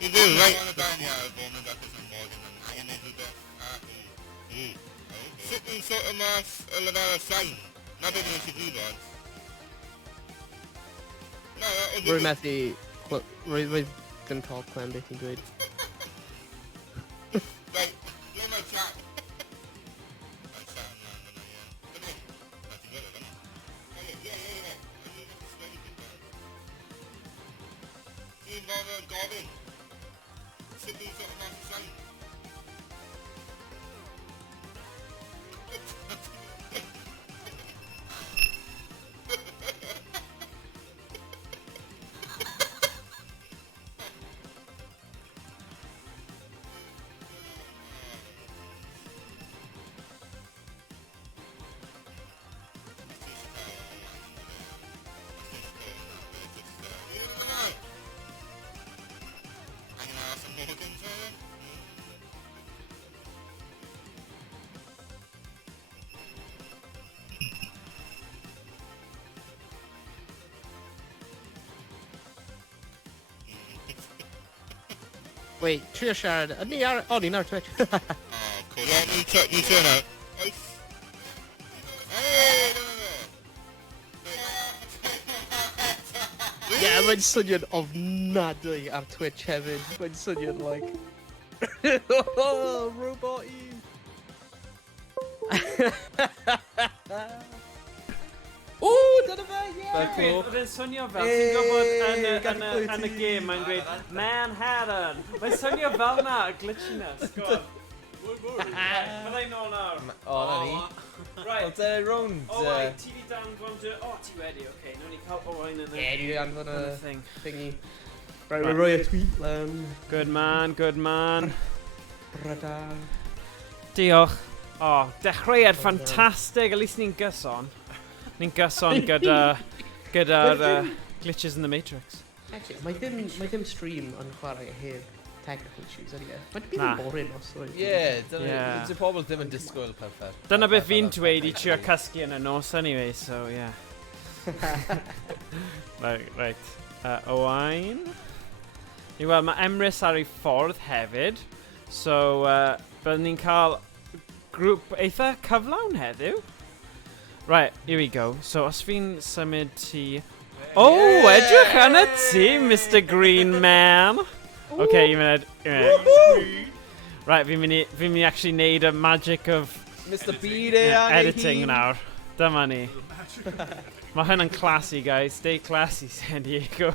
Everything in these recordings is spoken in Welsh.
You do, right? Sitting sort of mas about a sign. Not being able to do that. Rwy methu... Rwy'n gan cael clem beth i'n dweud. Right, you're my chat. Gordon. Sitting sort of mas a sign. Wait, trio siarad. Ni'n ar Twitch. Oh, cool. Yeah, you turn out. Hey, Yeah, mae'n swnio'n ofnadwy ar Twitch hefyd. Mae'n swnio'n like... Robot-y! Ooh, dyna fe, yeah! Mae'n swnio fel, ti'n gwybod yn y game, mae'n gweud Manhattan. Mae'n swnio fel na, glitchiness. Go on. Byddai nôl nawr. O, na ni. Right. Wel, rownd... Owain, ti di danfon dy... O, ti wedi, oce. Nw'n ni cael Owain yn y... Ie, ni wedi anfon y thingy. Right, Right. we're roi y tweet lan. Good man, good man. Brydar. Diolch. O, dechreuad ffantastig. At least ni'n gyson. Ni'n gyson gyda'r glitches in the Matrix. Actually, mae ddim stream yn chwarae heb technical issues, ydy e? Mae'n bydd Na. yn boring os oedd. Ie, Yeah. dyna pobl ddim yn disgwyl perffaith. Dyna beth fi'n dweud i trio cysgu yn y nos anyway, so yeah. Right. Owain. I weld, mae Emrys ar ei ffordd hefyd. So, byddwn ni'n cael grŵp eitha cyflawn heddiw. Right, here we go. So, os fi'n symud ti... Oh, edrych yn y ti, Mr Green Man. Okay, you minute. Right, fi'n mynd i actually neud y magic of Mr B-Day editing nawr. Dyma ni. Mae hyn yn classy, guys. Stay classy, San Diego.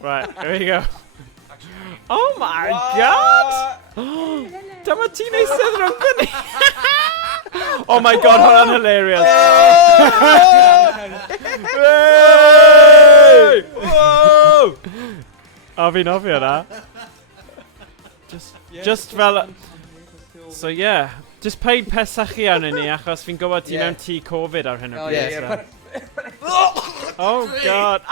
Right, here we go. Oh my god! Dyma ti'n ei sydd rhwng fyny. Oh my god, hwnna'n hilarious. Whoa! O, fi'n ofio na. Just fel... So yeah, just paid pesachu iawn i ni achos fi'n gwybod ti mewn tŷ Covid ar hyn o bryd. Oh god!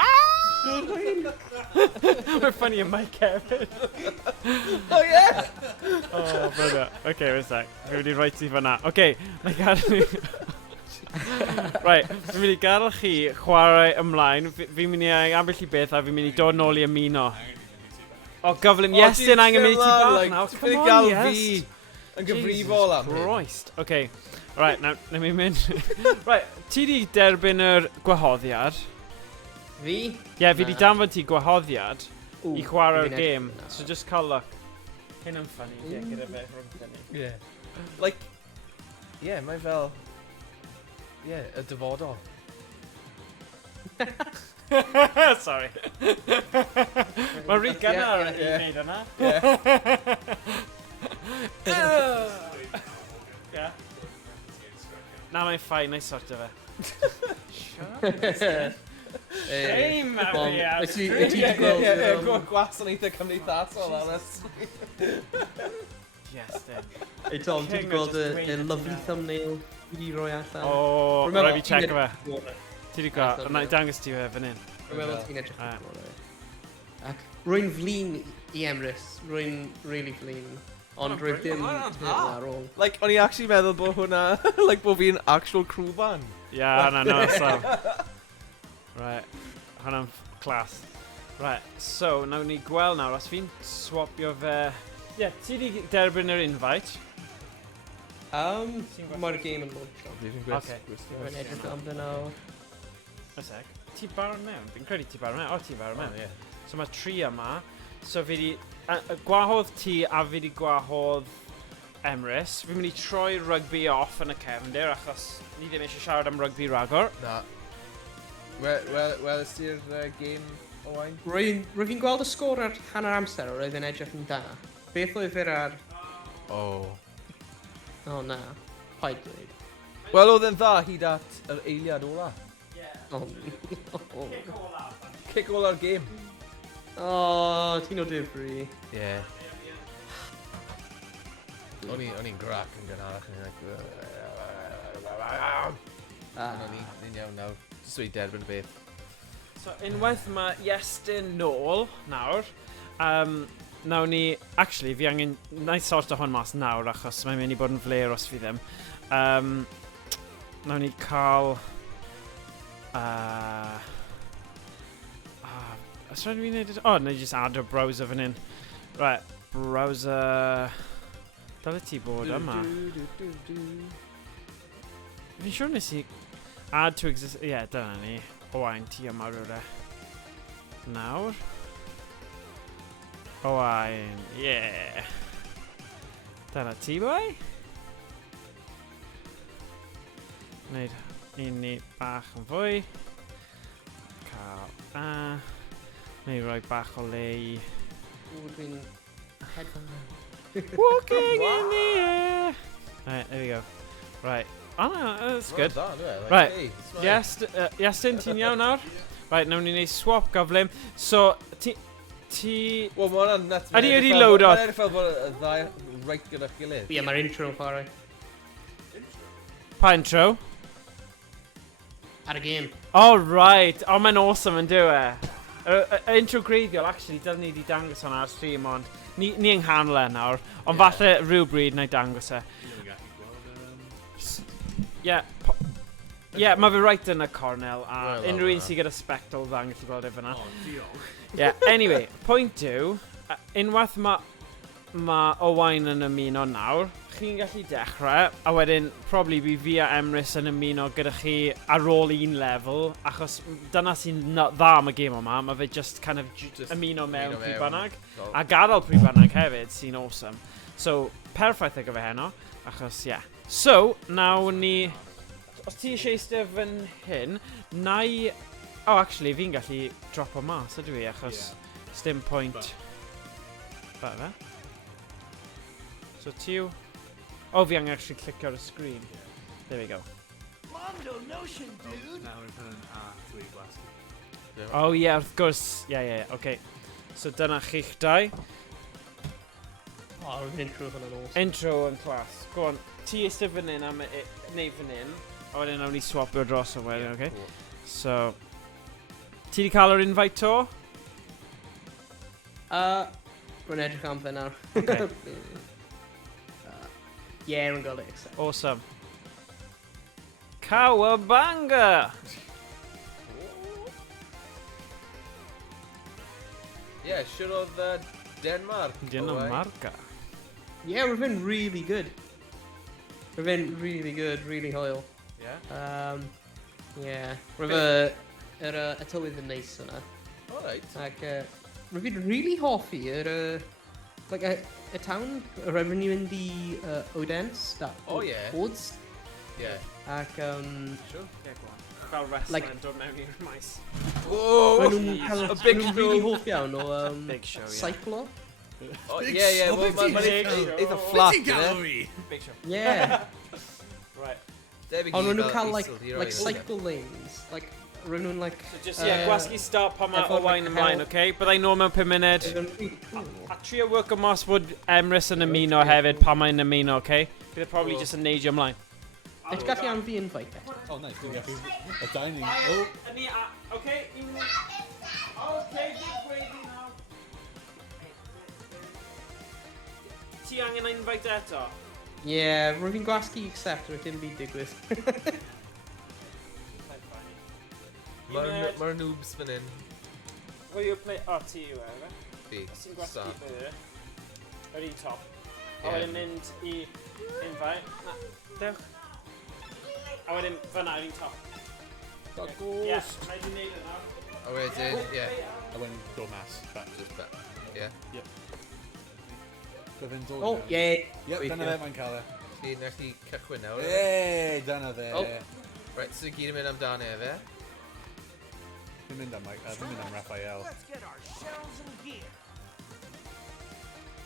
Mae'n funny yn mic hefyd. Oh yeah! Oh, brother. Okay, wait a sec. Fi'n mynd i roi ti fyna. Okay, na gadael ni... Right, fi'n mynd i gadael chi chwarae ymlaen. Fi'n mynd i ambell i beth a fi'n mynd i dod nôl i ymuno. O, gyflym, Iestyn angen mynd i ti bach nawr. Come on, yes. Yn gyfrifol am hyn. Christ. Okay, right, now, let me mynd... Right, ti di derbyn yr gwahoddiad. Fi? Ie, fi di danfod ti gwahoddiad i chwarae'r fi'n game. edrych So just cael luck. Hyn yn funny, ie, gyda fe rhwng fyny. Yeah. Like, yeah, mae fel... Yeah, y dyfodol. Sorry. Mae'n rhy gynnar i wneud hwnna. Yeah. Na, mae'n ffain, na i sortio fe. Shame, Mariad! Wyt ti di gweld... Gwasanaethau cymdeithasol, honestly. Yes, then. Ei Tom, ti di gweld y lovely thumbnail fi di roi allan? O, Remember, rhaid fi check fe. ti'n Ti di gweld, yna i dangos ti fe fan hyn. Remember, ti'n edrych Ah. yn gorau. Ac rwy'n flin i Emrys, rwy'n really flin. Ond rwy'n dim hyn ar ôl. Like, o'n i actually meddwl bod hwnna, like, bod fi'n actual crew band. Yeah, no, so. Right, hwnna'n class. Right, so, nawn ni gweld nawr, os fi'n swapio fe... Ie, ti di derbyn yr invite. Mae'r game yn launch. Okay. Rwy'n edrych am fe nawr. Y sec. Ti barod mewn? Fi'n credu ti barod mewn. O, ti barod mewn. So mae 3 yma. So fi di... gwahodd ti a fi di gwahodd Emrys. Fi'n mynd i troi rugby off yn y cefndir achos ni ddim eisiau siarad am rugby ragor. Na. Wel, ysdi'r game, Owain? Rwy'n fi'n gweld y sgôr ar hanner amser o roedd yn edrych yn da. Beth oedd yr ar... O na, paid dweud. Wel, oedd yn dda hyd at yr eiliad ola. Kick all o'r game. O, ti'n o difri. Ie. O'n i'n grac yn gynharach. Ni'n iawn nawr. Jyst wedi derbyn y beth. So unwaith mae Iestyn nôl nawr. Nawn ni... Actually, fi angen... Na i sort o hwn mas nawr achos mae'n mynd i bod yn fler os fi ddim. Nawn ni cael... Os rhaid fi'n neud... O, na i just add o browser fan hyn. Right, browser... Dyle ti bod yma. Fi'n siŵr nes i... Add to exist... Ie, dyna ni. Owain, ti yma rhywle. Nawr. Owain, yeah. Dyna ti, boi? Wneud un ni bach yn fwy. Cael a. Neu rhoi bach o le i... Ww, dwi'n headphone. Walking in the air. Right, there we go. Right. Oh no, that's good. Right. Yes, Iestyn, ti'n iawn nawr? Right, nawn ni neud swap gyflym. So, ti... Wel, mae hwnna'n nuts. Ydi load o? Mae'n edrych fel bod y ddau reit gyda'r gilydd. Ie, mae'r intro yn chwarae. Pa intro? Ar y game. Oh, right. Oh, mae'n awesome yn dyw e. Y intro greiddiol, actually, dylwn ni wedi dangos hwnna ar stream, ond ni yng nghanol e nawr. Ond falle rhywbryd na i dangos e. Ie, mae fe right yn y cornel, a unrhyw un sydd gyda spectol dda'n gallu gweld e fyna. Yeah, anyway, pwynt yw, unwaith mae Owain yn ymuno nawr, chi'n gallu dechrau, a wedyn, probably fi a Emrys yn ymuno gyda chi ar ôl un level, achos dyna sy'n dda am y game yma, mae fe just kind of ymuno mewn pryd bynnag, a gadael pryd bynnag hefyd sy'n awesome. So, perffaith ar gyfer heno, achos, yeah. So, nawn ni, os ti eisiau eistedd fan hyn, na i... Oh, actually, fi'n gallu drop o mas, ydw i, achos stim point... Ba fe? So, tiw... Oh, fi angen actually clicio ar y screen. There we go. Mondo notion, dude! Oh, yeah, wrth gwrs. Yeah, okay. So, dyna chi'ch dau. O, rwy'n intro fan yn awesome. Intro yn clas. Go on, ti eistedd fan hyn am neu fan hyn. A wedyn nawn ni swapio dros o wedyn, okay? So... Ti di cael yr invite to? Rwy'n edrych am fe nawr. Okay. Yeah, rwy'n gael it. Awesome. Cowabunga! Yeah, siwr oedd Denmark. Dinamarca. Yeah, we've been really good. We've been really good, really hoel. Yeah? Yeah. We've y tywydd yn neis yna. Alright. Ac rwy'n fi'n really hoffi y town, rwy'n fi'n mynd i Odense, Oh, yeah. Ods. Yeah. Ac, Sure. Yeah, go on. Fel wrestler yn dod mewn i'r maes. Oh! a big show. Really hoff iawn o Big show, yeah. Cyclo. Oh, yeah. Mae'n eitha flat, ie? Big show. Yeah. Right. Ond rwy'n nhw'n cael, like, cycle lanes. Like, rwy'n nhw'n, like... So just, yeah, gwasgu start pa mae Owain ymlaen, okay? Byddai nôl mewn 5 munud. A trio work o mas bod Emrys yn ymuno hefyd pa mae'n ymuno, okay? Bydd probably just yn neidio ymlaen. Ydych gallu am fi invite eto? Oh, nice. Dwi'n gallu y dining. Oh. Okay, okay, good gravy now. Ti angen invite eto? Yeah, rwy'n fi'n gwasgu accept rwy'n ddim byd digwydd. Mae'r noobs fan hyn. Will you play RT yw e? Fi. Sy'n gwestiwn Start. byr. Yr un top. A Ie. wedyn mynd I invite. Na, dewch. A wedyn fyna yr un top. Got Ie, ghost. na I di neud yna. A wedyn, ie. I went go mass. Back. Just back. Ie. Gyfyn dod. Oh, yeah. Yep, dyna Weithio. fe mae'n cael e. Chi, na chi cychwyn nawr. Hey, dyna fe. Oh. Right, so gyd yn mynd amdano fe. Fi'n mynd am Raphael.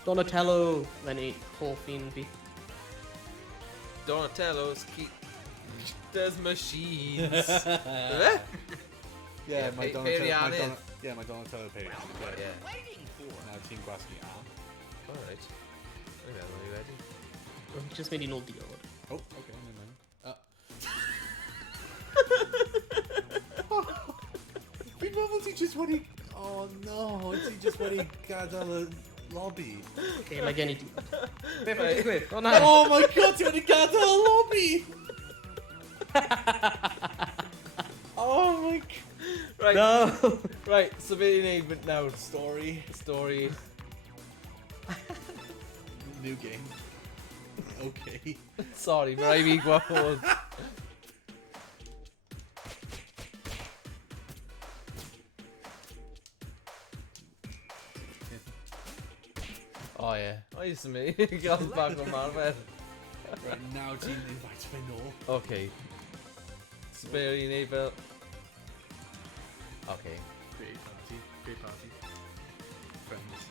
Donatello. Then he hoff un fi. Donatello's keep does machines. Ie? Yeah, mae Peiriannydd. Donatello Peiriannydd. Ie. Nawr ti'n gwasgu A. Alright. Dwi'n meddwl i wedi. Just mynd I nôl diod. Oh, okay, never mind. Fi'n meddwl ti just wedi... Oh no, ti just wedi gadael y lobby. Okay, mae gen I diod. Beth mae'n digwydd? O na! Oh my god, ti wedi gadael y lobby! Oh my god. Right, No! right, so be ni'n neud nawr? Story. New game. Okay. Sorry, mae rai fi gwahodd. O ie. O ie, sy'n mynd i gael bag o marfer. Right, now ti'n invite me nôl. Okay. So be o'n i'n neud fel... Okay. Create party. Friends.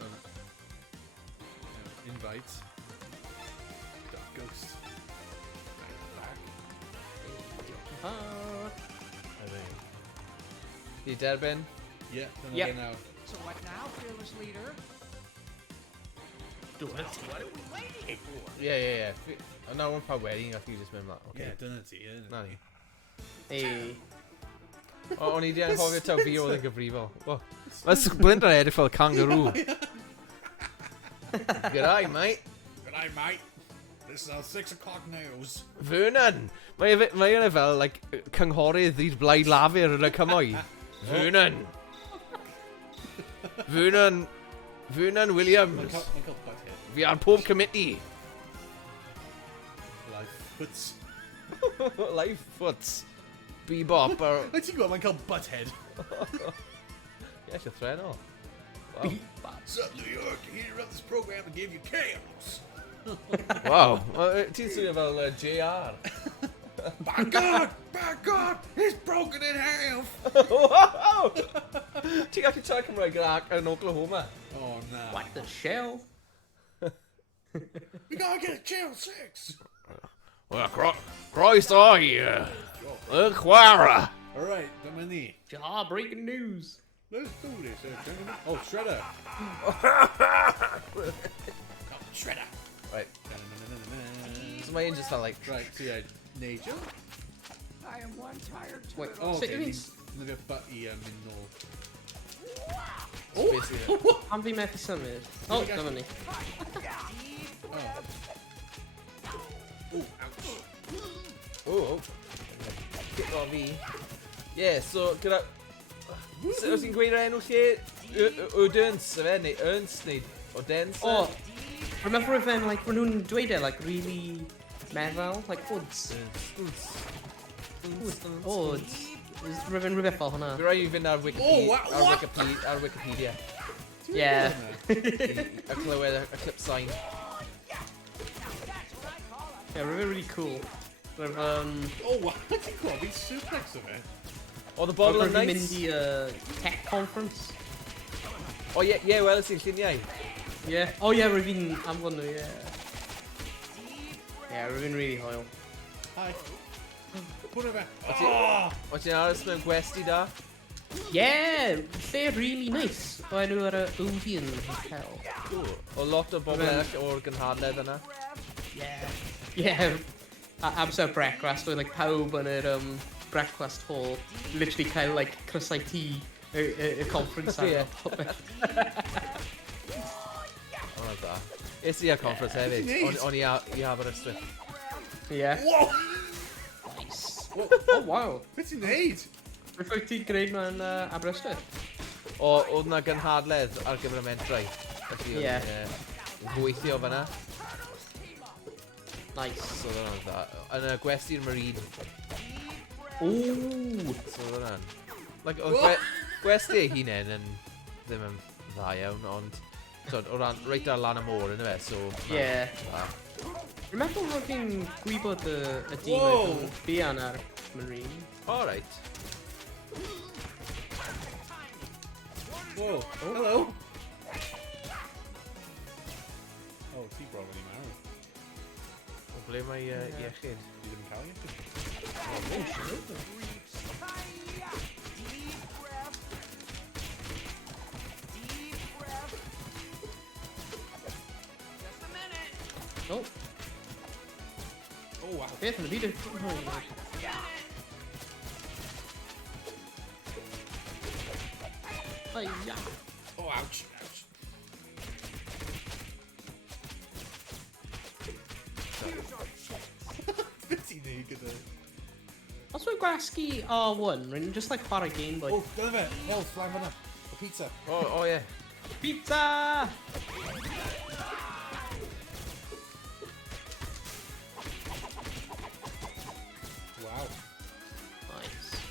Invite. Dark Ghost. Back. Di derbyn? Yeah, dyna Yep. fe nawr. So what now, fearless leader? Ie. O nawr yn pa wedyn, gath i just mynd mlaen. Yeah, Okay. dyna ti. Na ni. Hey. O, o'n i di anghofio taw fi oedd yn gyfrifol. O, mae Flint yn edrych fel kangaroo. G'day, mate. G'day, mate. This is our 6 o'clock news. Vernon! Mae yna fel, like, cynghorydd i'r blaid lafur yn y cymoedd. Vernon! Vernon Mae'n Williams. cael butthead. Fi ar pob committee. Life puts. Life foots. Bebop. Wyt ti'n gwybod mae'n cael butthead? Ie, eisiau threnol. So, New York, here of this program to give you chaos. Wow. Ti'n swnio fel JR. By God, he's broken in half. Wow! Ti'n gallu siarad Cymraeg yn Oklahoma? Oh, no. What the shell? We gotta get a channel 6. Wel, croeso I YnChwarae. All right, dyma ni. Ja, breaking news. Let's do this, gentlemen. Oh, Shredder. Shredder. Right. Da-na-na-na-na-na. So mae un just fel, like... Right, so yeah, Nature. I am one tired turtle. Wait, Oh, sut okay. yw hi'n... Nid yw'r butt I mynd nôl. Basically. Am fi methu symud? O, dyma ni. Oh. Oh, ouch. Oh. Kick o fi. Yeah, so gyda... So, os ti'n gweud o'r enw lle? Ydens, efe? Neu Ernst, neu Odens? Oh, remember if then, like, when nhw'n dweud e, like, really meddwl? Like, woods. Woods. Rwy'n rhywbeth fel hwnna. Fi rai i fynd ar Oh, what? Wikipedia. Yeah. A clywed y clip sign. Yeah, really cool. Rwy'n, Oh, what? Ti'n gwybod, fi'n suplex o fe. O, the bottle of rwy'n nights. mynd I tech conference. O, ie, wel, ys i'n lluniau. Yeah. Oh, yeah, rwy'n fi'n anfon nhw, yeah. Yeah, rwy'n really hoel. Hi. Hwna fe. O, ti'n aros mewn gwesti da? Yeah, lle really nice. O enw ar y Owain hotel. O, lot o bobl eraill o'r gynhadledd yna. Yeah. Yeah. Amser brecwast, oedd like pawb yn yr brecwast hall, literally cael like crysau tŷ y conference Ie. ar. O, da. Es i ar conference hefyd. neis. O'n i i Aberystwyth. Yeah. Whoa! Nice. Oh, wow. Beth ti'n neud? Beth wyt ti'n gwneud mewn Aberystwyth? oedd na gynhadledd ar gyfer y mentrau. Felly Ie. yn gweithio fan'na. Nice. So oedd hwnna'n dda. Yn y gwesty'r marine. Ooh. So oedd hwnna'n... Like, oedd gwesti ei hunain yn ddim yn dda iawn, ond... So, o ran, reit ar lan y môr yn y fe, so... Yeah. dda. Remember bod fi'n gwybod y dyn Whoa. oedd yn bian ar Marine? O, reit. Whoa. Hello. Oh, ti bron wedi marw. O ble mae iechyd? Ti ddim yn cael iechyd. Oh, Oh, wow. beth yn y byd? Ai, ia. Oh, ouch. Ouch. Beth ti'n neud gyda? Os wy'n gwasgu R1, rwy'n just like chwarae Game Boy. Oh, dyna fe. Hel, flaen fan'na. O pizza. O, ie. Pizza! Wow. Nice.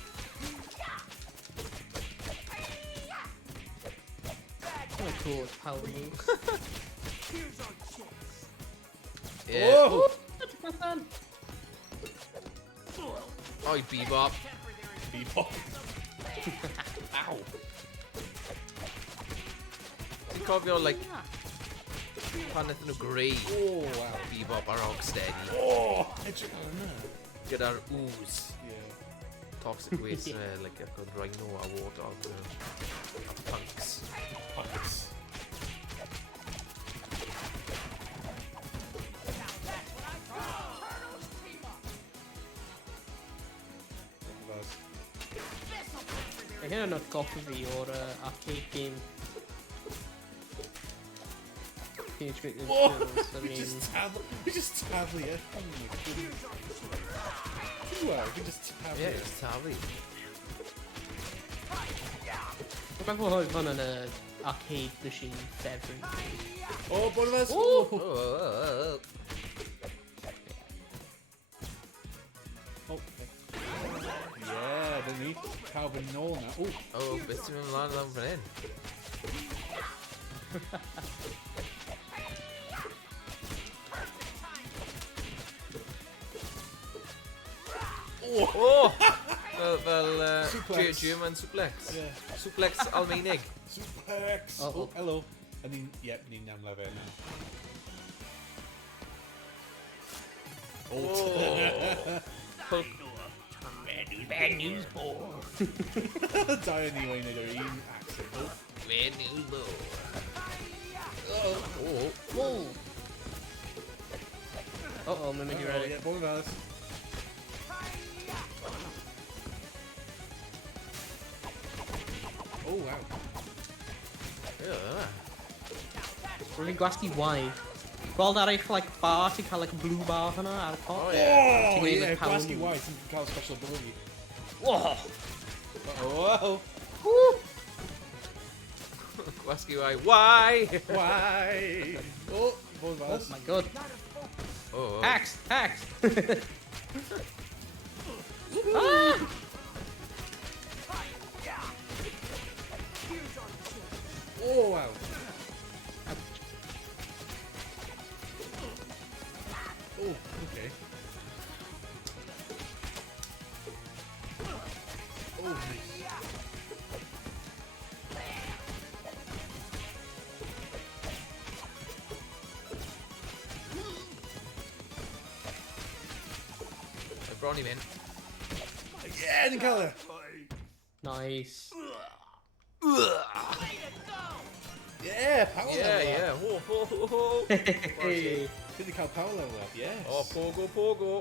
Oh, cool, it's power moves. Ie. Oh! Oi, bebop. Bebop. Ow. Ti'n cofio, like, pan ydyn nhw greu Oh, wow. bebop ar Rocksteady Oh! Edrych ar hynna. gyda'r ooze. Yeah. Toxic waste, like, ac oedd rhino a warthog. A punks. Punks. Mae hyn yn atgoffa fi o'r arcade game. Teenage Mutant Ninja Whoa! Turtles. I We mean, just taflu it. Oh my goodness. Wow, we just taflu Ie, it. it's talu. Mae'n fawr hwn yn y arcade machine ffefryn. Oh, Bonifaz! Oh, Oh! oh, oh. Oh, okay. Yeah, then we have a nôl now. Oh, Oh, beth ti'n mynd ymlaen lan fan hyn? Oh! Fel Suplex. German suplex. yeah. Suplex Almeinig. Suplex! Oh, oh. Hello. And then, yep, ni'n namlaf e now. Oh! Pulp. Bad news, boy. Dau ni wein yr un accent. Oh. Bad news, bo. Oh. Whoa! Uh-oh, mae'n mynd i ready. Yeah, Bonifaz. Oh, wow. Yeah. Rwy'n gwasgu Y. Gweld ar eich like, bar, ti'n cael like, blue bar hwnna ar y top? Oh, yeah. Oh, Ti'n gwneud, yeah, like, power gwasgu moves. white yn cael special ability. Whoa! Oh, Gwasgu ai. Why? why? Oh, Oh Bonifaz. my god. Oh. Hacks! Hacks! Ah! Oh, wow. Oh, okay. Oh, nice. Bron i fynd. Yeah, ni'n cael e. Nice. Yeah, power Yeah, level up. yeah. Ho, ho, ho, ho. Hey! Did he cael power level up? Yes. Oh, pogo, pogo.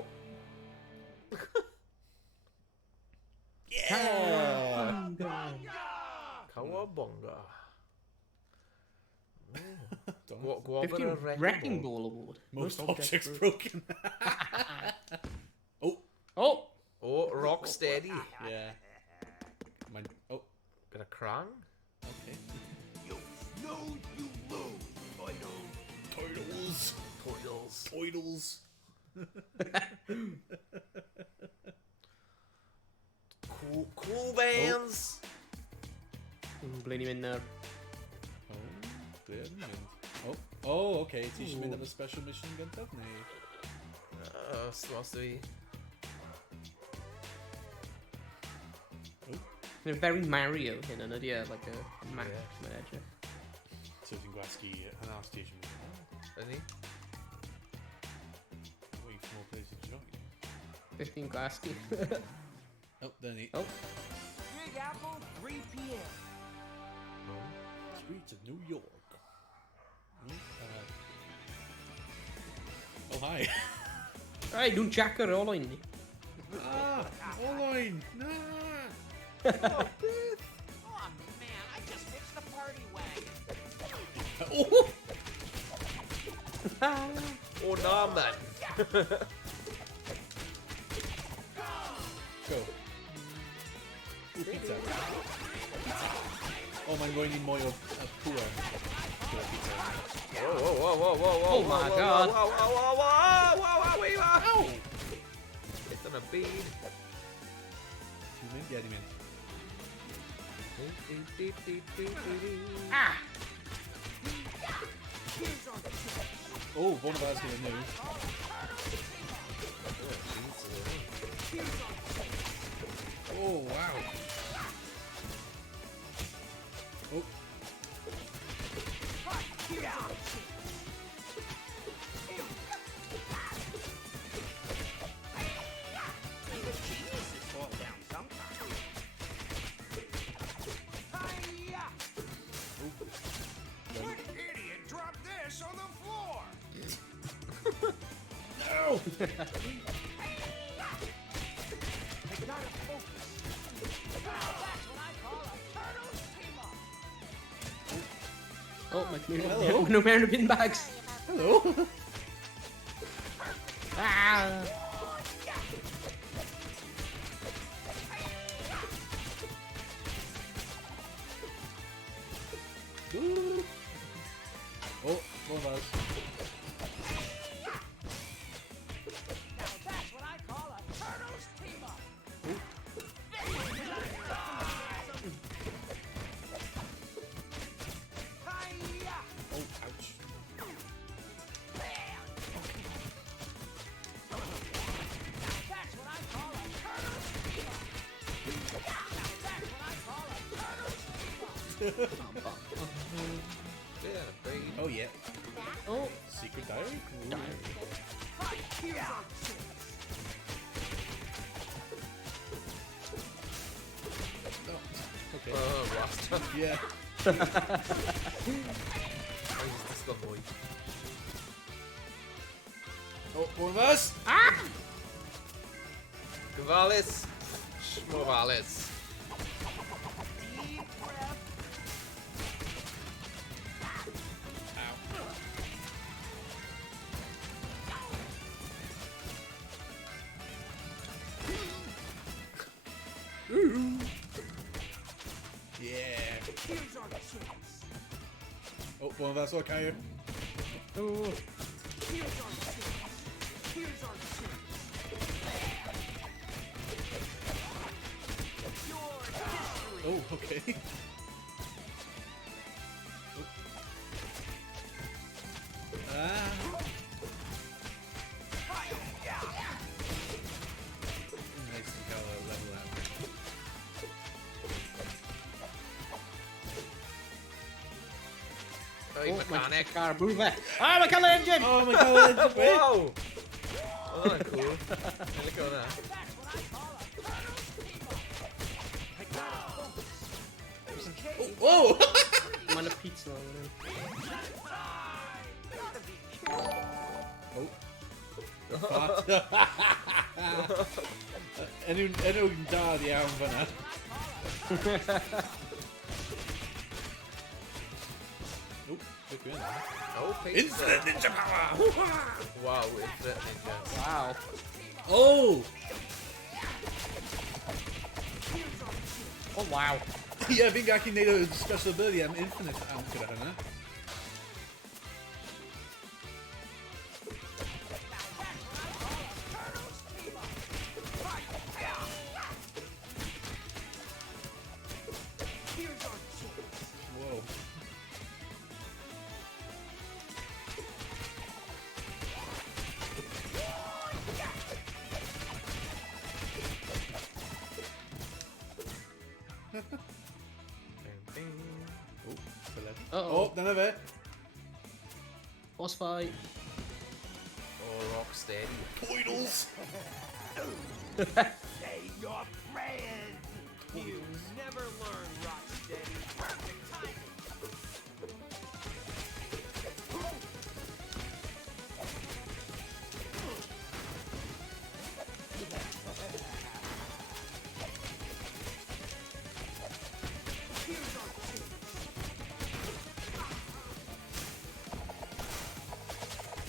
Yeah. Cowabunga. Don't- Gwobr y 50 Wrecking Ball Award. Most objects broken. Oh, Oh! Oh, rock steady. yeah. Mine. Oh, Gyda crang. okay. Turtles. Turtles. Turtles. Cool bands. Bla'n ni'n mynd nawr. Oh, okay. Ti eisiau mynd am y special mission gyntaf, neu? Slos fi. Very Mario hyn yn ydy, like a map mae'n edrych. So ti'n gwasgu hanas ti eisiau mynd? Yni? Wait for more places to join. 15 gwasgu. Oh, there ni. Oh. Big Apple, 3 p.m. Streets of New York. Oh, hi. Ai, dwi'n Jack ar ôl o'n ni. Owain! Nah! Oh, man, I just fixed the party wagon. Oh! Oh, nah, man. Go. Ooh, pizza. Oh, mae'n rhoi ni mwy o pŵer. Whoa. Oh my God. Whoa, it's on a bead. Ti'n mynd? Ie, di mynd. Ah! Oh, one of ours here new. Oh, wow. Oh. What idiot dropped this on the floor? No! I gotta focus. That's what I call a turtles team up. Oh, mae Cymraeg. Hello. No mewn y bin bags. Hello! Ah! Oh, one of ours. Now that's what I call a turtles team up. Hi-ya! Oh, ouch. That's what I call a turtles team up. That's what I call a turtles team up. Yeah, bead. Oh, yeah. Oh, Secret diary? Here's our chance. Oh, okay. Rasta. Yeah. This gone boy. Oh, one of us! Gavalis. Schmovalis. Deep breath. Yeah. Here's our chance. Oh, one of us, okay. oh. Here's our chance. Here's our chance. Your history. Oh, okay. Ah. Nice to go level up. Hey, mechanic. Car, move it. Ah, mae cael ei engine! Oh my god, Whoa! Oh, that's cool. Look at that. That's what I call a turtles team up. I gotta focus. There's a cave. Whoa! Mae'n y pizza o'n hyn. Gotta be kidding. Enw dad iawn fyna. Oop, good going. Oh, pizza. Infinite Ninja Power! Wow, infinite ninja. Wow. Oh! Oh, wow. Ie, fi'n gallu neud o special ability am Infinite am gyda hynna. Uh-oh. Oh, none of it. Boss fight. Oh, rock steady. Poidles. Say your prayers. You never learn, Rocksteady. Perfect timing.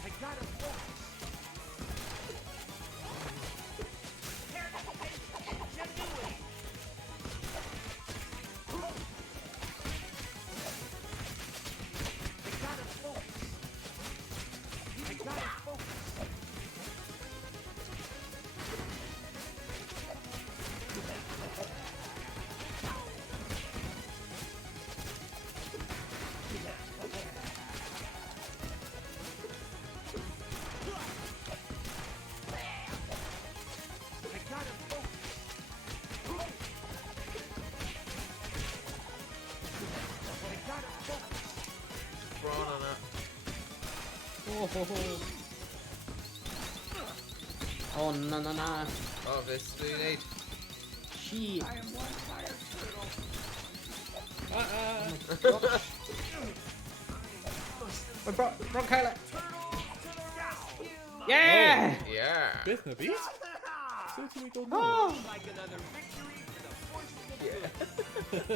I got a box. Tear the page ingenuity. I got a focus. I got a focus. I got a focus. I got a focus. Brawn on it. Oh, no, no, no. Oh, this do you need? Shit. I am one fire turtle. I brought Kyla. You Yeah! Yeah. Beth and the Beast? So we don't know. Oh! like another victory for the force of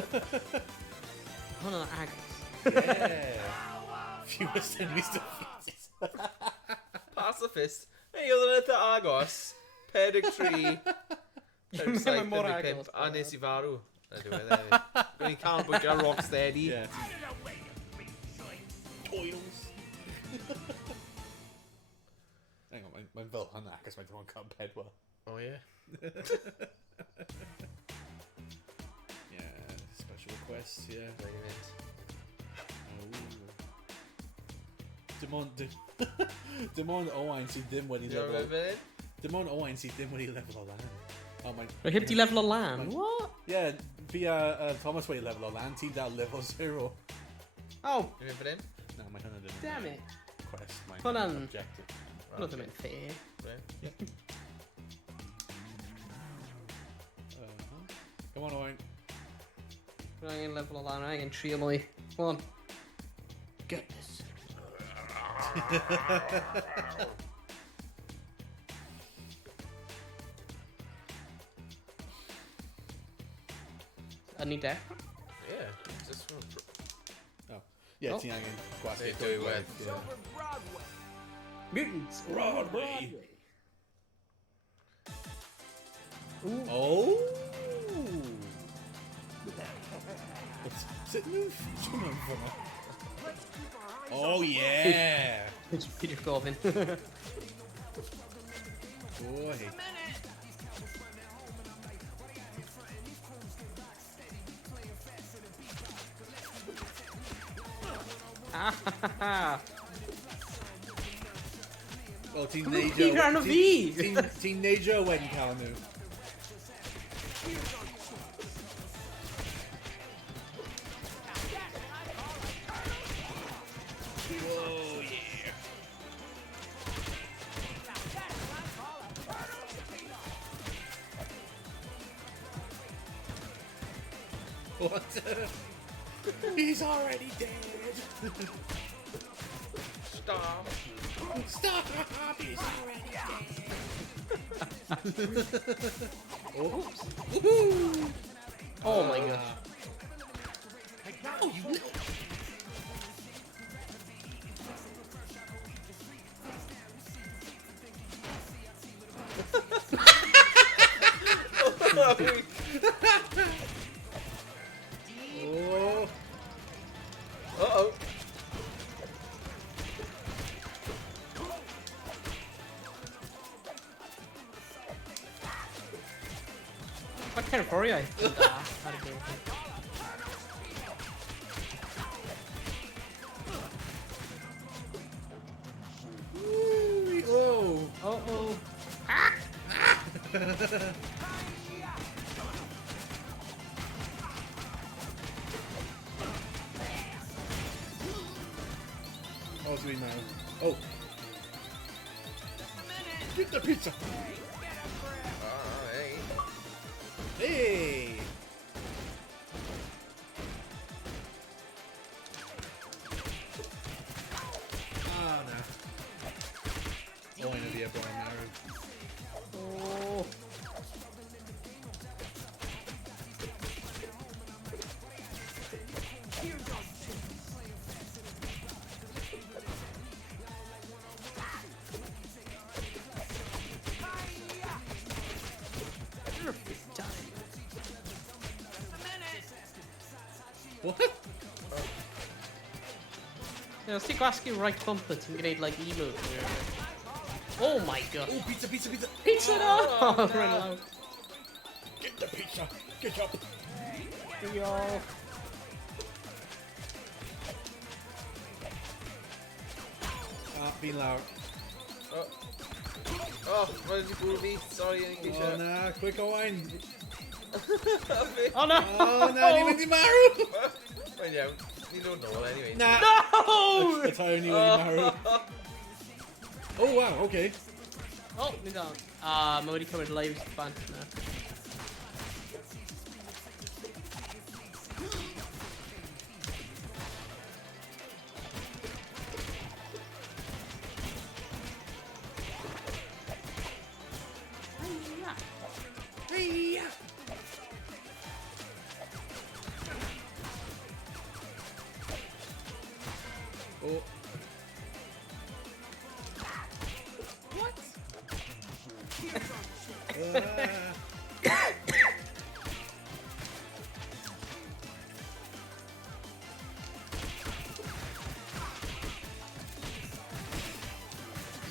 the Oh no, Agnes. Yeah. Fewest enemies defeated. Pacifist. Hey, you're the Argos. Pedictree. Mae'n mor agos, A nes I farw. Gwyn i cael bod gyda rock steady. Yeah. Poidles. Hang on, mae'n fel hynna, cos mae dim ond cael pedwar. Oh, yeah. Yeah, special requests, yeah. There you mynd. Dim ond Owain sydd ddim wedi Ti'n level... rhywbeth fan hyn? Dim ond Owain sydd ddim wedi level o lan. Oh, mae'n... Rwy heb di lefel o lan. What? Yeah, fi a Thomas wedi level o lan, ti dal level 0. Oh, Ti'n mynd fan hyn? No, mae hynna ddim damn it. quest, mae'n Hwnna'n- objective. Hwnnw ddim yn fair. Come on, Owain. Rwy'n angen lefel o lan, rwy'n angen trio mwy. Come on. Get this. A ni de? Yeah. Just one. Oh. Yeah, Oh. ti angen gwasgu They do it. yeah. Over Broadway. Mutants! Broadway. Ooh. Oh! Sut nhw'n ffitio mewn fyna? Let's keep our eyes Oh, yeah! Peter gofyn. Boy. Wel, ti'n Come neud on, Peter, arno fi! Ti'n neidio wedyn cael nhw. Whoa, yeah. What? He's already dead. Stop. Stop! He's already dead. Oh. Woohoo! Oh my god. Oh, you little... Oh. Uh-oh. What kind of furry I? Ooh, oh. Uh-oh. Oh, it's me now. Oh. Get the pizza. Hey. Hey. Ah, no. Oh, I know the Brian Arrow. Oh. Perfect time. What? Yeah, os ti'n gwasgu right bumper, ti'n gwneud like emote. Oh my god. Oh, pizza, pizza, pizza. Pizza no! Oh, run loud. Get the pizza. Get up. Diolch. Ah, fi'n lawr. Oh. Oh, roedd wedi bwrw fi. Sorry, yn Oh, geisio. na. Quick, Owain. Oh no! Oh, na, ni'n mynd i marw. Mae'n iawn. Ni'n dod nôl, anyway. Na. No! Y tair ni wedi marw. Oh, wow, okay. Oh, ni down. Ah, mae wedi cymryd lives bant na. Oh. What?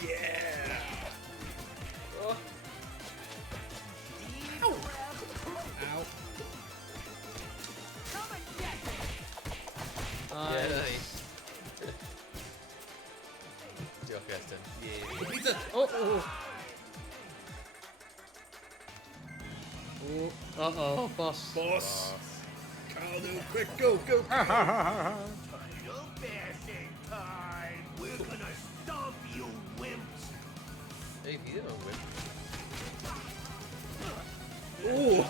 Yeah. Oh. Ow. Come and get me. Yeah, nice. Diolch, Iestyn. The pizza. Oh, oh. Oh, Uh-oh, boss. boss. Carl, no, quick, go, go. Your bashing time. We're gonna stomp you wimps. Hey, fi ddim yn wyb. Oh.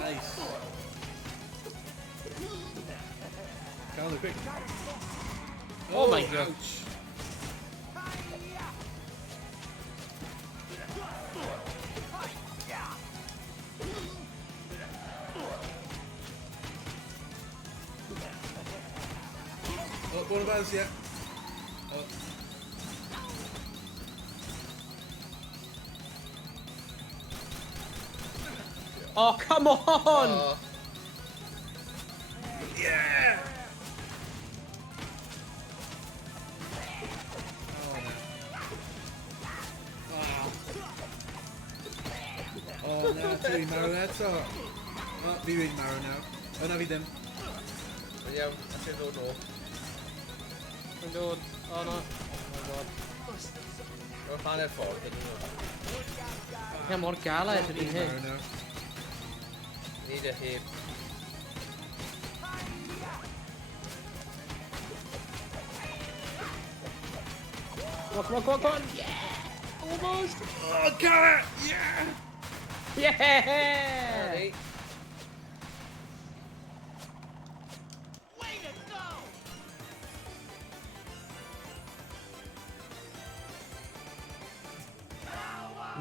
Nice. Carl, no, quick. Oh my God. Ouch. Oh, one of us, yeah. Oh. Oh, come on! Oh. Yeah! Oh no, Tui Marrow, that's all. Oh, fi wedi'n marrow now. Oh, na fi ddim. Mae'n iawn, allan dod nôl. Mae'n dod. Oh no. Oh my god. Mae'n hanner ffordd, ydyn nhw. Ie, mor galed ydy'n Fi'n hyn. marrow now. Nid e heb. Come on, come on, come on! Yeah! Almost! Oh, got it! Yeah! Yeah! Hey. Way to go.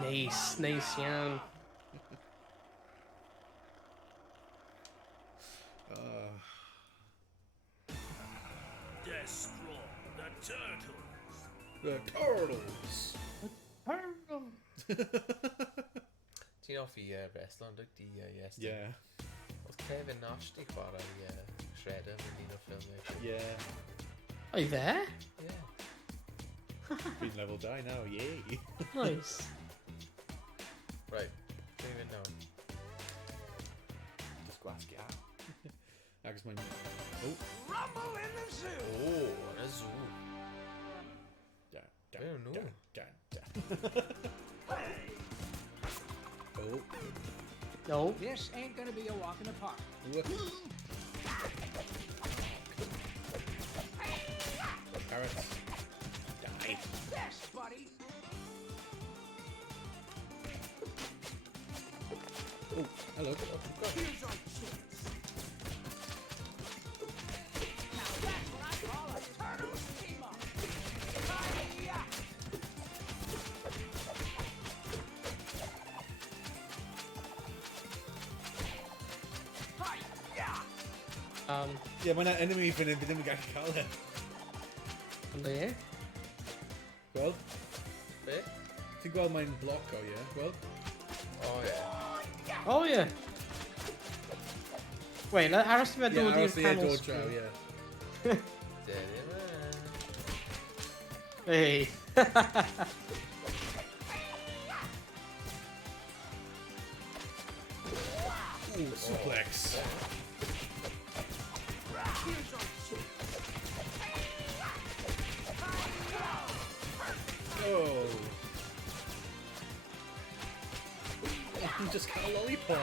Nice, nice iawn. Destroy the turtles. The turtles! Ti'n offi wrestler, dwi di Iestyn. Yeah, Oedd Kevin Nash di chwarae Shredder yn un o'r ffilmau. yeah. O'i fe? Yeah. Fi'n level 2 now, yay! Nice. Right, dwi'n mynd nawr. Just gwasgu a. Agus mae'n... Oh, Rumble in the zoo. O, yn y zoo. da, da, Ew, no. da, da, da. Oh, No. This ain't gonna be a walk in the park. whoop. carrots. Die. Yes, buddy. Oh, hello. Here's our chance. Now that's what I call a turtles team up. Hi-ya! Hi-ya! Yeah, mae yna enemy fan hyn, fi ddim yn gallu cael e. Ynddo ie? Gweld? Be? Ti'n gweld mae'n bloc o, ie? Gweld? O ie. O ie! Wait, aros ti fe Ie, dod i'r aros i e panel dod draw, screen? ie. Deni ma. Hey! Ooh, suplex. Here's our chance. Oh. You just got a lollipop.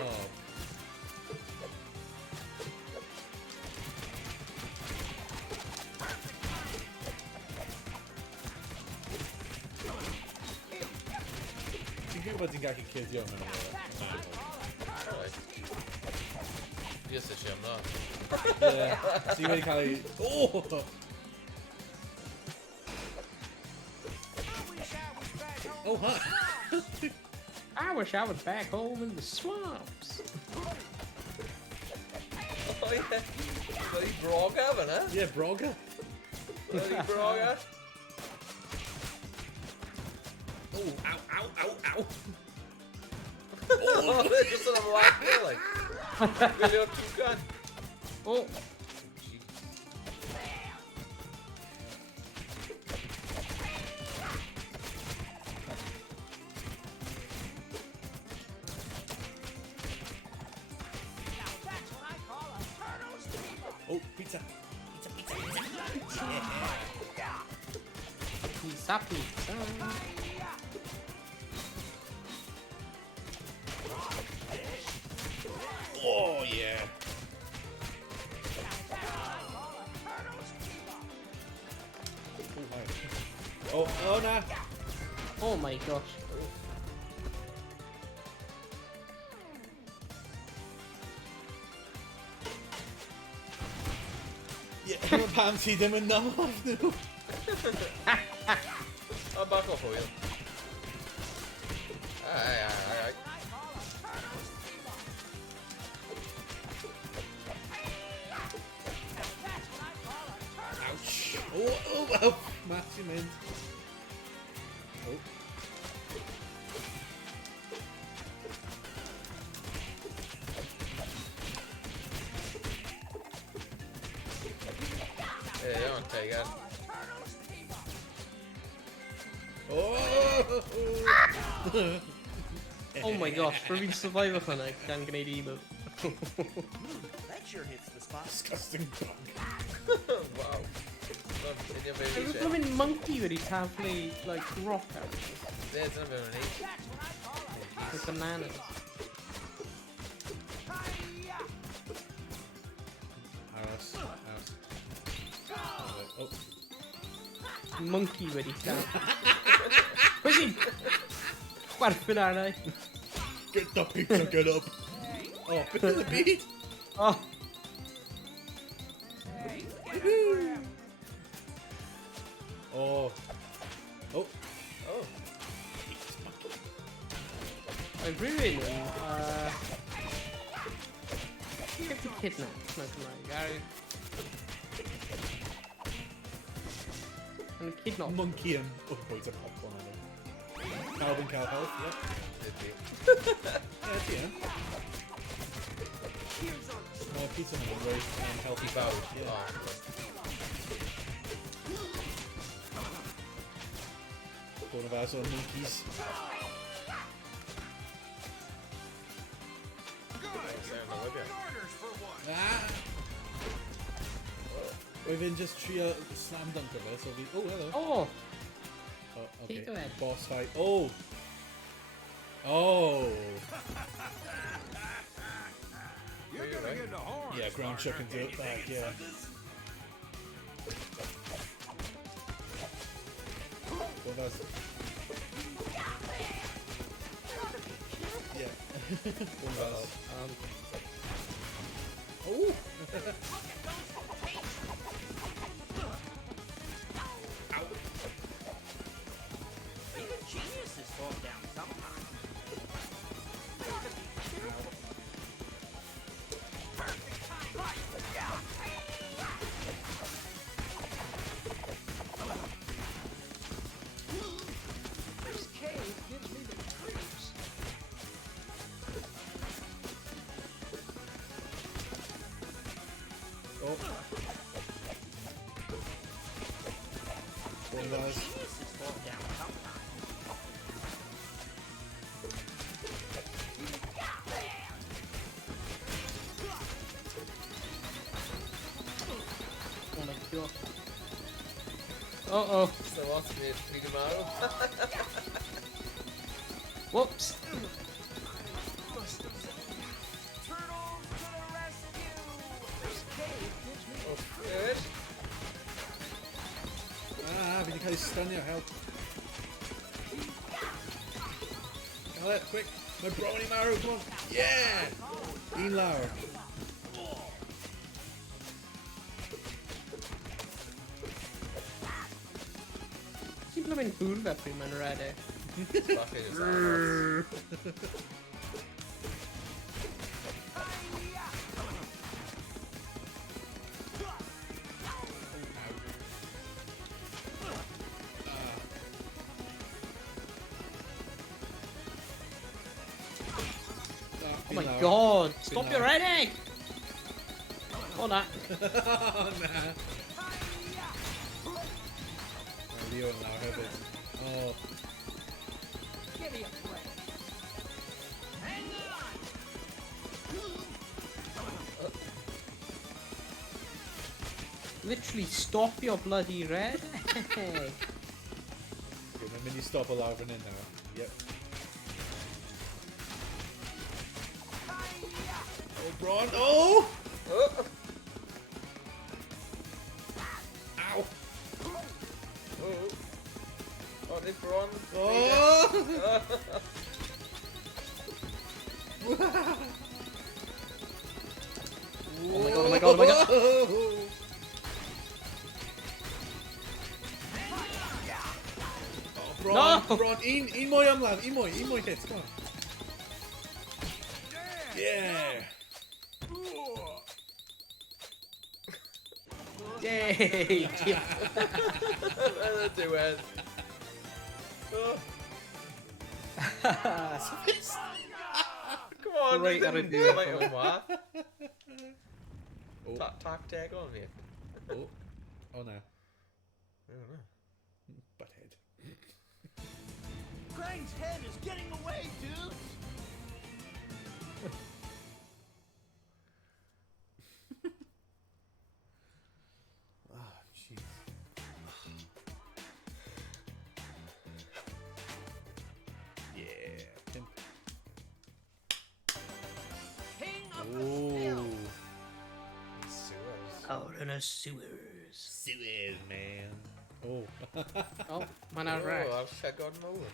Ti'n gwybod ti'n gallu cuddio mewn o? Alright. Yes, eisiau am na. Ie. Ti'n wedi cael ei... Oh! Oh, hi! I wish I was back home in the swamps. O ie. Bloody broga fyna. Yeah, Broga. Bloody broga. Oh, ow, ow, ow, ow! Oh, they're just on a black there, like. Really up you gun. Oh! Now that's what I call a turtles team up. Oh, pizza! Pizza, pizza, pizza! Yeah! Pizza, pizza. Oh, yeah! Oh, hi. Oh, nah! Oh my gosh. Yeah, pam ti ddim yn namath nhw! Oh, back off, Owain. Aye. Ouch! Oh, oh, oh! Match him in. Oh. Yeah, you don't take it. Oh! Oh my gosh, for fi'n survivor hwnna gan gwneud un o... That sure hits the spot. Disgusting bug. Wow. Love in your baby Dwi'n shit. blwyddyn monkey wedi taflu, like, rock out. Yeah, it's not very neat. The bananas. Aros. Oh. Monkey wedi taflu. Pwy sy'n chwerthin arna i? Get the pizza, get up! Oh, bit of the beat! Oh, Oh. Oh. Oh. mae rhywun yn... Get the kidnap, mewn Cymraeg. Yn kidnap. Monkey and... Oh, boys, a popcorn on them. Calvin Cow Health, yeah. Did we? Yeah, at the end. Small pizza and very healthy Bow. food. Yeah. Oh, One of our sort of monkeys. Ah! We've been just trio slam dunk of it, so we... Oh, hello. Oh, Oh, okay. Go ahead. Boss fight. Oh! Oh! You're gonna get the horn. Yeah, ground chuck into it back, yeah. One of us. Yeah. One of us. Oh! Even geniuses fall down sometimes. This cave gives me the creeps. Oh. One of us. Geniuses fall down sometimes. Oh my god. Uh-oh. So what's the freedom arrow? Whoops. Turtles to the rescue. This cave gives me the Good. Fi di cael ei stunio, help. Cael it, quick. Mae bron i marw, come on. Yeah! Un lawr. Ti'n blymyn bŵr fe pryd mae'n redig? Fucking just arrows. Oh my god! Stop your heading! Oh na. Oh, na. Mae Leo yn lawr hefyd. Oh. Give me a break. Hang on. Literally stop your bloody red. Okay, mae'n mynd I stop o lawr fan hyn nawr. Yep. Oh, Bron! Oh! Oh, Ow! oh. Oh, this Bron. Oh! Oh my god, oh my god, oh my god. Oh, Bron, No! Bron, un mwy ymlaen, un mwy hit, come on. Yeah! Yay! Yn y diwedd. Oh, come on, Right ar y diwedd Like hwnna. yma. Oh, Tap tag on me. oh, oh no. I don't know. Butthead. Krang's head is getting away, dude. Oh, jeez. Yeah. Pimp. King of the Ooh. Sewers. Out in the sewers. Sewers, man. Oh. Oh, mae'n ar Oh, rec. I've checked on over.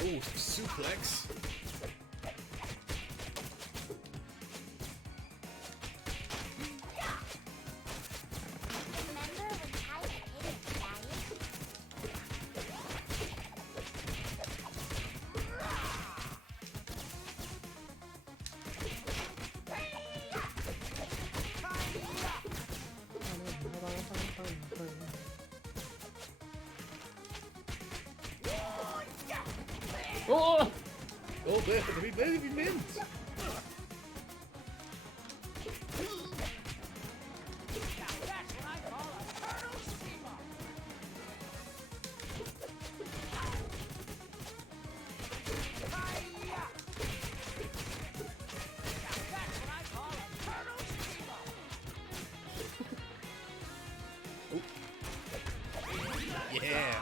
Oh, suplex. Oh! Oh, where have you been? That's what I call a turtle steam up. That's what I call a turtle steam up. Yeah.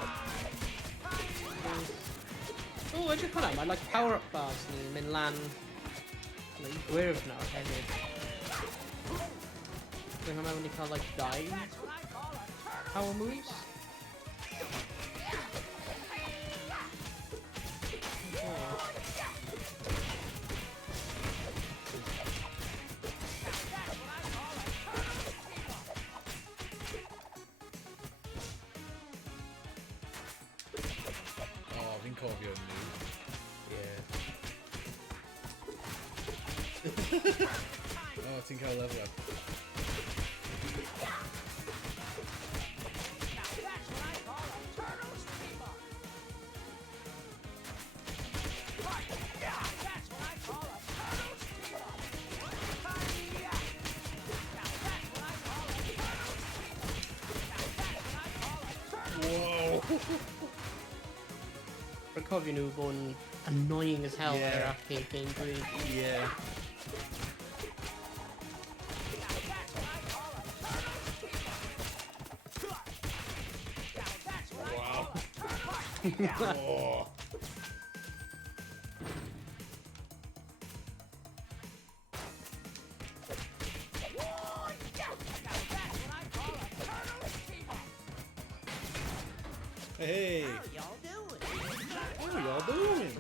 Oh, edrych hwnna, mae like power-up bars ni'n mynd lan like, gwyrdd nawr hefyd. Dwi'n meddwl ni cael like 2 That's what I call a turtle. power moves. Oh, ti'n cael level up. Now that's what I call a turtle's team up. Yeah, that's what I call a turtle's team up. Yeah. Now that's what I call a turtle's team up. Now that's what I call a turtle's Whoa! Recofio nhw bod yn annoying as hell Yeah. ar arcade game dweud. Yeah. Oh. Hey, Y'all doing? what are y'all doing?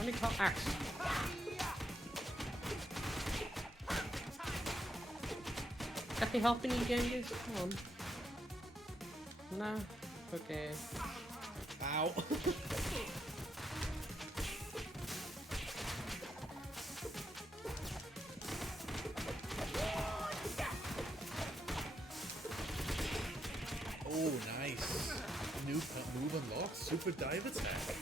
Only call axe. Got any help in you, Genghis? Come on. No? Okay. Ow. Oh, nice. New move unlocked. Super dive attack.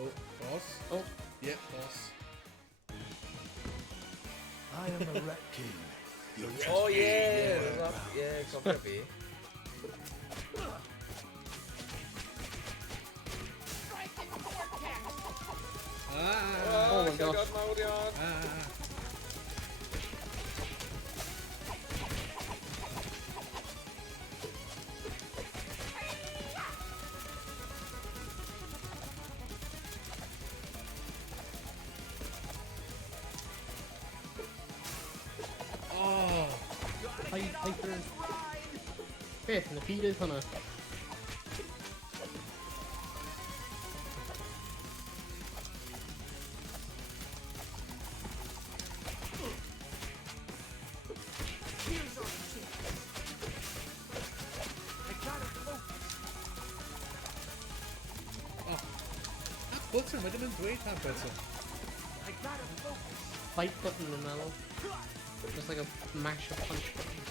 Oh, boss. Oh. Yep, boss. I am a rat king. Your rat Oh king. yeah, yeah, cofio fi. Ah. Oh my gosh. llygod mawr iawn. Ah. Oh. Hyper. Beth yn y byd ydd hwnna? Button, mae dim yn dweud am button. Fight button yn meddwl. Just like a mash of punch button.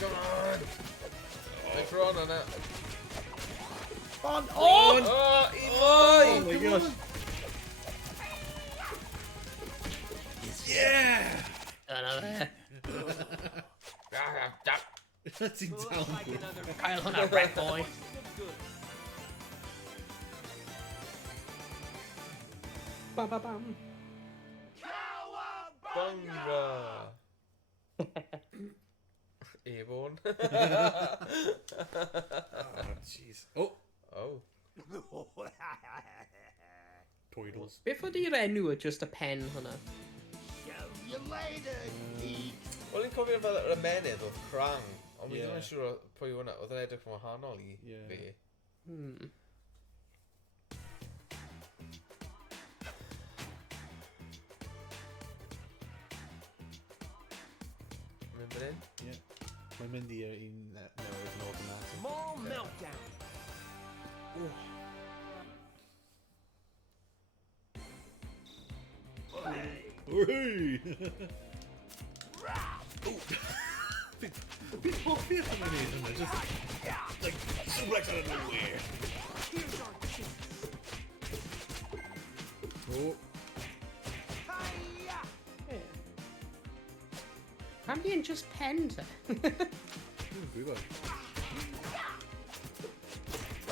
Come on! Mae'n ffron yna. On! Oh! On! Oh! Oh my gosh. Yeah! Dyna fe. Ti'n down good. Cael hwnna, red boy. Ba ba bam. Cowabunga! Airborne. Oh, jeez. Oh, Oh. Toidles. Beth ydy'r enw o just a pen hwnna? You later, geek. Wel, i'n cofio fel yr ymenydd oedd crang, Ond fi ddim yn siŵr pwy hwnna, oedd yn edrych yn wahanol i Ie. fi. Mynd fan hyn? Ie. Mae'n mynd i'r un newydd yn automatic. Small meltdown. Whee! Fi'n hoffi eich yn mynd hwnna, just like suplex out of nowhere. Here's our chance. Oh, Hiya! Pam di yn just pen te? dwi'n gwybod.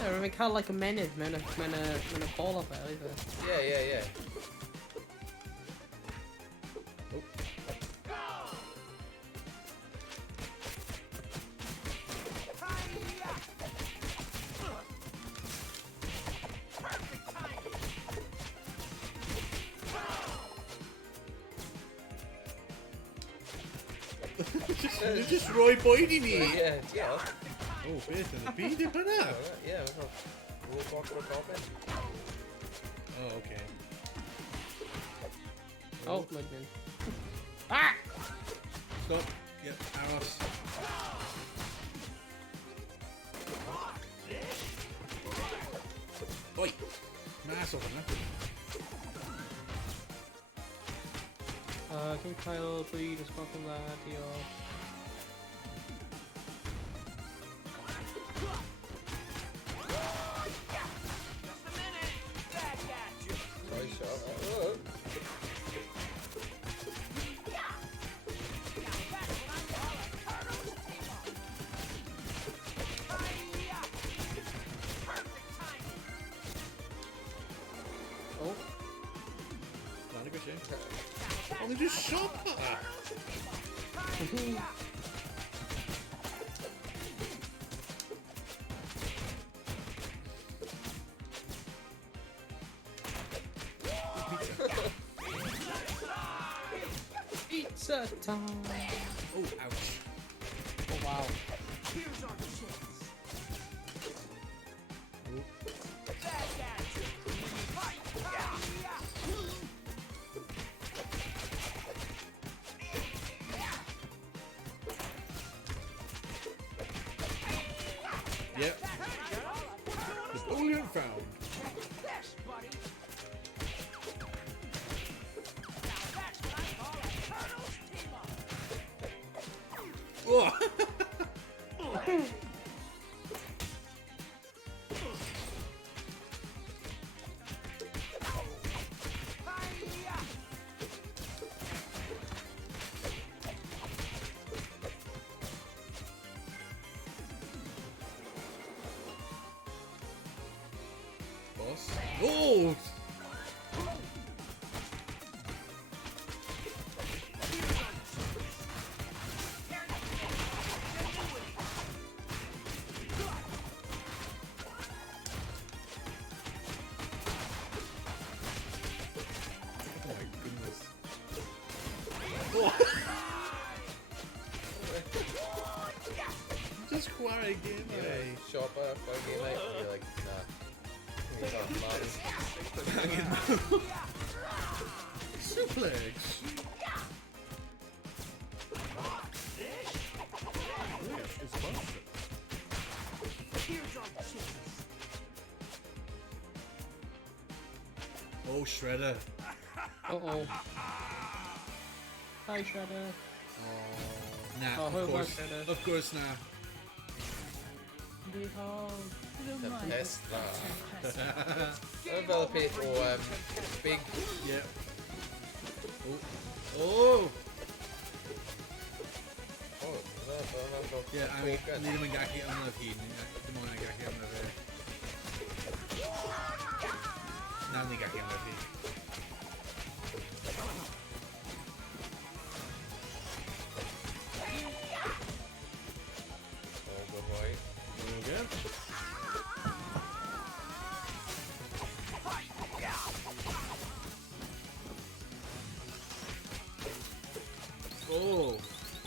Rwy'n cael like a menydd mewn y bol o fe, oedd e? Ie. Hiya! Perfect timing. Just roi boed i ni! Ie, diolch. O, beth yn y byd yw hwnna? Ie, robot o'r goblin. Oh, okay. Oh, mae'n mynd. Ah! Stop. Yep, aros. Oi! Mas o hwnna. Dwi'n cael bryd ysgwach yn dda, diolch. Just a minute. Back at you. Sorry, shot. Now that's what I call a turtles team up. Hiya! Perfect timing. Oh, Lan i gysio. Ond i'n just shot that! Hiya! pizza time! Oh, ouch. Oh, wow. Here's our chance. Oh. Back at you. Hiya! Yep. Napoleon found. This, buddy. Now that's what I call a turtles team up. Oh! Hiya! Boss. Oh! Oh my goodness. Just chwarae game, eh? Shot by a game night, and you're like, nah. He's off, Suplex! It's busted. Here's our chance. Oh, Shredder. Uh-oh. Hi, Shredder. Oh, nah, Oh, of who course. was Shredder? Of course, nah. Behold. The pest, nah. Fel y peth o big... Yeah. Oh. Oh! Oh, Yeah, I mean, ni ddim yn gallu ymladd hi. Dim ond yn gallu ymladd fe. Na, ni gallu ymladd hi. Oh, good boy. Okay. Oh!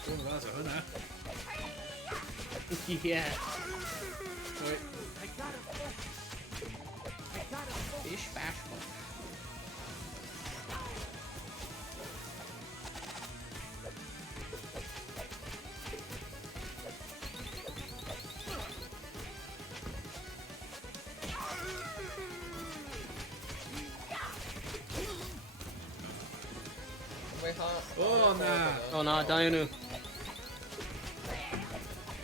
Dwi'n fath o hwnna. Yeah. Right. Fish bash. My heart. Oh, na. Oh na, da nhw.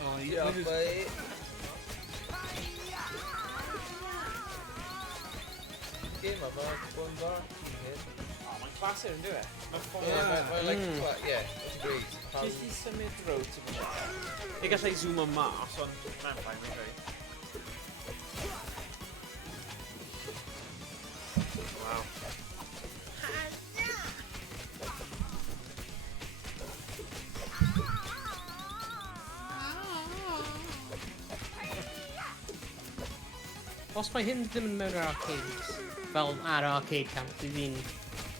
Oh, Yeah, mate. Game of one bar. O, mae'n clasur yn dweud. Mae'n ffôn. Yeah, it's great. Jyst i symud row ti bod. Ni gallai zoom o mas, ond mae'n ffain, mae'n gweud. Wow. Os mae hyn ddim yn mewn yr arcades, fel ar arcade camp, fi'n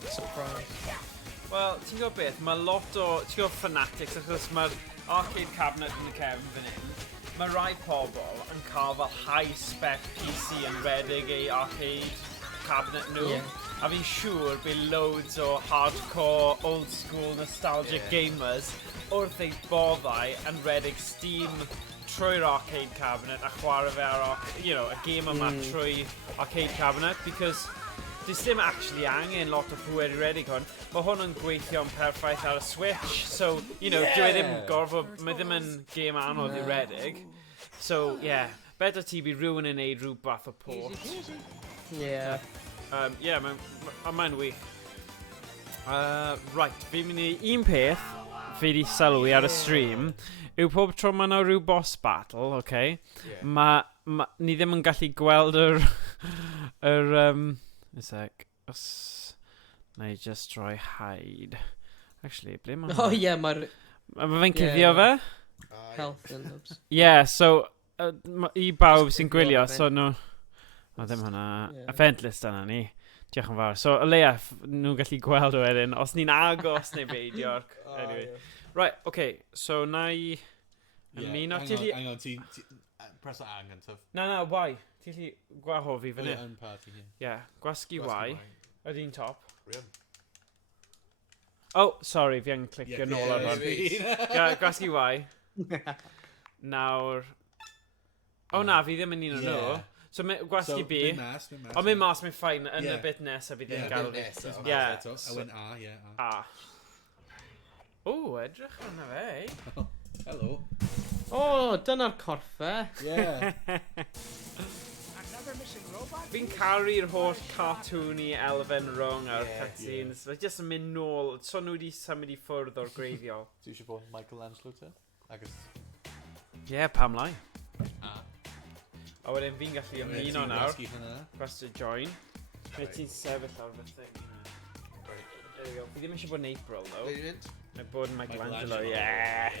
surprised. Wel, ti'n gwybod beth, mae lot o, ti'n gwybod fanatics, achos mae'r arcade cabinet yn y cefn fan hyn. Mae rai pobl yn cael fel high-spec PC yn redig ei arcade cabinet nhw. Yeah. A fi'n siŵr bydd loads o hardcore, old-school, nostalgic gamers wrth ei boddau yn redig Steam trwy'r arcade cabinet a chwarae fe ar, y game yma trwy arcade cabinet, because does ddim actually angen lot o pŵer i redig hwn. Mae hwn yn gweithio'n perffaith ar y Switch, so, dyw e ddim gorfod, mae ddim yn game anodd i redig. So, yeah, better ti bydd rhywun yn neud rhyw bath o port. Yeah. Mae'n wych. Right, fi'n mynd i un peth fi di sylwi ar y stream yw pob tro mae yna rhyw boss battle, okay? Ni ddim yn gallu gweld a sec, na I just try hide. Actually, ble mae Oh yeah, mae'r Mae fe'n cuddio fe? health and hubs. Yeah, so, i bawb sy'n gwylio, so no... O, ddim hwnna. Event list yna ni. Diolch yn fawr. So, o leia, nhw'n gallu gweld o wedyn, os ni'n agos neu beidio. Anyway. Right, okay, so na I... Ymuno, ti Hang on, ti... Press that ang gyntaf. Na, why? Ti allu gwahofi fyny? Yn party, ie. Yeah, gwasgu Y. Ydy'n un top. Rhywun. Oh, sorry, fi yn clicio nôl ar hwn. Gwasgu Y. Nawr... O na, fi ddim yn un o nhw. So, gwasgu B. O, mynd mas, mynd ffain. Yn y bit nesaf fydd yn gael fi. A wyn A, ie. A. O, edrych hwnna fe. Hello. O, dyna'r corffe. Yeah. Another missing robot? Fi'n caru'r holl cartoony elfen rhwng ar cutscenes. Fe jyst yn mynd nôl. So nhw wedi symud i ffwrdd o'r greiddiol. Ti eisiau bod Michelangelo te? Agus... Ie, pam lai. A. A wedyn fi'n gallu ymuno nawr. Gwasgu hynna. Press to join. Fe ti'n sefyll ar fy thing. There we go. Fi ddim eisiau bod yn April, though. Ble mynd? Mae bod yn Michelangelo, yeah.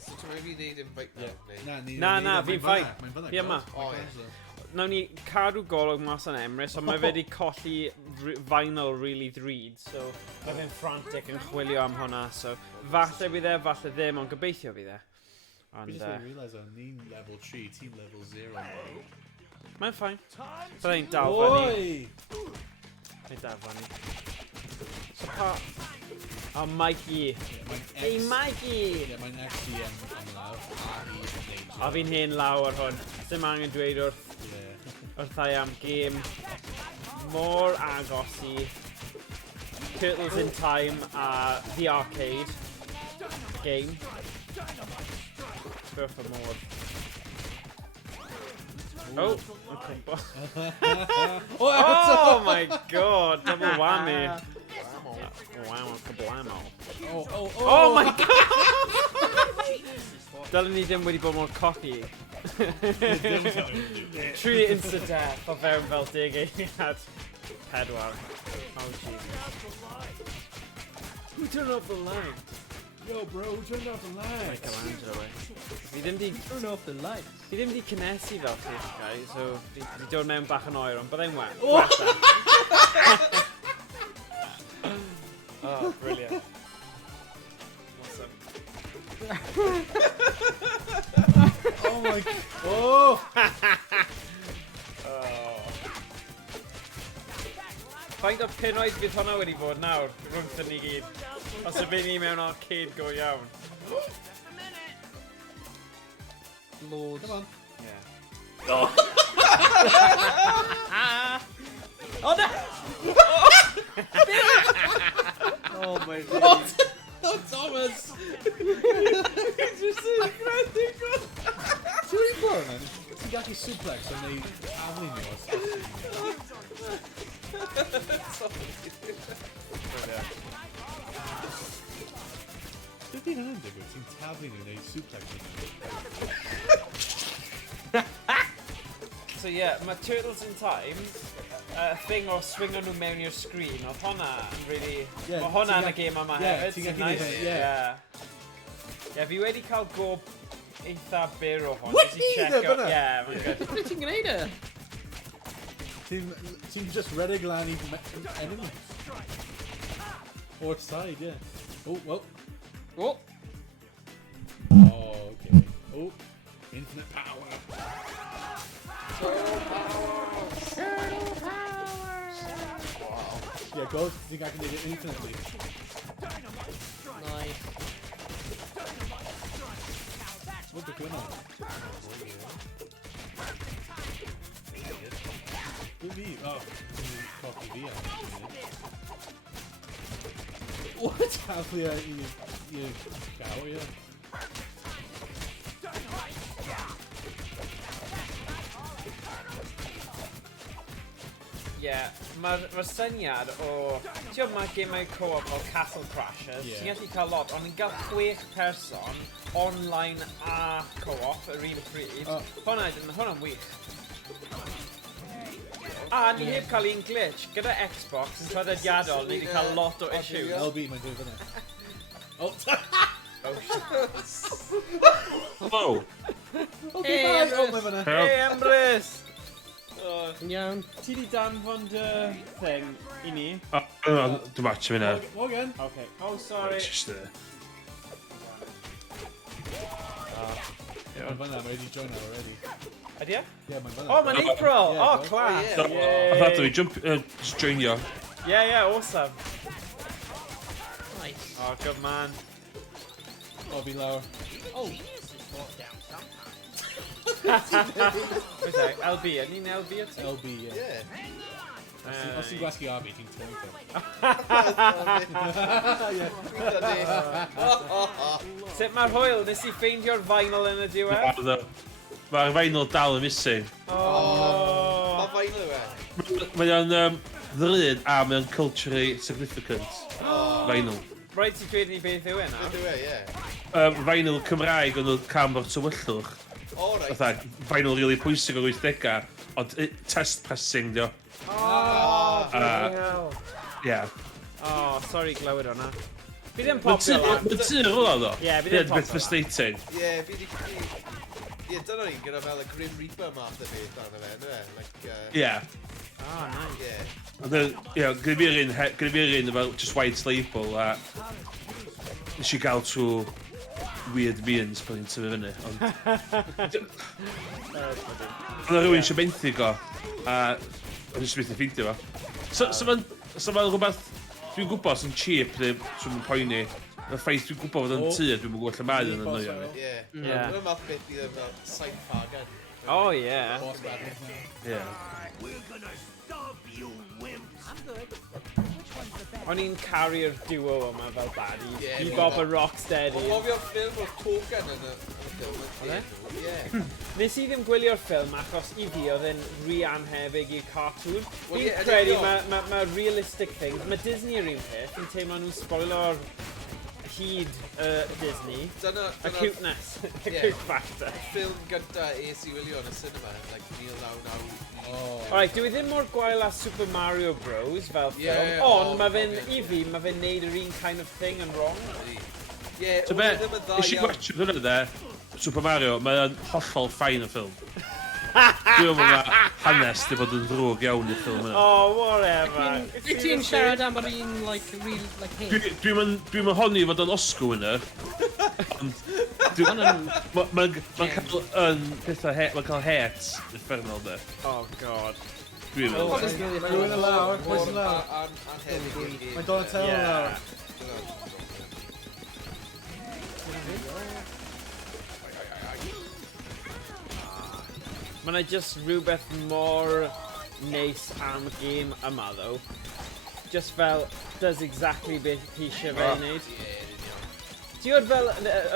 So ti'n mynd i wneud yn bike now? Na, fi'n ffain. Fi yma. O, ie. Nawn ni cadw golwg mas yn Emrys, ond mae fe wedi colli vinyl really ddrud, so mae fe'n frantic yn chwilio am hwnna, so falle bydd e, falle ddim, ond gobeithio bydd e. Fi just wedi realise o, ni'n level 3, team level 0. Mae'n ffain. Byddai'n dal fyny. Byddai'n dal fyny. So pa... O, Mikey. Hey, Mikey! Ie, mae'n actually am lawr. A fi'n hen lawr hwn. Dim angen dweud wrthai am gêm mor agos i Turtles in Time a The Arcade game. Beth o mor. Oh, yn cwmpo. Oh my god, double whammy. Wow, kablamo. Oh my god! Dylen ni ddim wedi bod mor cocky. Trwy insta-death o fewn fel 10 eiliad. Pedwar. Oh jeez. Who turned off the light? Yo bro, who turned off the light? Michelangelo, Fi ddim di... Turn off the lights. Fi ddim di cynnesu fel chi, guys, so fi dod mewn bach yn oer, ond byddai'n well. Oh, brilliant. Awesome. Oh my... Oh! Faint o punnoedd bydd hwnna wedi bod nawr, rhwngthyn ni gyd. Os y bydd ni mewn arcade go iawn. Loads. Come on. Oh no! Oh my god. Oh, Thomas! Just incredible! Ti'n wedi bod yna? Ti'n gallu suplex yn ei aflin ni os Beth y'n hynny'n digwydd? Ti'n taflu ni neu suplex ni? So yeah, mae Turtles in Time, thing o swingo nhw mewn i'r screen, oedd hwnna yn really... Yeah, Mae hwnna ti'n yn y game yma yeah, hefyd, ti'n sy'n gallu nice. neud hynny, yeah. Ie, fi wedi cael go eitha byr o hwn. Wedi Nes i neud checio- hwnna? Ie, mae'n good. Beth ti'n gwneud e? Ti'n just redig lan i enemy. O'r side, yeah. Oh, well. Oh. Oh, okay. Oh, infinite power. Yeah, go. I think I can make it infinitely. Nice. What's going on? Who me? Oh, copy V. What? Halfway out you cow, yeah. Ie, mae'r syniad o... Ti'n mae gemau co-op fel Castle Crashers, Ie. ti'n gallu cael lot, ond ni'n cael 6 person online a co-op yr un pryd. Oh. Hwnna'n wych. A ni heb cael un glitch, gyda Xbox yn traddodiadol, ni wedi cael lot o issues. LB, mae'n dweud fyna. Oh, Hello. okay, bye. Oh, mae'n fyna. Hey, Emrys! Iawn. Ti di danfon dy thing i ni? Dwi'n match fi na. Morgan. Okay. Oh, sorry. Just there. Mae'n fyna, mae wedi join already. Ydy e? Yeah, mae'n fyna. Oh, mae'n April! Yeah, Oh, go. class! Oh, I thought we jump, just join you. Yeah, awesome. Nice. Oh, good man. Oh, be lower. Oh. What's that? LB, ni'n LB at all? LB, yeah. Yeah. Os ti'n gwasgu RB, ti'n turn to. Sut mae'r hwyl? Nes i ffeindio'r vinyl yn y diwedd? Mae'r vinyl dal yn missing. Oh. Mae fain o we. Mae o'n ddrud a mae o'n culturally significant. Vinyl. Rhaid ti dweud ni beth yw yna? Beth yw e, ie. Vinyl Cymraeg o'n nhw'n cam o'r tywyllwch. O, reit. Fatha, vinyl really pwysig o'r 80au, ond test pressing, dio. Oh, bloody hell. Yeah. Oh, sorry glywed hwnna. Fi ddim popular. Mae'n tyr hwnna, ddo. Ie, fi ddim Bit popular. frustrating. Ie, fi di... Ie, dyna ni gyda fel y Grim Reaper math o beth dan y fe, ynddo fe? Like, Yeah. Oh, nice. ie. Ond gyda fi'r un efo just white label a nes i gael trwy weird means pan i'n tyfu fyny. Ond yna rhywun eisiau benthyg o a o'n eisiau beth i ffeindio fo. So mae'n rhywbeth dwi'n gwybod sy'n cheap neu sy'n poeni. Y ffaith dwi'n gwybod fod yn tŷ a dwi'n gwybod lle mae yn yno. Ie. Ie. Dyna math beth bydd yn fel saith pagan. Oh, yeah. O'n i'n caru'r duo yma fel baddie. Ie, I ie. Bob y Rocksteady. Ond gofio'r ffilm o'r token yn y ffilm. Ie. Nes i ddim gwylio'r ffilm achos i fi oedd yn rhy anhebig i'r cartoon. Wel, ie, Fi'n ydy credu o. mae realistic things. Mae Disney yr un peth. Fi'n teimlo nhw'n spoilo'r hyd Disney. Dyna... Y cuteness. Y Ie. cute factor. Ffilm gynta es i wylio yn y cinema, like 1999. Alright, dwi ddim mor gwael a Super Mario Bros fel ffilm, Ie, ond mae fe'n, ie. i fi, mae fe'n neud yr un kind of thing yn wrong. Ie, So oedd be, e ddim yn dda nes i iawn. gwachio hwnna de, Super Mario, mae'n hollol ffain y ffilm. Dwi'n meddwl mae hanes di bod yn ddrwg iawn i'r ffilm yna. Oh, whatever. Wyt ti'n siarad am yr un, like, real, like, hyn? Dwi'n honni fod o'n Oscar winner, Mae'n cael hets uffernol de. Oh god. Dwi'n meddwl. Rwy'n y lawr, pwys y lawr. Mae'n dod yn tel y lawr. Mae yna just rhywbeth mor neis am y gêm yma, though. Just fel, does exactly beth chi eisiau fe wneud. Ti'n gwybod fel,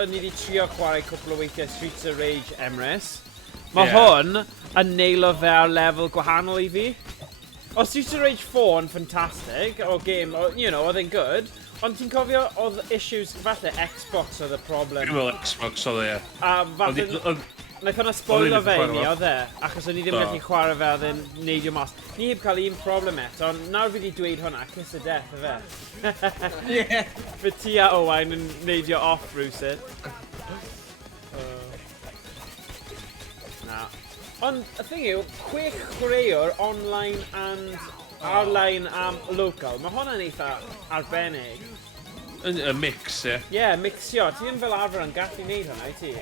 o'n i wedi trio chwarae cwpl o weithiau Streets of Rage Emrys. Mae hwn yn neilo fe ar lefel gwahanol i fi. O Streets of Rage 4 yn ffantastig, o game, you know, oedd e'n good. Ond ti'n cofio, oedd issues, falle Xbox oedd y problem. Dwi'n meddwl Xbox oedd e, ie. A falle, naeth hwnna spoiler fe i ni, oedd e, achos o'n i ddim gallu chwarae fe, oedd e'n neidio mas. Ni heb cael un problem eto, ond nawr fi wedi dweud hwnna, kiss y death, o fe. Ie. Fe ti a Owain yn neidio off rhywsyd. Na. Ond y thing yw, 6 chwaraewr online and ar-line am local, mae hwnna'n eitha arbennig. Y mix, ie. Ie, mixio. Ti ddim fel arfer yn gallu neud hwnna, i ti?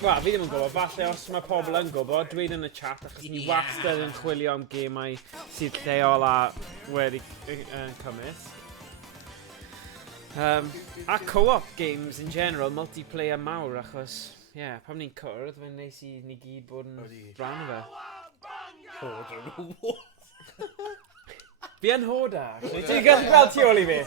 Wel, fi ddim yn gwybod, falle os mae pobl yn gwybod, dweud yn y chat, achos ni wastad yn chwilio am gemau sydd lleol a wedi cymys. A co-op games in general, multiplayer mawr, achos, pam ni'n cwrdd, fe'n neis i ni gyd bod yn rhan o fe. Fi yn hoda, actually. Ti'n gallu gweld tu ôl i fi?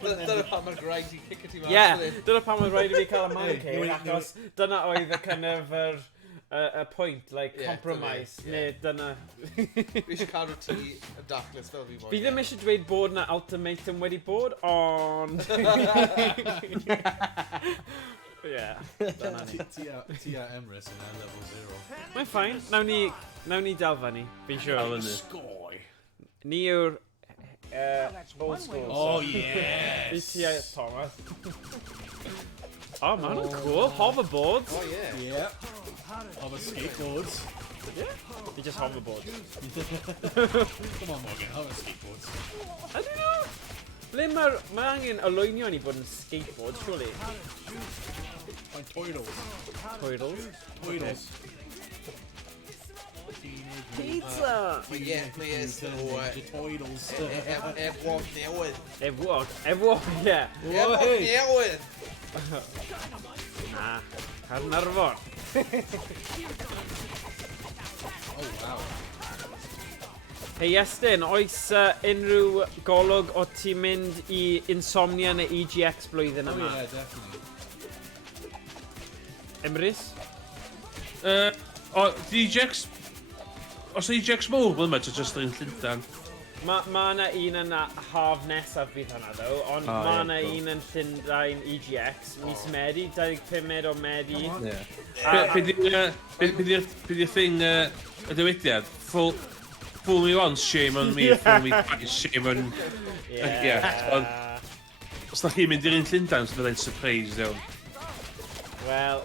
Dyna pan mae'r graig i cicio ti mas. Ie, dyna pan mae'n rhaid i fi cael y mancade, achos dyna oedd y kind of y pwynt, like, compromise, neu dyna... Fi eisiau cadw ti y daclus fel fi moyn. Fi ddim eisiau dweud bod na ultimatum wedi bod, ond... Ie, dyna ni. Ti a Emrys yn level 0. Mae'n ffain, nawn ni dal fyny, fi'n siŵr. Sgoi. Ni yw'r old school. Oh, yes! Fi ti a Thomas. Oh, man, cool. Hoverboards. Oh, yeah. Yeah. Of a skateboards. Fi just hoverboards. Come on, Morgan, have a skateboards. I don't know. Ble mae angen olwynio ni bod yn skateboard, surely? Mae'n toidles. Toidles? Toidles. Pizza! Mae Iestyn o... Toidles. Efwog newydd. Efwog, ie. Efwog newydd! Na, Carnarfon. Oh, wow. Hei Iestyn, oes unrhyw golwg o ti'n mynd i Insomnia neu EGX blwyddyn yma? Oh, yeah, definitely. Emrys? EGX... Os EGX mowr blwyddyn yma, just yn Llundain. Mae yna un yn haf nesaf bydd hwnna ddo, ond mae yna un yn Llundain EGX, mis Medi, 25 o Medi. Be di'r thing y dywediad? Fool me once, shame on me, fool me twice, shame on... Os da chi'n mynd i'r un Llundain, so byddai'n surprised iawn. Wel,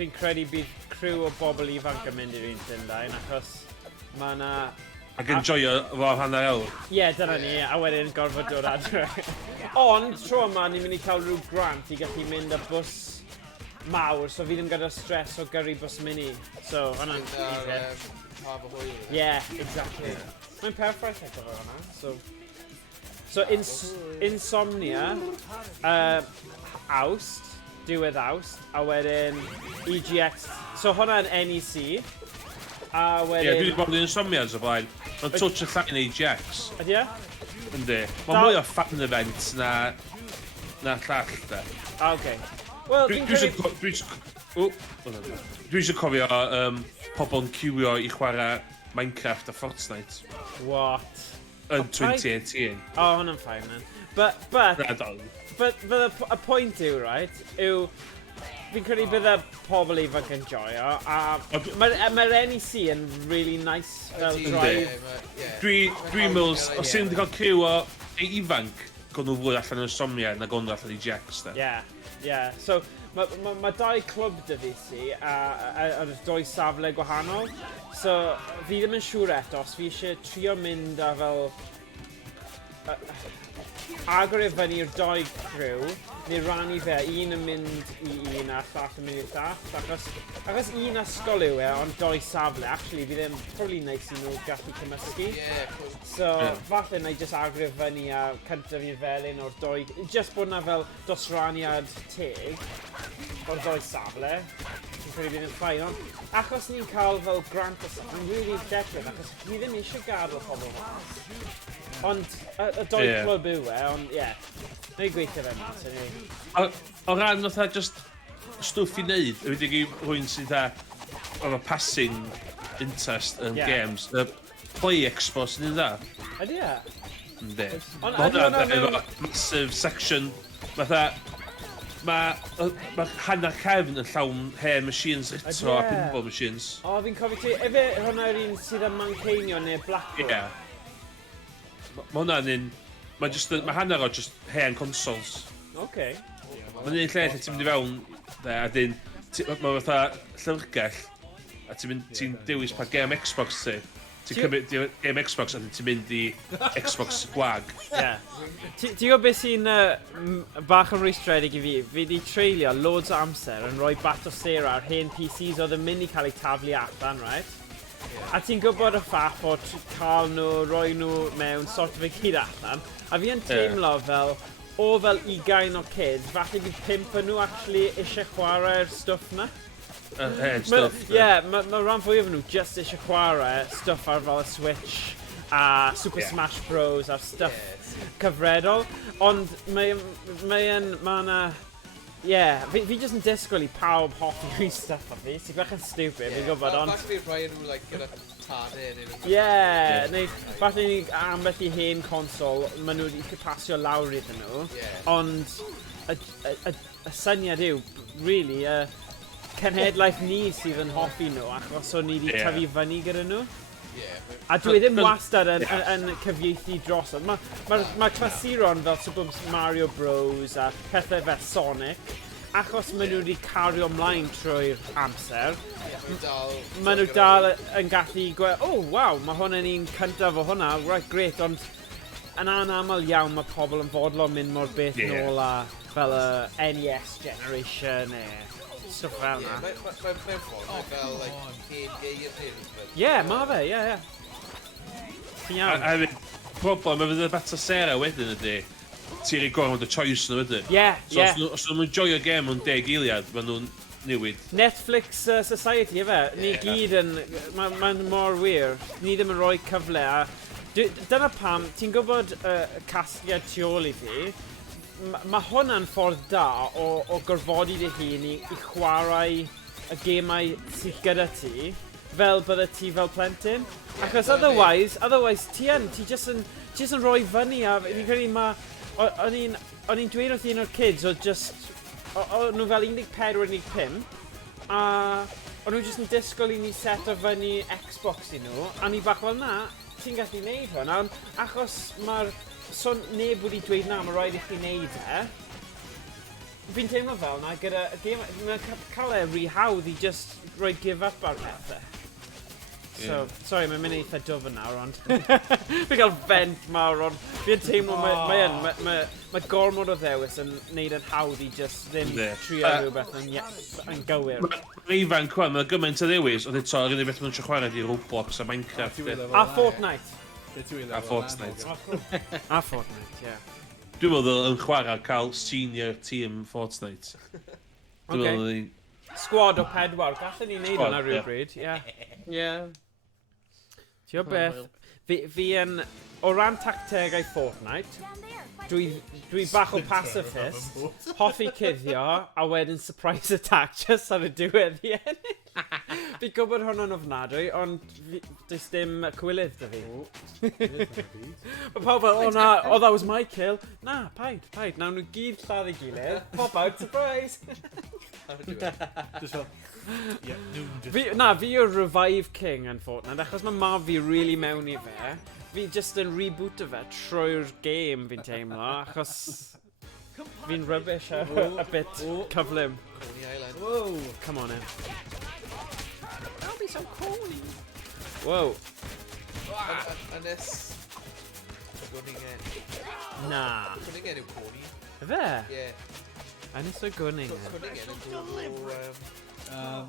fi'n credu bydd criw o bobl ifanc yn mynd i'r un Llundain, achos mae yna... Ac enjoyo fo hanner awr. Ie, dyna ni, a wedyn gorfod dod adre. Ond, tro yma, ni'n mynd i cael rhyw grant i gallu mynd â bws mawr, so fi ddim gyda'r stress o gyrru bws mini. So, hwnna'n easy. Ie, exactly. Mae'n perffaith eto fo hwnna. So Insomnia, Awst, diwedd Awst, a wedyn EGX. So, hwnna'n NEC. A wedyn... Ie, dwi wedi bod yn Insomnias o blaen. Mae'n touch y llain EGX. Ydy e? Yndi. Mae'n mwy o fan event na llall, da. Ah, oce. Wel, fi'n credu... Dwi eisiau cofio pobl yn cywio i chwarae Minecraft a Fortnite. What? Yn 2018. Oh, hwnna'n ffain, man. But y pwynt yw, right, yw... Fi'n credu bydd y pobl ifanc yn joio, a mae'r NEC yn really nice fel drive. Dwi'n meddwl, os ti'n cael criw o ifanc, gwn nhw fwy allan yn Insomnia na gwn nhw allan i EGX, da. Ie. So, mae dau clwb dy fi si, a doi safle gwahanol. So, fi ddim yn siŵr eto, os fi eisiau trio mynd a fel... agor fyny'r doi criw, neu rannu fe, un yn mynd i un a llall yn mynd i'r llall. Achos un ysgol yw e, ond doi safle, actually, fydd e'n probably neis i nhw gallu cymysgu. So, falle na i just agor fyny a cyntaf i'r felyn o'r doi, just bod na fel dosraniad teg o'r doi safle. Dwi'n credu bydd yn ffain, ond achos ni'n cael fel grant o stuff, yn really dechrau, achos ni ddim eisiau gadael pobl mas. Ond y doi clwb yw e, ond ie, na i gweithio fe mas, anyway. O ran fatha just stwff i wneud, y wedi rhywun sydd efo passing interest yn games, y Play Expo sy'n un dda. Ydy e? Ynddi. Ond Mae ydy hwnna hwnna'n mewn... efo massive section, fatha, mae hanner cefn yn llawn hair machines retro a pinball machines. O, fi'n cofio ti, efe hwnna yw'r un sydd yn Manceinion neu Blackpool? Ie. Mae hwnna'n un, mae hanner o just hen consoles. Oce. Mae'n un lle lle ti'n mynd i fewn, a dyn, mae fatha llyfrgell, a ti'n dewis pa game Xbox ti. Ti'n cymryd game Xbox a ti'n mynd i Xbox gwag. Ie. Ti'n gwybod beth sy'n bach yn rwystredig i fi? Fi wedi treulio loads o amser yn rhoi bat o sera ar hen PCs oedd yn mynd i cael eu taflu allan, right? A ti'n gwybod y ffaff o cael nhw, rhoi nhw mewn, sort of gyd allan. A fi yn teimlo fel, o fel 20 o kids, falle bydd 5 o nhw actually eisiau chwarae'r stwff na. Ie, mae rhan fwyaf nhw just eisiau chwarae stwff ar fel y Switch a Super Smash Bros a'r stwff cyfredol. Ond fi jyst yn disgwyl i pawb hoffi rhywun stwff o fi. Sy'n bach yn stupid, fi'n gwybod, ond... Falle bydd rhai nhw, gyda tadau neu... Ie, neu falle ni ambell i hen consol, maen nhw wedi pasio lawr iddyn nhw. Ond y syniad yw, really, cenhedlaeth ni sydd yn hoffi nhw, achos o'n ni wedi tyfu fyny gyda nhw. A dwi ddim wastad yn cyfieithu drosodd. Mae clasuron fel Super Mario Bros a pethau fel Sonic, achos maen nhw wedi cario ymlaen trwy'r amser, maen nhw dal yn gallu gweud, oh, waw, mae hwnna'n un cyntaf o hwnna, right, great, ond yn anaml iawn mae pobl yn fodlon mynd mor beth nôl a fel y NES generation stuff fel yna. Mae'n ffordd, fel hen geir hyn. Ie, mae fe, ie. Ti'n iawn. A hefyd, problem, mae fydd y bata sera wedyn ydy, ti'n rei gormod o choice nhw wedyn. Ie. Os nhw'n joio game o'n 10 eiliad, maen nhw'n newid. Netflix Society, efe, ni gyd yn, mae'n mor wir, ni ddim yn rhoi cyfle a dyna pam, ti'n gwybod casgliad tu ôl i fi, mae hwnna'n ffordd da o gorfodi dy hun i chwarae y gemau sydd gyda ti, fel bydde ti fel plentyn. Achos otherwise ti jyst yn rhoi fyny a fi'n credu o'n i'n dweud wrth un o'r kids o nhw fel 14-15 a o'n nhw jyst yn disgwyl i ni seto fyny Xbox i nhw a ni bach fel na, ti'n gallu neud hwnna, achos mae'r neb wedi dweud na, mae rhaid i chi neud fi'n teimlo fel na gyda y gêm, mae'n cael rhy hawdd i just rhoi give up ar pethau. So, sorry, mae'n mynd eitha dwfn nawr, ond fi'n cael vent mawr, ond fi'n teimlo mae gormod o ddewis yn neud yn hawdd i just ddim trio rhywbeth yn gywir. Mae'n ifanc kwan, mae'n gymaint o ddewis, ond eto, yr unig beth maen nhw'n chwarae di Roblox a Minecraft. A Fortnite. A Fortnite. A Fortnite, ie. Dwi'n meddwl yn chwarae cael senior team Fortnite. Dwi'n meddwl Squad o 4, gallwn ni neud hwnna rhywbryd, ie. Ie. Ti'n o beth, fi yn, o ran tactegau Fortnite, dwi bach o pacifist, hoffi cuddio, a wedyn surprise attack just ar y diwedd i ennill. Fi'n gwybod hwnna'n ofnadwy, ond does dim cywilydd dy fi. Mae pawb fel, oh na, oh that was my kill. Na, paid, nawn nhw gyd lladd ei gilydd, pop out, surprise. Fi yw'r revive king yn Fortnite, achos mae mab fi really mewn i fe. Fi just yn reboot o fe trwy'r game fi'n teimlo, achos fi'n rubbish a bit cyflym. Coney Island. Whoa, come on in. Don't be so corny. Whoa. Ynys... Gunningen. Na. Gunningen yw pony. Efe? Ie. Ynys o gwning. Gunningen yn dod o...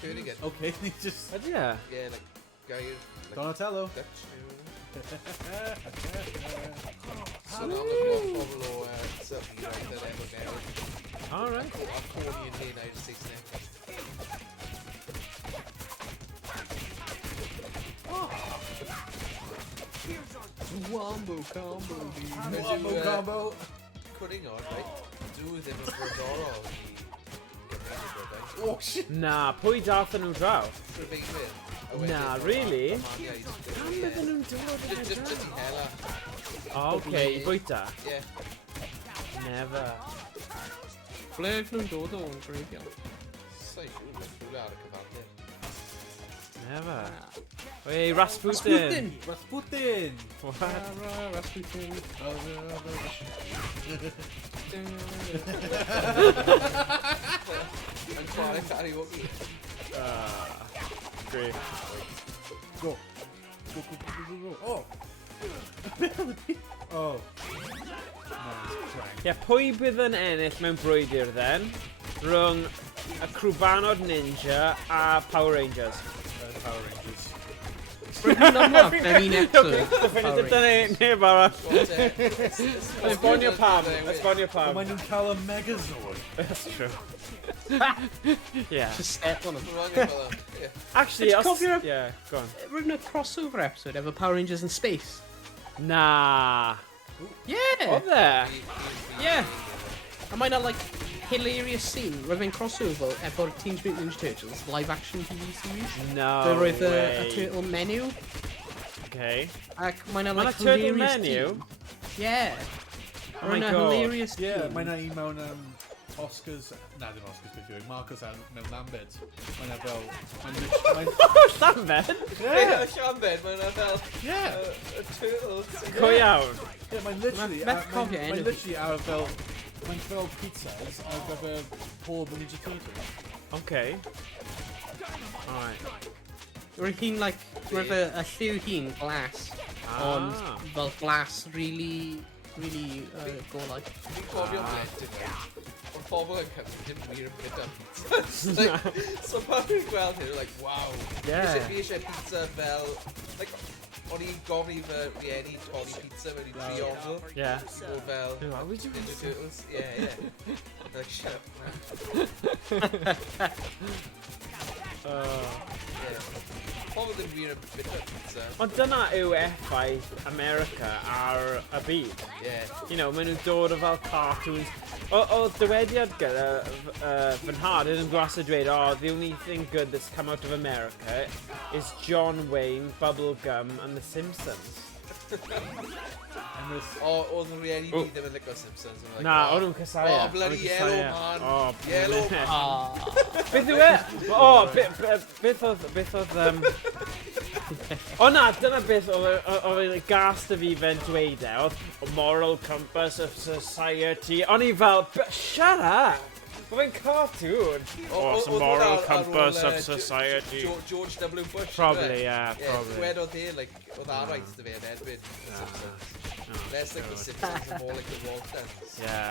Cwningen. Okay, ni just... Ydy e? Ie, like, gair... Donatello. Dutch nhw. So now there's lot of pobl o sylwi rhaid yr efo newydd. Alright. A pony yn hen air Saesneg. Wombo combo. Wombo combo. Cwningen, right? Dwi ddim yn brodorol i Gymraeg o brodau. Oh shit. Na, pwy dath nhw draw? Rhyfeilwyr. Na, really? Pam bydden nhw'n dod yn Just i hela. Oce, i bwyta? Ie. Never. Ble ydyn nhw'n dod o'n greigiol? Sa'i siŵr, mae'n rhywle ar y cyfarwyr. Never. Wei, Rasputin! Rasputin. What? Rasputin. Yn chwarae karaoke. Great. Go. Go, go, go, go, go. Oh. Oh. Nice prank. Ie, pwy bydd yn ennill mewn brwydr then? Rhwng y crwbanod ninja a Power Rangers. Power Rangers. Rwy'n amlaf, fe'n un episode. Definitive dyn neb arall. Esbonio pam. Esbonio pam. Maen nhw'n cael y Megazord. That's true. Yeah. Just step on them. Actually, Just cofio- yeah, go on. Rwy'n a crossover episode efo Power Rangers in Space. Nah. Yeah! Oedd e? Yeah! A mae'n a, like, hilarious scene rwy'n crossover efo'r Teenage Mutant Ninja Turtles live action TV series. No There roedd y way. turtle menu. Okay. Ac mae'n a, Mae like, na turtle hilarious menu? scene. Yeah. Oh my Rwy'n a God. hilarious Yeah, scene. mae'n un mewn Oscars... Na, ddim Oscars beth yw'n. Marcus mewn Lambert. Mae'n fel... Mae'n... Llanfed? Yeah. Llanbed, mae'n fel... Yeah! Y turtles. Go iawn. Yeah, mae'n literally... Meth cofio Mae'n enw. literally ar fel... Mae'n fel pizzas ar gyfer pob Ninja Turtle. Okay. Alright. Rwy'n hi'n, like, rwy'n a lliw hi'n glas. Ond fel glas really go-like. Fi'n cofio Flint yn dweud. Oedd pobl yn cymryd dim wir yn byd am pizza. So pan fi'n gweld hyn, like, wow. Yeah. Fi eisiau pizza fel... Like, o'n i'n gofyn i fy rieni toli pizza mewn i 3 ofl. Yeah. O fel... Why would you Ninja Turtles. Yeah. Like, shut up, man. Yeah. Pobl ddim wir yn byd am pizza. Ond dyna yw effaith America ar y byd. Yeah. You know, maen nhw'n dod o fel cartoons. O dywediad gyda fy nhad yn gwas a dweud, oh, the only thing good that's come out of America is John Wayne, Bubblegum and The Simpsons. Emrys... Oedd yn rieni fi ddim yn licio Simpsons. Na, o'n nhw'n casau e. Oh, bloody yellow man. Oh, Yellow man. Ah. Beth yw e? Beth oedd... O na, dyna beth oedd y gas dy fi fe'n dweud e. Oedd moral compass of society. O'n i fel, shut up! Mae'n cartoon. Oh, it's a moral compass of society. George W. Bush. Probably, yeah, probably. Wedodd e, like, oedd araith dy fe yn erbyn Simpsons. Less like the Simpsons and more like the Waltons. Yeah.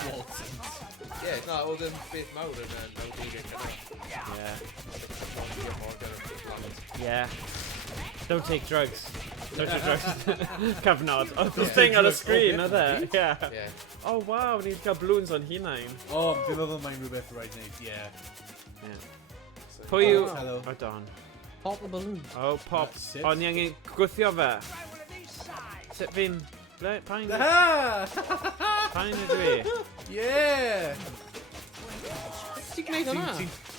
Yeah, na, oedd yn beth mawr yn 90 cynnau. Yeah. Yeah. Don't take drugs. Don't take drugs. Cyfnod. Oedd the thing on the screen, oedd e? Yeah. Yeah. Oh wow, ni'n cael balloons o'n hunain. Oh, dwi'n meddwl mae'n rhywbeth rhaid wneud, yeah. Pwy yw... Hello. O, Don. Pop the balloon. O, pop. That's it. O, ni angen gwthio fe. Sut fi'n... Pa'n... Pa'n ydw i? Yeah! Ti'n gwneud hwnna?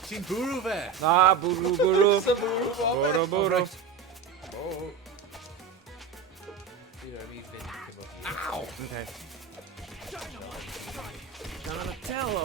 Ti'n bwrw fe? Ah, bwrw, bwrw. Sa bwrw fo, Bwrw, bwrw. Oh. You know, mi fynd i cyfo. Ow! Okay. Donatello!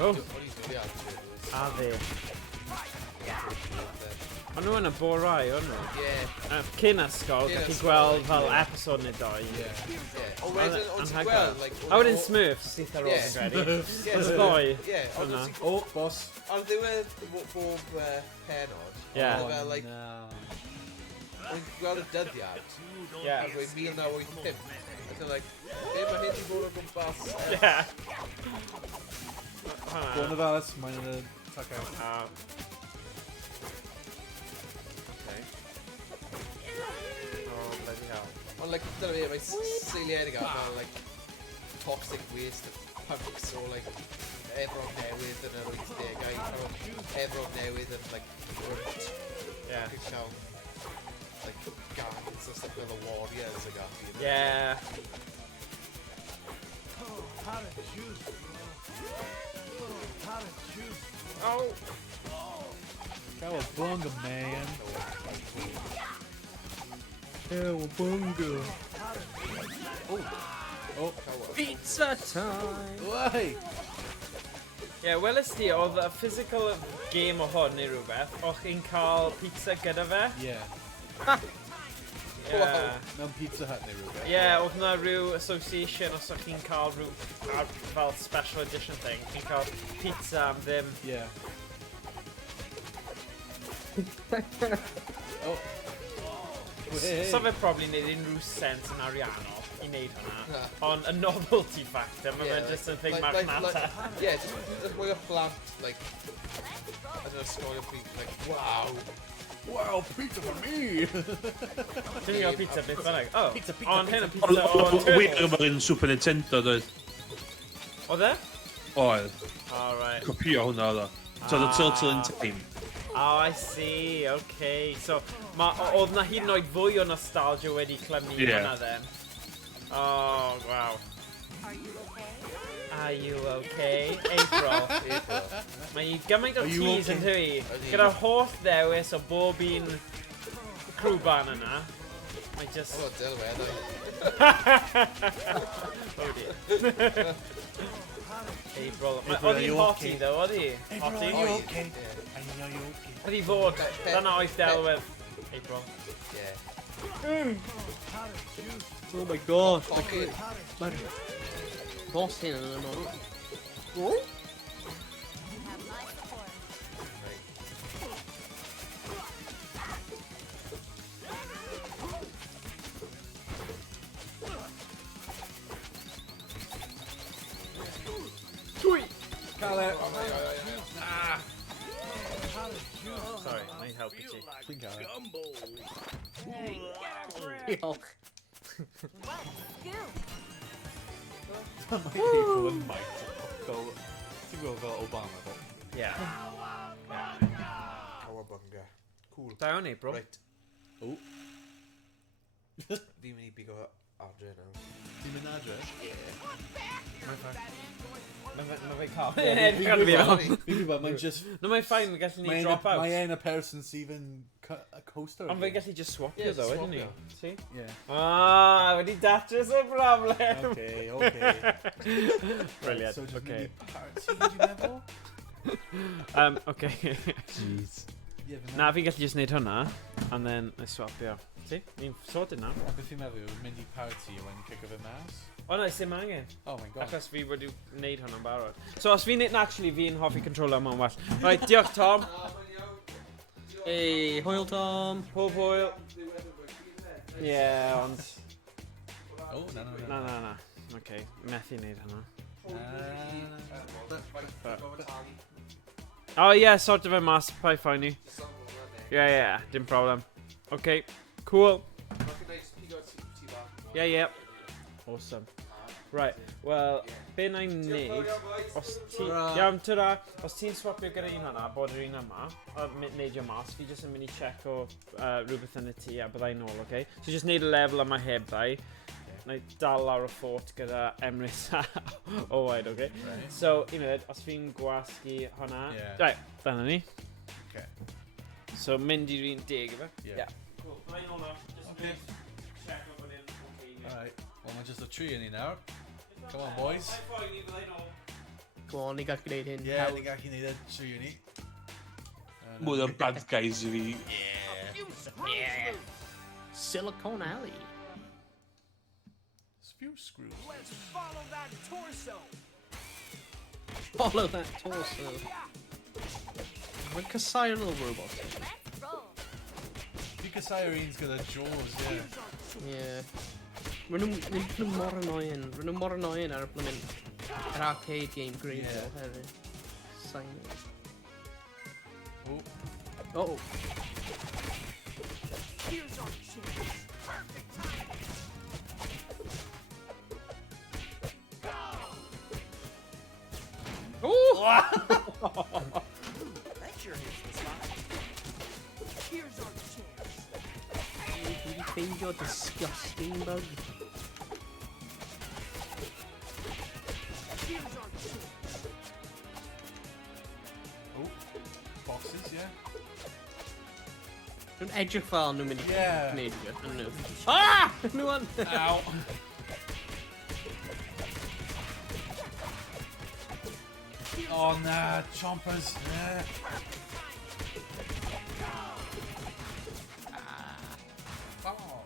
Oh. O'n i'n dwi ar Turtles. A fe. O'n nhw yn y borau, o'n nhw? Ie. Cyn ysgol, Cyn gallu ysgol, gweld fel ie. episode neu doi. Ie. Ie. O wedyn, o'n ti'n Anhygoel. gweld, like... A wedyn Smurfs sydd ar ôl Ie. yn credu. Ie, Oes ddoi. Ie, ond Hwnna. ti'n... O, boss. Ar ddiwedd bob penod, Ie. oedd fel, like, No. o'n gweld y dyddiad, Ie. a dweud 1985. Ac yn like, be mae hyn i fod o gwmpas? Ie. Gwrn y falas, mae'n yn y tuck out. Oh, bloody hell. Ond, like, dyna fi, mae seiliedig ar fel, like, toxic waste punks o, like, Efron newydd yn yr 80au, Efron newydd yn, like, grunt. Ie. Ac yn llawn, like, gangs o stuff fel the Warriors ag ati. you know? Yeah. Oh. Cowabunga, man. Cowabunga. Oh, Pizza time. why? Ie, weles ti, oedd y physical game o hwn neu rhywbeth, o'ch chi'n cael pizza gyda fe? Yeah. Ie. Mewn Pizza Hut neu rhywbeth. Ie, oedd na rhyw association os o'ch chi'n cael rhyw fel special edition thing, chi'n cael pizza am ddim. Yeah. Oh. So fe probably neud unrhyw sens yn ariannol i wneud hwnna, Na. ond y novelty factor, mae Yeah, fe'n just yn thing like, marchnata. yeah, just mwy o plant, like, as yn ysgolio fi, like, wow. Wow, pizza for me! Dwi'n gael pizza beth bynnag. Oh, Pizza, pizza, ond hyn y Oedd pizza o wir Turtles. yma'r un Super Nintendo, doedd? Oedd e? Oedd. Alright. Copio hwnna, oedd o. So, the Turtle in Time. Oh, I see, okay. So, oedd na hyd yn oed fwy o nostalgia wedi clymu Ie. hwnna then. Oh, wow. Are you okay? April. Mae hi gymaint o Are you teas yn okay? hwy. Gyda'r holl ddewis o bob un crew ban yna. Mae just... O, delwedd. Oh dear. April. Oedd are hi'n you hoti okay? ddo, oedd hi? April, Hoti? are you okay? Are you okay? Oedd hi fod. Dyna oedd delwedd. April. Yeah. Oh my gosh. Pocket. Mae'r boss hyn yn yno. Cael Sorry, mae'n helpu ti. Dwi'n cael Diolch. Mae people yn mic. Fel, ti'n gweld fel Obama, fel? Yeah. Cowabunga. Cool. Da iawn, April. Right. O, Fi'n mynd i bigo adre nawr. ti'n mynd adre? Mae fe'n cael. Fi'n gwybod, fi'n gwybod, mae'n just... No, mae'n ffain, mae gallu ni drop out. Mae ein a person sydd yn a coaster. Ond fe'n gallu just swapio Ie, ddo, just wedyn ni. swapio. See? Yeah. Ah, wedi datrys y broblem. Okay, okay. Brilliant, So just okay. mynd i party, dwi'n meddwl? Okay. Jeez. Yeah, Na, fi'n gallu just neud hwnna, and then I swapio. See? Ni'n sorted now. A beth fi'n meddwl, mynd i party a wedyn cicio fe mas? O, na, sim angen. Oh my god. Achos fi wedi wneud hwnna'n barod. So, os fi'n actually, fi'n hoffi controller yma'n well. Right, diolch Tom. Hey, hwyl Tom. Pob hwyl. Ie, ond... Oh, no. Na. Okay, methu wneud hwnna. Oh, yeah, sort of a mas, pai ffain ni. Yeah, dim problem. Okay, cool. Yeah. Awesome. Right, well, be na'n neud, os ti... Iawn, tyra, os ti'n swapio gyda un hwnna, bod yr un yma, a neidio mas, fi jyst yn mynd i check o rhywbeth yn y tŷ a byddai nôl, okay? So just neud y lefel yma hebdau, na i dal lawr y ffort gyda Emrys a Owain, okay? Right. So, os fi'n gwasgu hwnna... Yeah. Right, dyna ni. Okay. So, mynd i'r un deg, efe? Yeah. Cool, byddai nôl nawr, just Okay. check o bod yn okay. Alright. Well, mae'n just a tree in nawr. Come on, boys. Go on, ni gallu gwneud hyn. Yeah, ni gallu neud y tree in ni. Mwy o'r bad guys i fi. Yeah. Yeah. Silicon Alley. There's a few screws. Let's follow that torso. Follow that torso. Like a silent little robot. Let's roll. Because Irene's got a jaws, yeah. Yeah. Rydyn nhw mor annoying. Rydyn nhw mor annoying ar y blymyn yr arcade game green Yeah. hefyd. Sign it. Oh, Oh. Here's our chance. Perfect timing. Oh! That sure hits the spot. Here's our chance. Did you find your disgusting bug? Here's our chance. oh. Boxes, yeah. Dwi'n edrych fel nhw'n mynd i Yeah. gwneud nhw. Ah! Nhw on! Ow. Oh, nah, chompers. Yeah. Oh.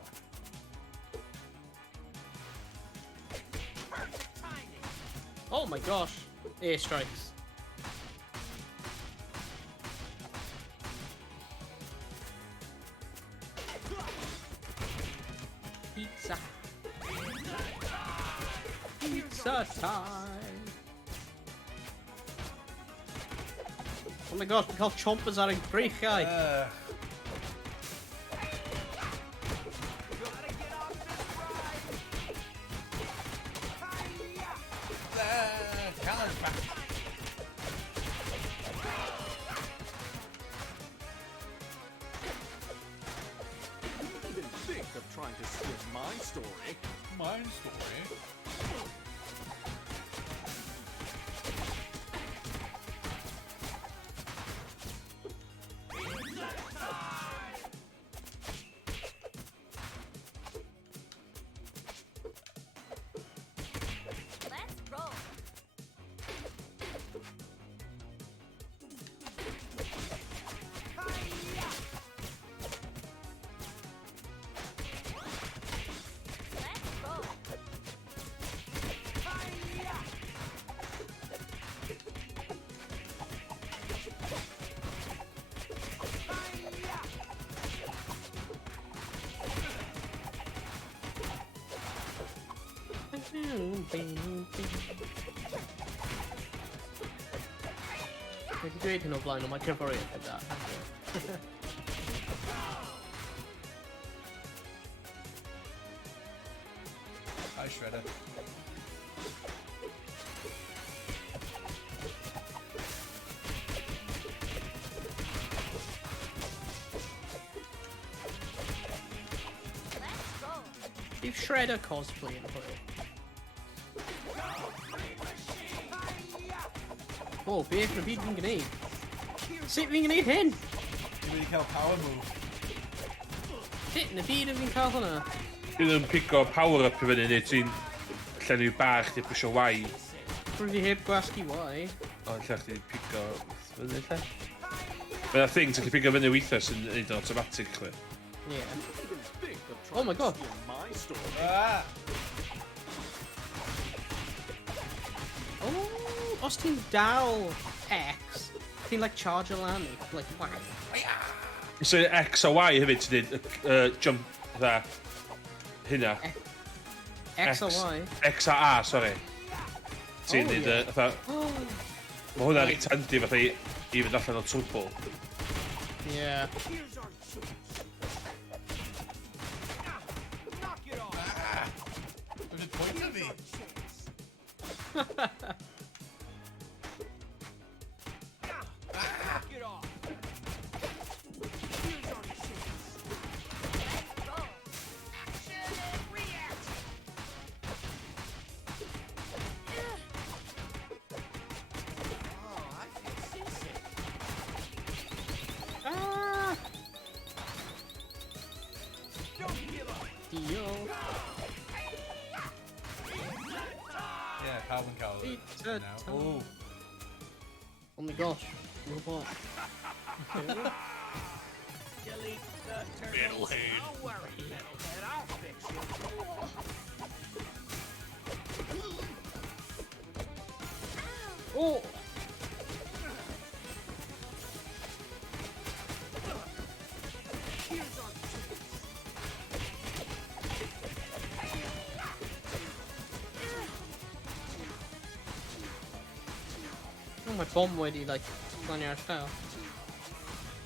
Oh my gosh. Air strikes. Pizza. Pizza time. Oh my gosh, we cael chompers ar ein breichiau. Callan's back. Even think of trying to steal my story. Mine story. Let's roll. Let's roll. Wedi dweud hyn o blaen, ond mae cyforiad gyda. Hi, Shredder. Let's roll. Bydd Shredder cosplay yn hwyl. O, beth na byd fi'n gwneud? Sut fi'n gwneud hyn? Ti'n wedi cael power move. Sut na byd fi'n cael hwnna? Bydd yn pigo power up i fyny neu ti'n llenwi bach di pwysio Y. Rwy'n fi heb gwasgu Y. O, lle chdi pigo fyny lle? Mae'n thing, ti'n gallu pigo fyny weithio sy'n neud yn automatic chli. Yeah. Even think of Oh trying my God. to steal my story. Ah! O, os ti'n dal X, ti'n like charge o lan, like whack. So X a Y hefyd ti'n neud jump dda hynna. X o Y. X a A, sori. Ti'n Oh, neud yeah. fatha... Mae hwnna'n reit handi fatha i fynd allan o twbl. Yeah. Here's our chance. Knock it off. There's a point of me. Knock it off. Here's our chance. Let's roll. Action and react. Oh, I feel seasick. Ah! Don't give up. Dio. Yeah, Calvin Cowl. Pizza Now. time. Oh, Oh my gosh. Robot. Delete. Metalhead. Don't worry, Metalhead. I'll fix you. Oh! Here's our chance. Oh, my bomb wedi, like, planio ar llaw.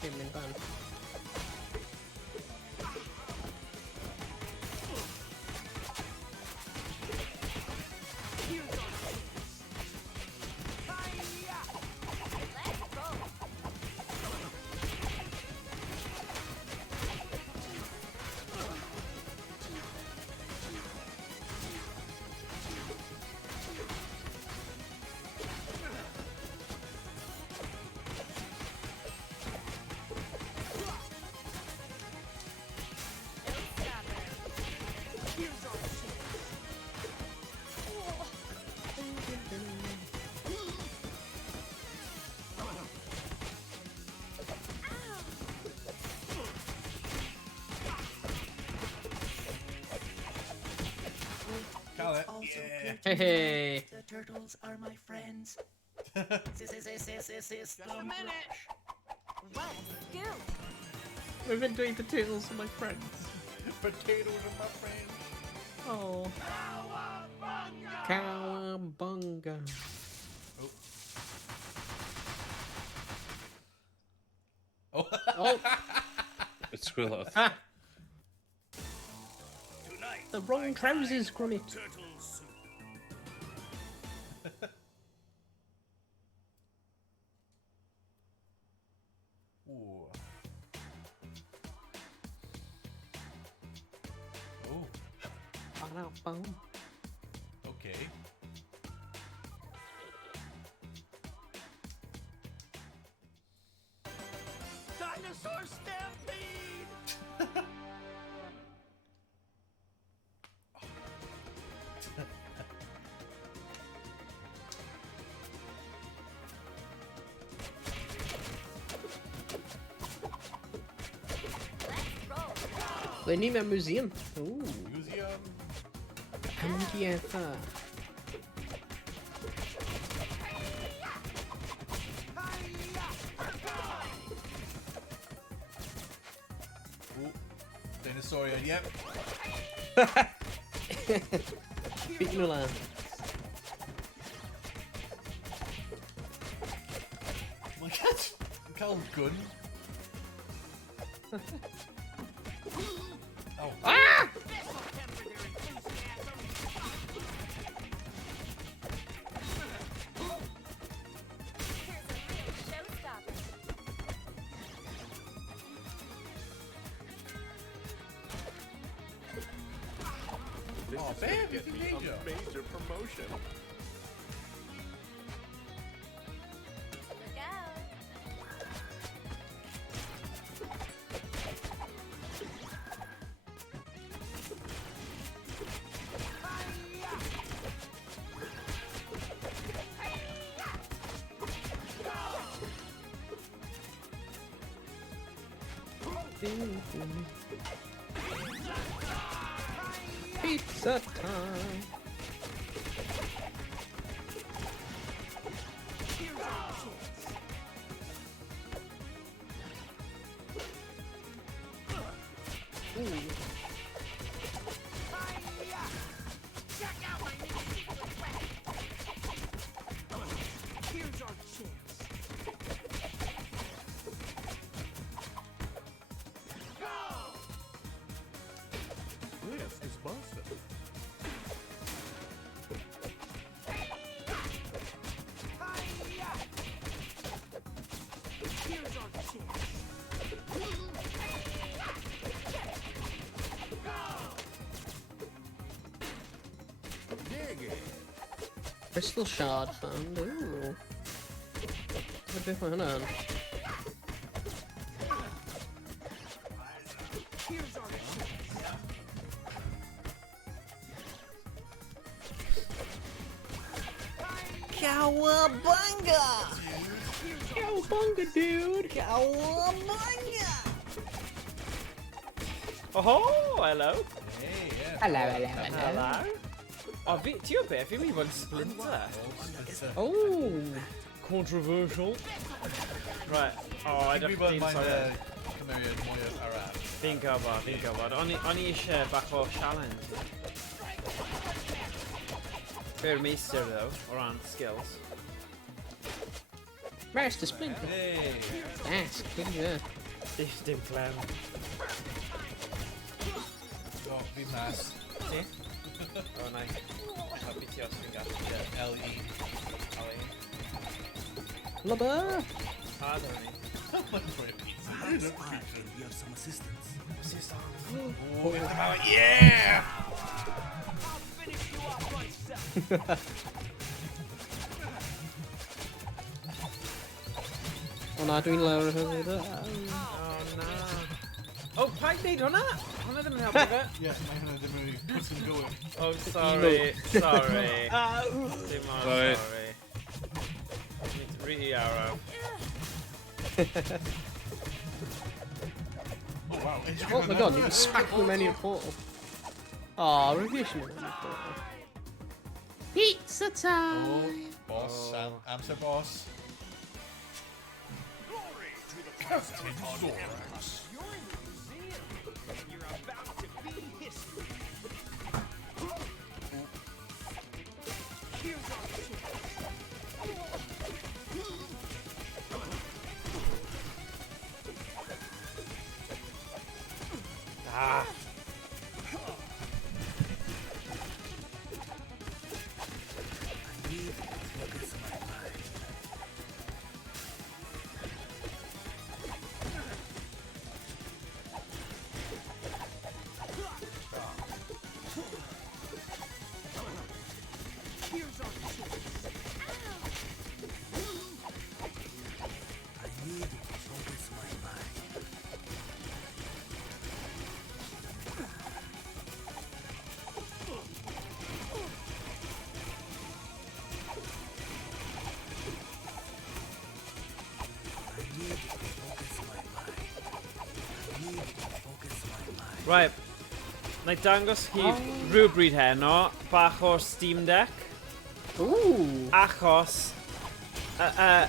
Dim mynd ban. Here's our chance. Hi-ya! Let's roll. Don't stop her. Here's our chance. Call it. Also Yeah. good Hey, to hey. know the turtles are my friends. Just a minute. Scoop. We've been doing the turtles with my friends. Potatoes are my friend. Oh. Cowabunga. Oh. Oh, It's squirrel out. ah! The wrong trousers, Grummy. Ooh. Oh. Ba-da-bum. Okay. Dinosaur stampede. Let's roll. They need a museum. Ooh. Museum. Amgueddfa. Ooh. Dinosaurian. Yep. Beating alarm. Look at Cal's gun. Oh. Ah! This'll temper their enthusiasm. Here's a real showstopper. Oh, babe, you can ninja. Major promotion. Look out. Pizza time. Here's our chance. Ooh. Hi-ya! Check out my new secret weapon. Here's our chance. This is Buster. Hi-ya! Here's our chance. Dig it. Crystal shard found. Ooh. What beth mae hwnna'n? Here's our chance. Cowabunga! Cowabunga, dude! Cowabunga! Oh, hello. Hey, yeah. Hello. O, ti o beth? Fi'n mynd i fod yn Splinter. Oh! Controversial. Right. Oh, I don't Dwi'n think mae'n cymeriad mwy arall. Fi'n gwybod. O'n i eisiau bach o challenge. Fair meistr, though, o ran skills. Where's the Splinter? Hey. Yes, good, yeah. Dim clem. O, fi mas. Ti? O, nai. Helpu ti os fi'n gallu. L-E. Lubber! Ah, dyna ni. Yeah! O na, dwi'n lawr hynny. Oh, na. Oh, paid neud hwnna? Hwnna ddim yn helpu fe. Ie, mae hynny ddim yn put and going. Oh, sorry. Sorry. Dim ond Sorry. sorry. It's really arrow. Oh, wow. Oh my god, you can smack them in your portal. Oh, revision in your portal. Pizza time! Boss, amser boss. Ah. Right. Na i dangos chi rhywbryd heno, bach o'r Steam Deck. Ooh! Achos,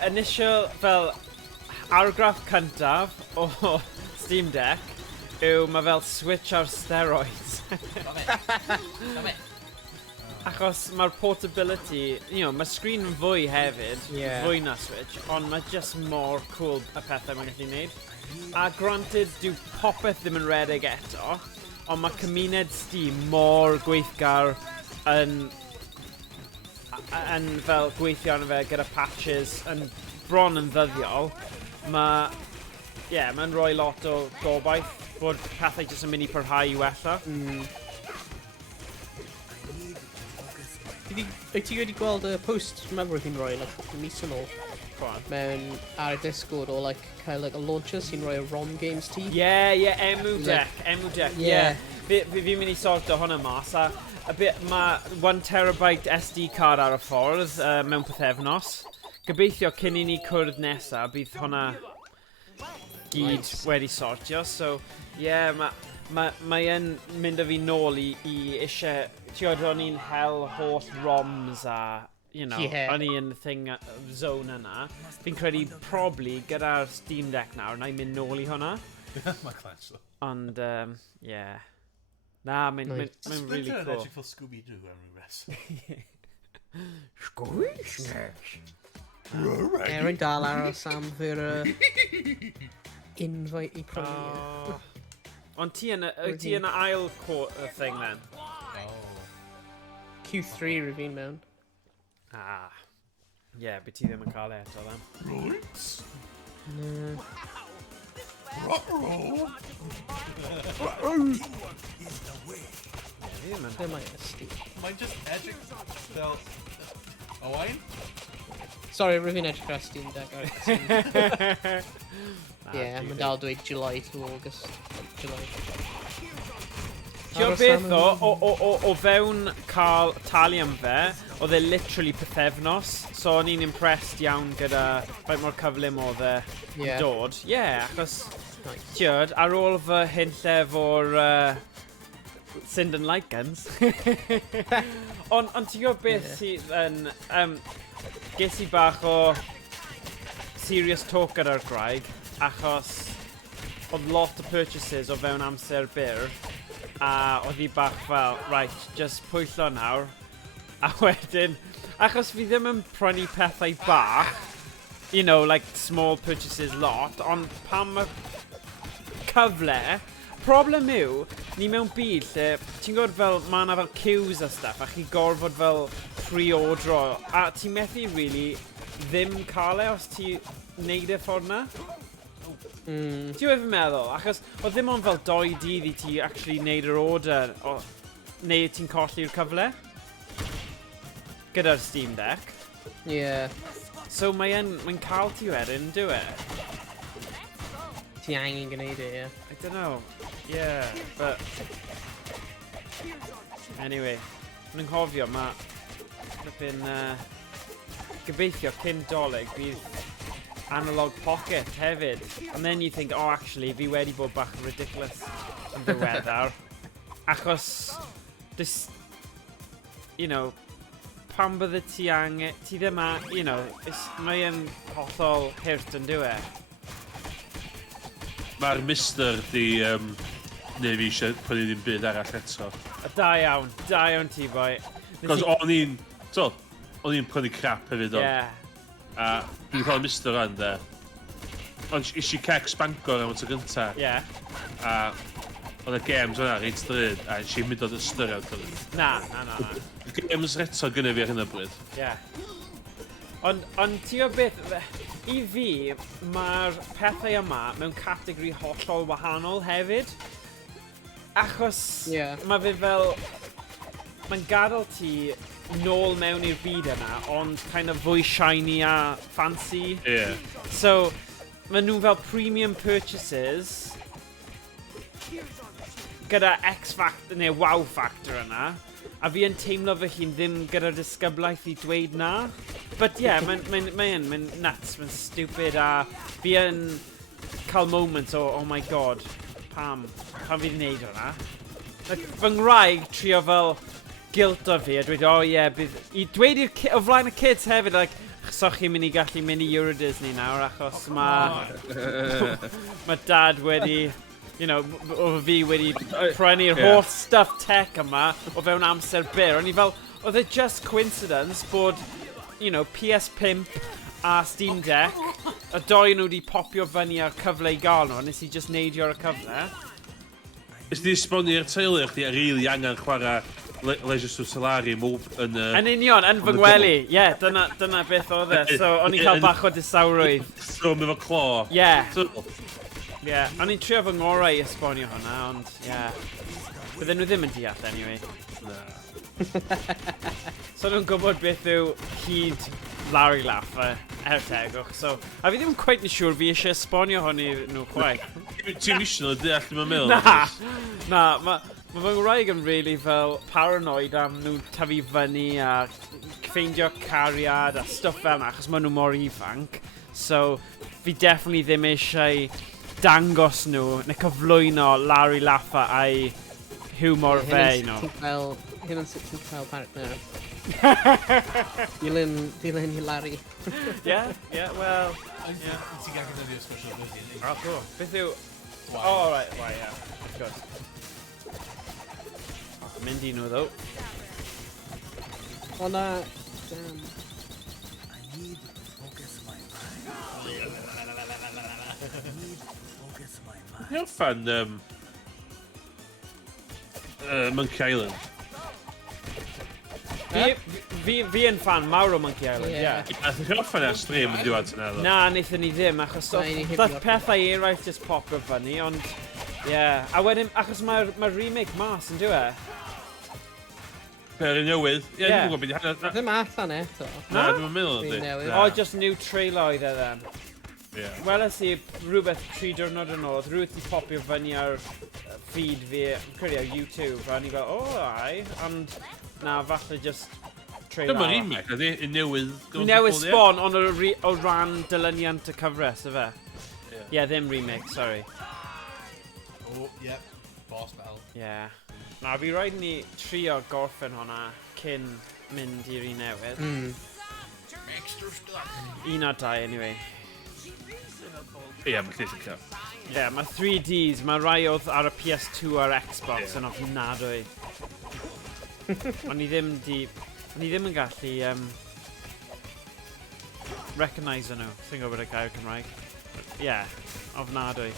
initial, fel, argraff cyntaf o Steam Deck yw mae fel Switch ar steroids. Achos mae'r portability, mae screen yn fwy hefyd, fwy na Switch, ond mae just mor cool y pethau mae'n gallu gwneud. A granted, dyw popeth ddim yn redeg eto, ond mae cymuned Steam mor gweithgar yn fel gweithio arno fe gyda patches yn bron yn ddyddiol. Mae'n rhoi lot o gobaith bod pethau jyst yn mynd i parhau i wella. Wyt ti wedi gweld y post remember chi'n rhoi mis yn ôl mewn ar y Discord o cael a launcher sy'n rhoi y ROM games ti? Emu deck. Fi'n mynd i sorto hwnna mas a mae 1 terabyte SD card ar y ffordd mewn pythefnos. Gobeithio cyn i ni cwrdd nesa bydd hwnna gyd wedi sortio. So, mae'n mynd â fi nôl i eisiau... Ti'n o'n i'n hel holl ROMs a... o'n i yn zone yna. Fi'n credu probably gyda'r Steam Deck nawr, na i'n mynd nôl i hwnna. Mae clash though. Ond, na, mae'n really cool. Splinter yn edrych fel Scooby-Doo Emrys. Rwy'n dal aros am fy'r invite i prynu. Ond ti yn y ail thing then? Q3 review mewn. Beth ti ddim yn cael eto then. Mae'n just edrych fel... Owain? Sorry, rwy'n edrych ar Steam Deck. Mae'n dal dweud July to August. July. Ti'n beth o fewn cael talu am fe, oedd e literally pythefnos, so o'n i'n impressed iawn gyda faint mor cyflym oedd e dod. Achos Nice. Tiod, ar ôl fy hynllef o'r Synd and Light Guns. Ond ti'n gwybod beth sydd yn... ges i bach o serious talk gyda'r graig, achos oedd lot o purchases o fewn amser byr, a oedd hi bach fel, right, just pwyllo nawr, a wedyn, achos fi ddim yn prynu pethau bach, you know, like small purchases lot, ond pan mae cyfle, problem yw, ni mewn byd lle, ti'n gwybod fel, mae yna fel queues a stuff, a chi gorfod fel pre-ordro, a ti'n methu really ddim cael e os ti'n neud e ffordd na? Ti'n gwybod fi'n meddwl? Achos o ddim ond fel 2 dydd i ti actually neud yr order, neu ti'n colli'r cyfle? Gyda'r Steam Deck. Yeah. So mae'n cael ti wedyn, do e? Ti angen gwneud e, yeah. I don't know. Yeah, but... Anyway, yn nghofio, mae... Flippin' gobeithio cyn doleg bydd analog pocket hefyd. And then you think, oh, actually, fi wedi bod bach yn ridiculous yn ddiweddar. Achos, you know, pan bydde ti angen... Ti ddim a, you know, mae'n hollol hirt yn dwi e. Mae'r mister di neu fi eisiau prynu ddim byd arall eto. Da iawn ti boi. Cos o'n i'n prynu crap hefyd o'n. Yeah. A fi'n cael mister o'n de. Ond eisiau Cecs Bangor am y tro gynta. Yeah. A oedd y games o'na reit drud a eisiau mynd o'r ystyried o'n. Na. Games reto gynnu fi ar hyn o bryd. Yeah. Ond ti o beth, i fi, mae'r pethau yma mewn categori hollol wahanol hefyd. Achos mae fe fel, mae'n gadael ti nôl mewn i'r byd yna, ond kind of fwy shiny a fancy. Yeah. So, mae nhw fel premium purchases gyda X-Factor neu Wow Factor yna. A fi yn teimlo fy hun ddim gyda'r disgyblaeth i dweud na. But yeah, mae'n nuts, mae'n stupid a fi yn cael moments o, oh my god, pam fi'n neud hwnna. Like, fy ngwraig trio fel guilt o fi a dweud, oh yeah, i dweud o flaen y kids hefyd, like, so chi'n mynd i gallu mynd i Euro Disney nawr achos mae dad wedi... You know, o fi wedi prynu'r holl stuff tech yma o fewn amser byr. O'n i fel, oedd e just coincidence bod, you know, PS5 a Steam Deck, y doi nhw wedi popio fyny ar cyfle i gael nhw, nes i just neidio ar y cyfle. Ys di esbonio'r teulu chdi a rili angen chwarae Legends of Solari yn... Yn union, yn fy ngwely. Ie, dyna beth oedd e. So, o'n i cael bach o disawrwydd. So, efo clo. Ie. Ie, o'n i'n trio fy ngorau i esbonio hwnna, ond ie. Bydden nhw ddim yn deall, anyway. So nhw'n gwybod beth yw hyd Larry Laffer tegwch, so... A fi ddim cweit yn siŵr fi eisiau esbonio hwn i nhw chwaith. Ti'n misio nhw deall ddim yn meddwl? Na, mae fy ngwraig yn really fel paranoid am nhw tyfu fyny a ffeindio cariad a stwff fel yna, achos maen nhw mor ifanc. So, fi definitely ddim eisiau dangos nhw, neu cyflwyno Larry Laffer a'i humor fe, you know. Hyn yn sut ti'n cael partner. Dilyn i Larry. Yeah, well... Ti'n gael gyda fi o special byddi? Oh, cool. Beth yw... Oh, right, yeah. Good. Mynd i nhw, ddo. O na... You're fan Monkey Island. Fi yn fan mawr o Monkey Island, ie. A chi'n fan ar stream yn diwedd yna, ddo? Na, wnaethon ni ddim, achos dath pethau eraill just popio fyny, ond... Ie, a wedyn, achos mae'r remake mas yn diwe. Per un newydd? Ie, dwi'n gwybod beth i hanner... Ddim allan eto. Na, dwi'n meddwl ydy. O, just new trailer oedd e then. Weles i rhywbeth 3 diwrnod yn ôl, rhywbeth i popio fyny ar feed fi, credu ar YouTube, a ni fel, ai, ond na, falle just trailer. Dyma remake, ydy? Un newydd... Newydd sbon, ond o ran dilyniant y cyfres, y fe? Ie, ddim remake, sorry. Oh, yep. Boss battle. Yeah. Na, fi rhaid ni trio gorffen hwnna cyn mynd i'r un newydd. Extra stuff. Un o dau, anyway. Ie, mae'n lle sy'n cael. Ie, mae 3Ds, mae rai oedd ar y PS2 a'r Xbox yn ofnadwy. O'n i ddim yn gallu recognise nhw. Sy'n gwybod y gair Cymraeg. Ie, ofnadwy.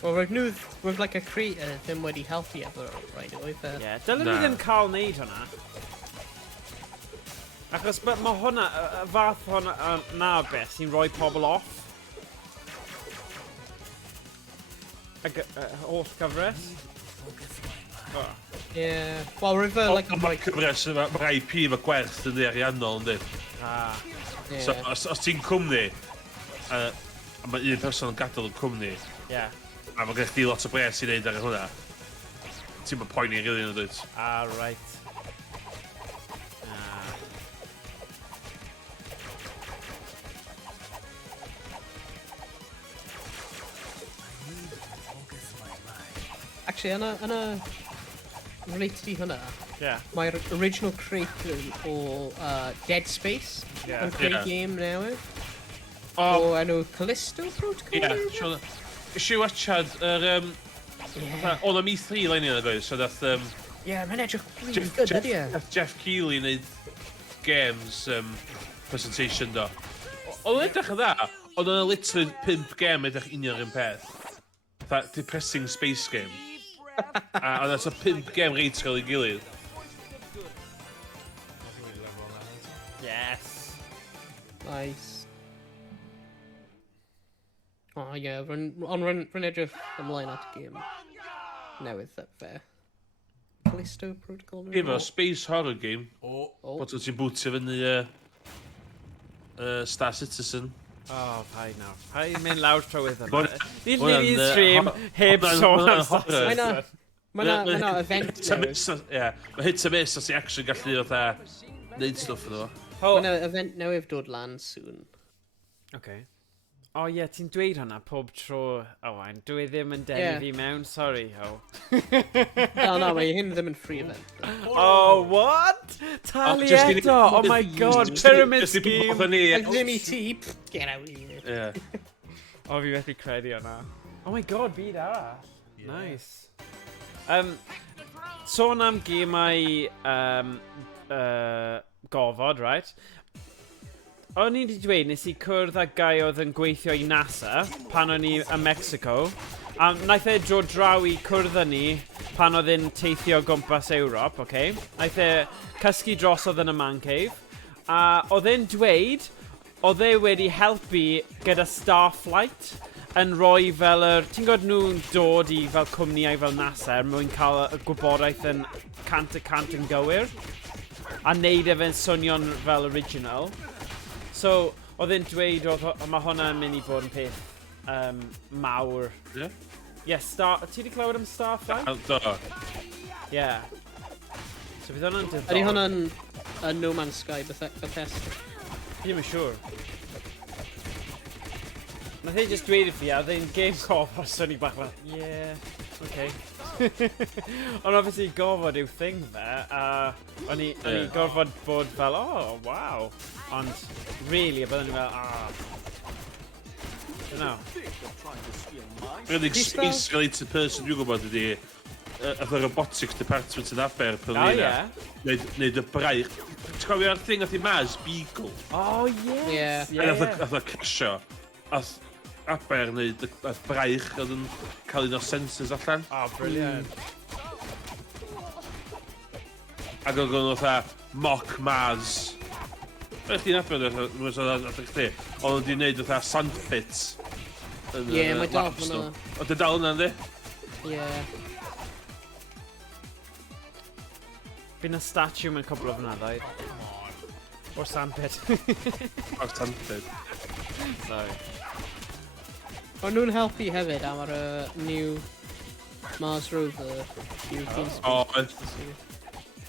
Well, roedd nhw, with like a creator, ddim wedi helpu efo right oedd e. Ie, dylen ni ddim cael wneud hwnna. Achos mae hwnna, y fath hwnna na o beth sy'n rhoi pobl off. Holl gyfres. Yeah. Well, roedd fe like... Ond mae'r cyfres, mae'r IP mae gwerth yn ariannol, ynddi? So, os ti'n cwmni, a mae un person yn gadael yn cwmni, a mae gennych chi lot o bres i wneud ar hwnna, ti'n mynd poeni rili yn dweud. Right. Actually, yna related i hwnna, mae'r original creator o Dead Space yn creu game newydd. O enw Callisto Protocol? Ie, Ysio watchad yr... O'n am E3 lein i'n agwyd, so dath... Ie, mae'n edrych really good, ydy e? Jeff Keighley wneud games presentation do. O'n edrych yn dda, ond o'n literally 5 game edrych union yr un peth. That depressing space game. A oedd eto 5 game reit gael ei gilydd. Yes. Nice. O ie, ond rwy'n edrych ymlaen at y gêm newydd fe. Callisto Protocol? Efo, space horror game. Bod ti'n bwtio fyny Star Citizen. Oh, pai nawr. Pai mynd lawr trywydd yma. Ni'n mynd i'n stream heb sôn am Star Citizen. Mae'na event newydd. Ie, mae hit a miss os i actually gallu neud stwff yn o. Mae'na event newydd dod lan soon. Okay. O ie, ti'n dweud hwnna pob tro, Owain. Dwi ddim yn denu fi mewn, sorry, ho. No, mae hyn ddim yn free event. Oh, what? Talu eto, oh my god, pyramid scheme. Ddim i ti, get out of here. O, fi methu credu hwnna. Oh my god, byd arall. Nice. Sôn am gemau gofod, right? O'n i wedi dweud nes i cwrdd â gai oedd yn gweithio i NASA pan o'n i yn Mexico. A naeth e dro draw i cwrdd â ni pan oedd e'n teithio gwmpas Ewrop, okay? Naeth e cysgu drosodd yn y man cave. A oedd e'n dweud, oedd e wedi helpu gyda Starflight yn rhoi fel yr... Ti'n gwybod nhw'n dod i fel cwmnïau fel NASA er mwyn cael y gwybodaeth yn cant y cant yn gywir. A neud e fe'n swnio'n fel original. So, oedd e'n dweud mae hwnna yn mynd i fod yn peth mawr. Ie? Ie, ti wedi clywed am Starflight? Do. Ie. So bydd hwnna'n diddorol. Ydy hwnna'n No Man's Sky Bethesda? Fi'n yn siŵr. Nath e just dweud i fi, a ddyn game gofod, so ni bach fel, okay. Ond obviously gofod yw thing fe, a o'n i gorfod bod fel, oh, wow. Ond, really, a byddwn ni fel, dunno. Really space-related person dwi'n gwybod ydi y robotics department yn Aber Pelina. Neud y braich. Ti'n cofio'r thing oedd i Mars, Beagle? Oh, yes! Oedd o casio. Oedd Aber neud y braich oedd yn cael un o'r sensors allan. Oh, brilliant. Ac oedd o'n oedd mock Mars. Ydych chi'n abod oedd chdi? Oedd wedi gwneud oedd sandpits. Ie, mae dal hwnna. Oedd dal hwnna, ynddi? Ie. Fy'n y statue mewn cwbl o fynyddoedd. O'r sandpit. O'r sandpit. Sorry. Ond nhw'n helpu hefyd am yr new Mars rover.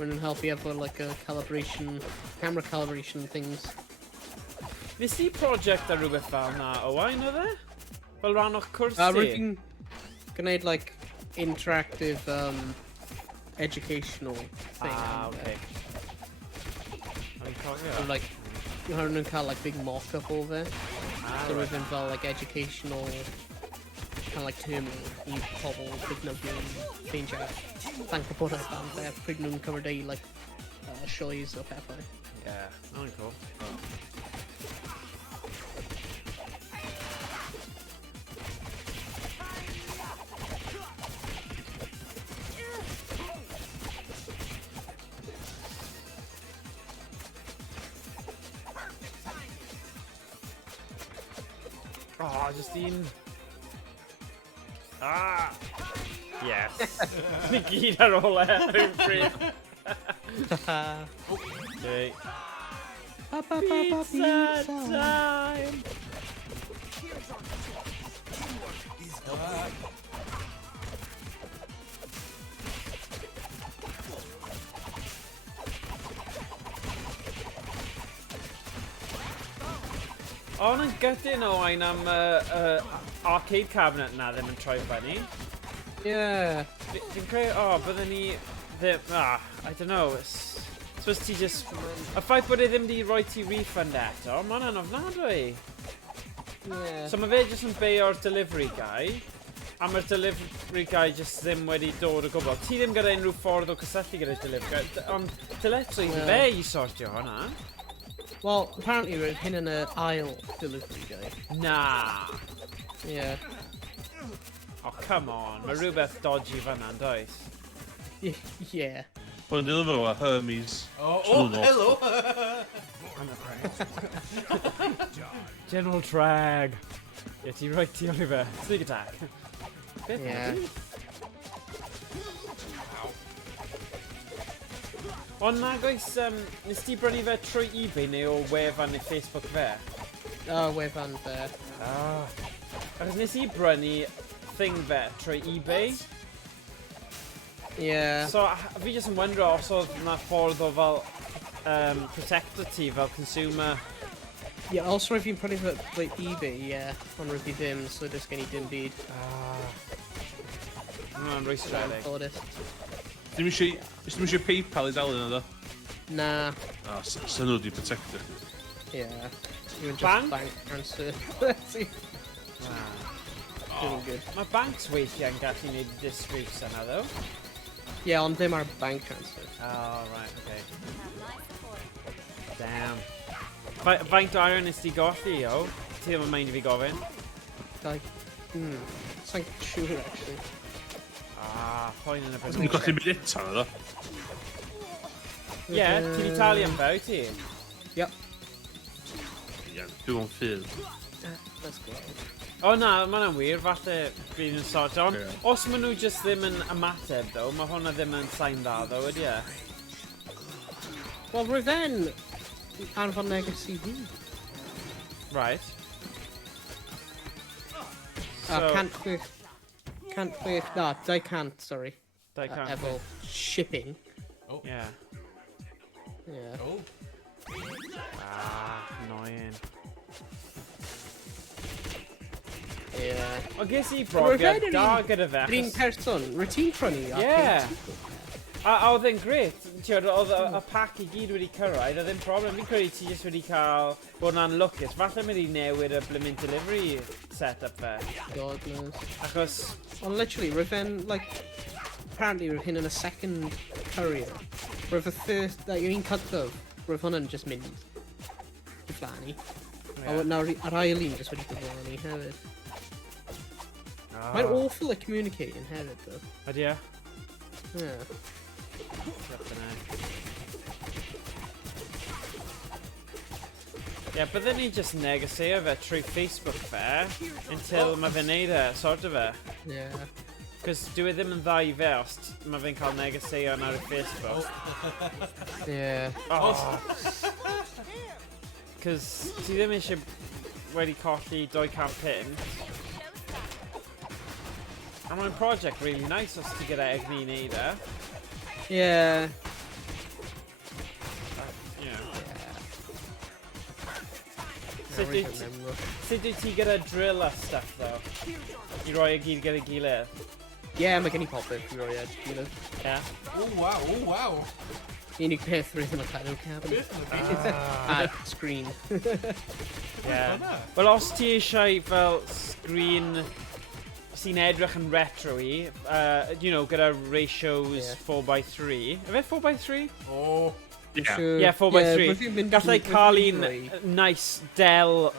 Nhw'n helpu efo like a camera calibration things. Nes i project ar rhywbeth fel na, Owain oedd e? Fel rhan o'ch cwrs ti? Rwy'n gwneud, like, interactive, educational thing. Okay. O'n i'n cofio. So, like, hwn nhw'n cael, like, big mock-up o fe. So roedd yn fel, like, educational, kind of like terminal I pobl bydnodion ffeindio dan gwybodaeth am fe, pryd nhw'n cymryd ei, like, sioes o pethau. Yeah, o'n i'n cool. Oh, just un. Ah! Yes! Ni gyd ar ôl e, rhywun pryd. Okay. Pizza time! O'n yn gytyn o Owain am arcade cabinet na ddim yn troi fyny. Yeah. Fi'n creu, bydden ni... I don't know, suppose ti just... Y ffaith bod e ddim di roi ti refund eto, mae hwnna'n ofnadwy. Yeah. So mae fe just yn bay o'r delivery guy, a mae'r delivery guy just ddim wedi dod o gwbl. Ti ddim gyda unrhyw ffordd o cysylltu gyda'r delivery guy, ond dyletswy fe I sortio hwnna. Well, apparently roedd hyn yn y aisle delivery guy. Na. Yeah. Oh, come on. Mae rhywbeth dodgy fanna, yn does? Yeah. Wel, yn deliver o Hermes. Hello! General Trag. Ie, ti roi ti o'i fe. Sneak attack. Yeah. Ond nag oes, nes ti brynu fe trwy eBay neu o wefan neu Facebook fe? Wefan fe. Achos nes I brynu thing fe trwy eBay. Yeah. So, fi jyst yn wondro os oedd na ffordd o fel protector ti fel consumer. Yeah, also roedd fi'n prynu fe like, eBay, yeah. Ond roedd fi ddim, so dys gen I dim byd. Mae'n rwystredig. Ddim eisiau PayPal I dal yna, do? Na. Sy'n nhw di protector. Yeah. Even just Bank? bank transfer. Doing good. Mae banks weithiau'n gallu gwneud disputes yna, ddo. Yeah, ond ddim ar bank transfer. Oh, right, okay. Have my support. Damn. Faint o arian nes ti golli, o? Ti ddim yn mynd I fi gofyn? Like, it's like sure actually. Poen yn y beth. Ni'n golli byd eto, do? Ie, ti'n Italian fe, wyt ti? Yep. Ie, dwi'n ffydd. Let's go. O na, mae'n wir, falle bydd yn sort. Ond os maen nhw just ddim yn ymateb, ddo, mae hwnna ddim yn sain dda, ddo, ydy e? Wel, roedd fe'n anfon neges I fi. Right. Cant chwech, no, 200, sorry. 200. Efo shipping. Yeah. Yeah. Annoying. Yeah. O ges I brofiad da gyda fe. Yr un person, roedd ti'n prynu? Yeah. A oedd e'n gret. Oedd y pack I gyd wedi cyrraedd, a ddim problem. Fi'n credu ti jyst wedi cael bod na'n lwcus. Falle mynd I newid y blimyn delivery setup fe. God knows. Achos... Ond literally, roedd fe'n, like, apparently roedd hyn yn y second courier. Roedd y first, like, yr un cyddodd, roedd hwnna'n just mynd I flani. A nawr yr ail un just wedi gyflani hefyd. Mae'n awful at communicating hefyd, though. Ydy e? Yeah. Ie, bydden ni just negeseo fe trwy Facebook fe, until mae fe'n neud e, sort of fe. Yeah. Cos dwi e ddim yn dda I fe os mae fe'n cael negeseo ar y Facebook. Yeah. Cos ti ddim eisiau wedi colli 200 pint. A mae'n project really nice os ti gyda egni I neud e. Yeah. Sut wyt ti gyda drill a stuff, though? I roi y gyd gyda gilydd? Yeah, mae gen I popeth i roi ar gilydd. Yeah. Oh wow. Unig peth rwy'n yn y pedal cabinet. A screen. Yeah. Wel, os ti eisiau fel screen sy'n edrych yn retro i, gyda ratios 4x3. Yfe 4x3? Oh. Yeah, 4x3. Gallai cael un nice Dell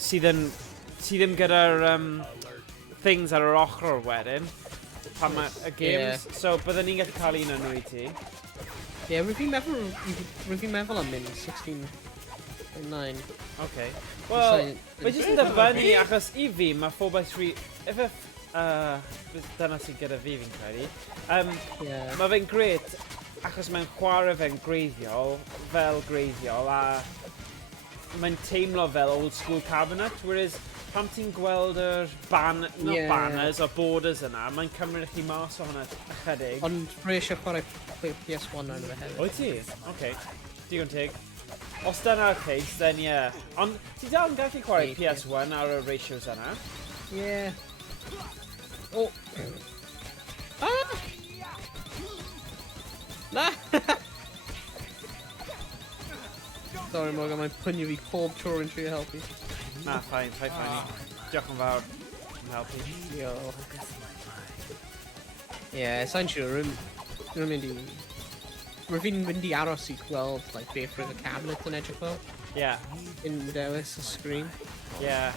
sydd ddim gyda'r things ar yr ochr wedyn pan mae y games. So, byddwn ni'n gallu cael un yn nhw i ti. Ie, rwy'n meddwl am mynd 16.9. Okay. Wel, mae jyst yn dibynnu achos i fi mae 4x3... dyna sy'n gyda fi fi'n credu. Mae fe'n gret achos mae'n chwarae fe'n greiddiol, a mae'n teimlo fel old school cabinet, whereas pam ti'n gweld yr banners o borders yna, mae'n cymryd chi mas o hwnna ychydig. Ond rwy eisiau chwarae PS1 arno fe hefyd. O'i ti? Okay. Digon teg. Os dyna'r case, then yeah. Ond ti dal yn gallu chwarae PS1 ar y ratios yna? Yeah. Oh. Ah! Na! Sorry Morgan, mae'n pynnu fi pob tro yn trio helpu. Na, ffain. Diolch yn fawr. Yn helpu. Yo. Yeah, sa'n siŵr, rwy'n mynd i... Rwy'n mynd i aros i gweld, beth rwy'n y cabinet yn edrych fel. Yeah. In dewis y screen. Yeah.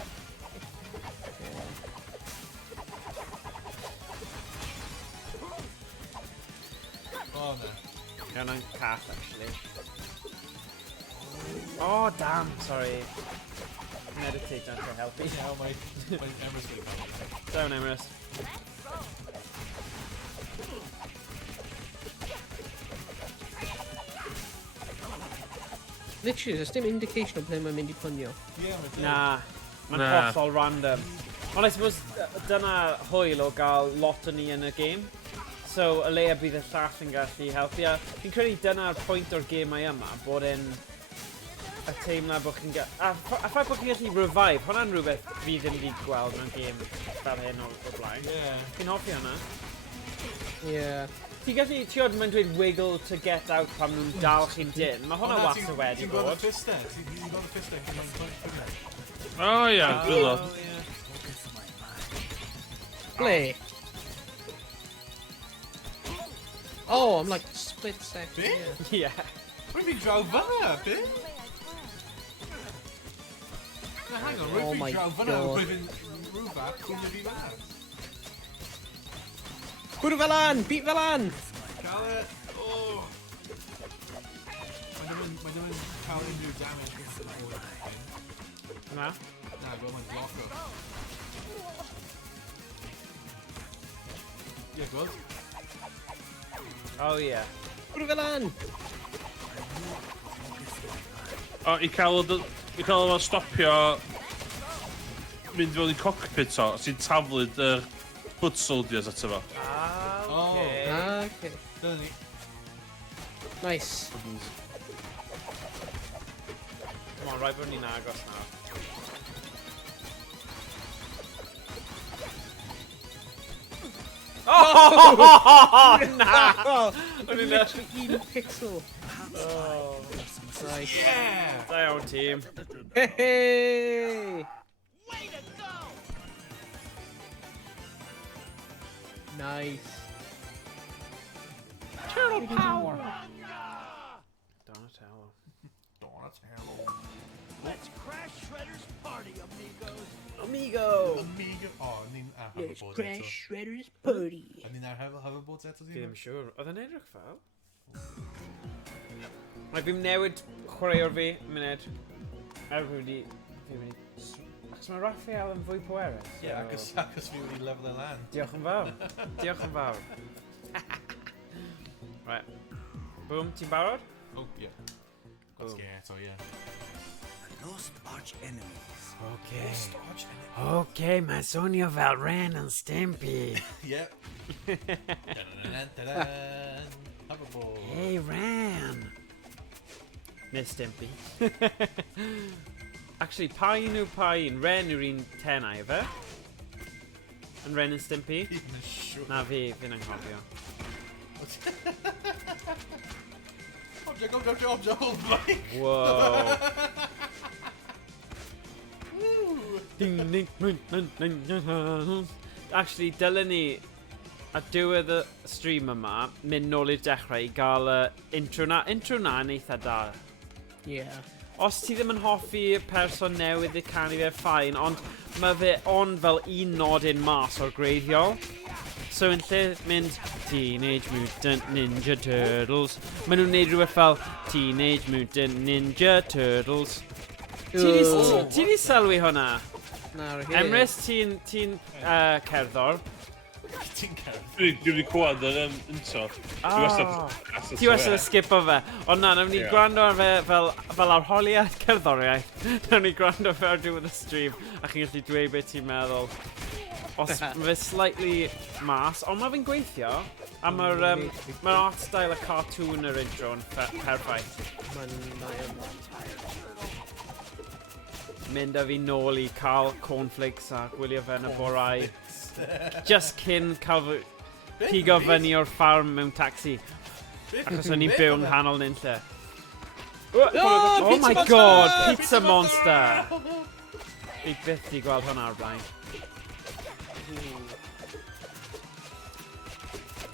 Oh no. Hwna'n cath, actually. Oh, damn, sorry. Meditate don't try to help me. Yeah, my Emrys will come. Down, Emrys. Literally, there's dim indication o ble mae'n mynd I pwnio. Na, mae'n hollol random. Ond I suppose dyna hwyl o gael lot o ni yn y game. So, y leia bydd y llall yn gallu helpu. A fi'n credu dyna'r pwynt o'r gemau yma, bod e'n y teimla bod chi'n gael... A ffaith bod chi'n gallu revive, hwnna'n rhywbeth fi ddim wedi gweld mewn gêm fel hyn o'r blaen. Fi'n hoffi hwnna. Ti'n gallu, ti'n mae'n dweud wiggle to get out pan nhw'n dal chi'n dyn. Mae hwnna wastad wedi bod. Ti'n gweld y ffistau? Oh yeah, gwylio. Ble? Oh, I'm like split second. Be? Yeah. Rwy'n fi draw fyna, be? Na, hang on, rwy'n fi draw fyna, rwy'n fi rhywbeth, cwrdd fi fyna. Cwrw fel an! Beat fel an! Cael e... Oh! Mae ddim yn cael unrhyw damage gyda Owain. Na? Na, fel mae'n bloco. Yeah, good. Oh yeah. Cwrw fel an! O, I cael o stopio mynd fewn I cockpit o, sy'n taflud yr foot soldiers ato fo. Okay. Dyna ni. Nice. Come on, rhaid bod ni'n agos nawr. Oh! Na! Literally 1 pixel. Oh. Nice. Yeah! Da iawn, team. Hey! Nice. Turtle power! Donatello. Let's crash Shredder's party, amigos! Amigo! Amigo. Oh, ni'n Let's hoverboard crash eto. Shredder's party. A ni'n hoverboards eto, Fi ddim yn siŵr. Oedd yn edrych fel? Mae fi'n newid chwaraewr fi, munud. Fi wedi... Ac mae Raphael yn fwy pwerus. Yeah, acos fi wedi level y lan. Diolch yn fawr. Diolch yn fawr. Right. Boom, ti'n barod? Oh, yeah. Let's get eto, yeah. Lost arch enemies. Okay. Lost arch enemies. Okay, mae'n swnio fel Ren and Stimpy. Yep. Dun-dun-dun-dun-dun. Hoverboard. Hey, Ren. Miss Stimpy. Actually, pa un yw pa un? Ren yw'r un tenau, fe? Yn Ren and Stimpy? Na fi'n anghofio. Object, hold mic! Whoa. Teenage Mutant Ninja Turtles. Actually, dylen ni a diwedd y stream yma, mynd nôl i'r dechrau i gael intro na yn eitha da. Yeah. Os ti ddim yn hoffi person newydd i canu fe, ffain, ond mae fe on fel un nodyn mas o'r greiddiol. So yn lle mynd Teenage Mutant Ninja Turtles, maen nhw'n neud rhywbeth fel Teenage Mutant Ninja Turtles. Ti di sylwi hwnna? Na, Emrys, ti'n cerddor? Ti'n cerdd? Dwi wedi clywed yr intro. Ti wastad yn skipio fe. Ond na, nawn ni gwrando ar fe fel arholiad cerddoriaeth. Nawn ni gwrando fe ar diwedd y stream. A chi'n gallu dweud beth ti'n meddwl. Os mae fe slightly mas. Ond mae fe'n gweithio. A mae'r art style y cartoon yr intro yn perffaith. Mynd â fi nôl i cael cornflakes a gwylio fe yn y borau. Just cyn cael fy pigo fyny o'r ffarm mewn taxi. Achos o'n i'n byw yng nghanol nynlle. Oh my god, Pizza Monster! Fi byth i gweld hwnna o'r blaen.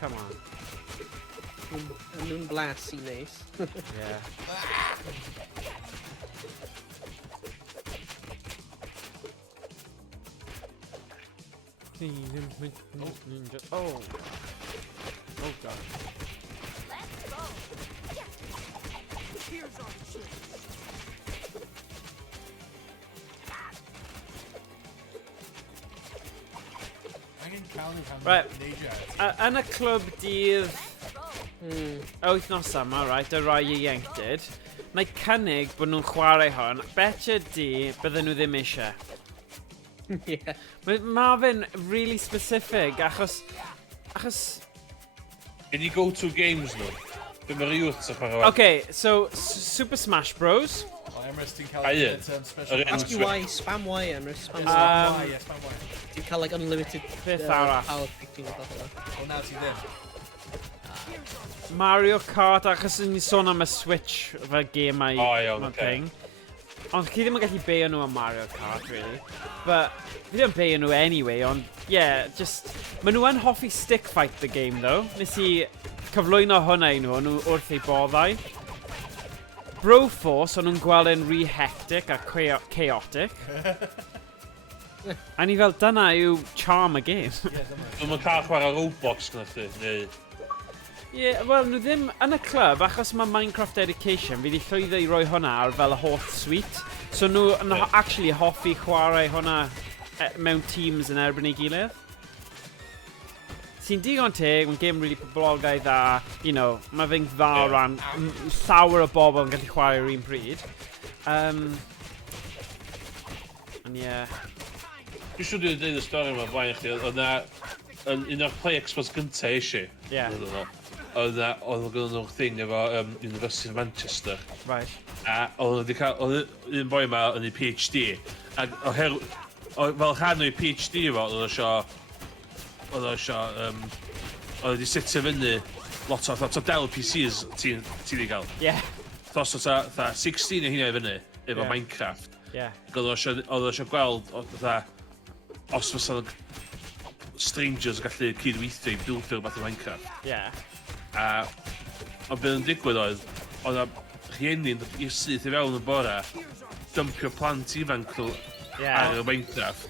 Come on. Nhw'n blas i neis. Yeah. Oh. Oh god. Right. Yn y clwb dydd wythnos yma, right, y rai ieuenctid, na i cynnig bod nhw'n chwarae hon, betcha di bydden nhw ddim eisiau. Yeah. Mae fe'n really specific, achos... Any go-to games nhw? Be mae'r youths yn chwarae? Okay, so Super Smash Bros. Emrys, ti'n cael special... Ask you why, spam Y, Emrys. Spam Y. Ti'n cael like unlimited power picking o fath o. O na ti ddim. Mario Kart, achos ni'n sôn am y Switch fe gemau thing. Ond chi ddim yn gallu beio nhw am Mario Kart, really. But, fi ddim yn beio nhw anyway, ond, yeah, just... Maen nhw yn hoffi stick fight the game, though. Nes i cyflwyno hwnna i nhw, nhw wrth eu boddau. Broforce, o'n nhw'n gweld yn re-hectic a chaotic. A ni fel, dyna yw charm y game. Dwi'n cael chwarae Roblox gyda chi, neu... Ie, wel, nhw ddim yn y clwb, achos mae Minecraft Education, fi wedi llwyddo i roi hwnna ar fel y holl suite. So nhw yn actually hoffi chwarae hwnna mewn teams yn erbyn ei gilydd. Sy'n digon teg, mae'n game really poblogaidd a, you know, mae fe'n dda o ran llawer o bobl yn gallu chwarae ar un pryd. And yeah. Dwi'n siŵr dwi'n dweud y stori yma blaen i chi, oedd na un o'r play Xbox gyntaf eisiau. Yeah. Oedd gyda nhw'r thing efo University of Manchester. Right. A oedd un boi yma yn ei PhD. Ac fel rhan o'i PhD efo, oedd wedi setio fyny lot o Dell PCs ti'n ei gael. Yeah. Thos oedd 16 o hynny i fyny efo Minecraft. Yeah. Oedd eisiau gweld os fysa strangers yn gallu cydweithio i bildio rhywbeth o Minecraft. Yeah. A beth yn digwydd oedd na rhieni'n i'r syth i fewn y bore, dympio plant ifanc nhw ar y Minecraft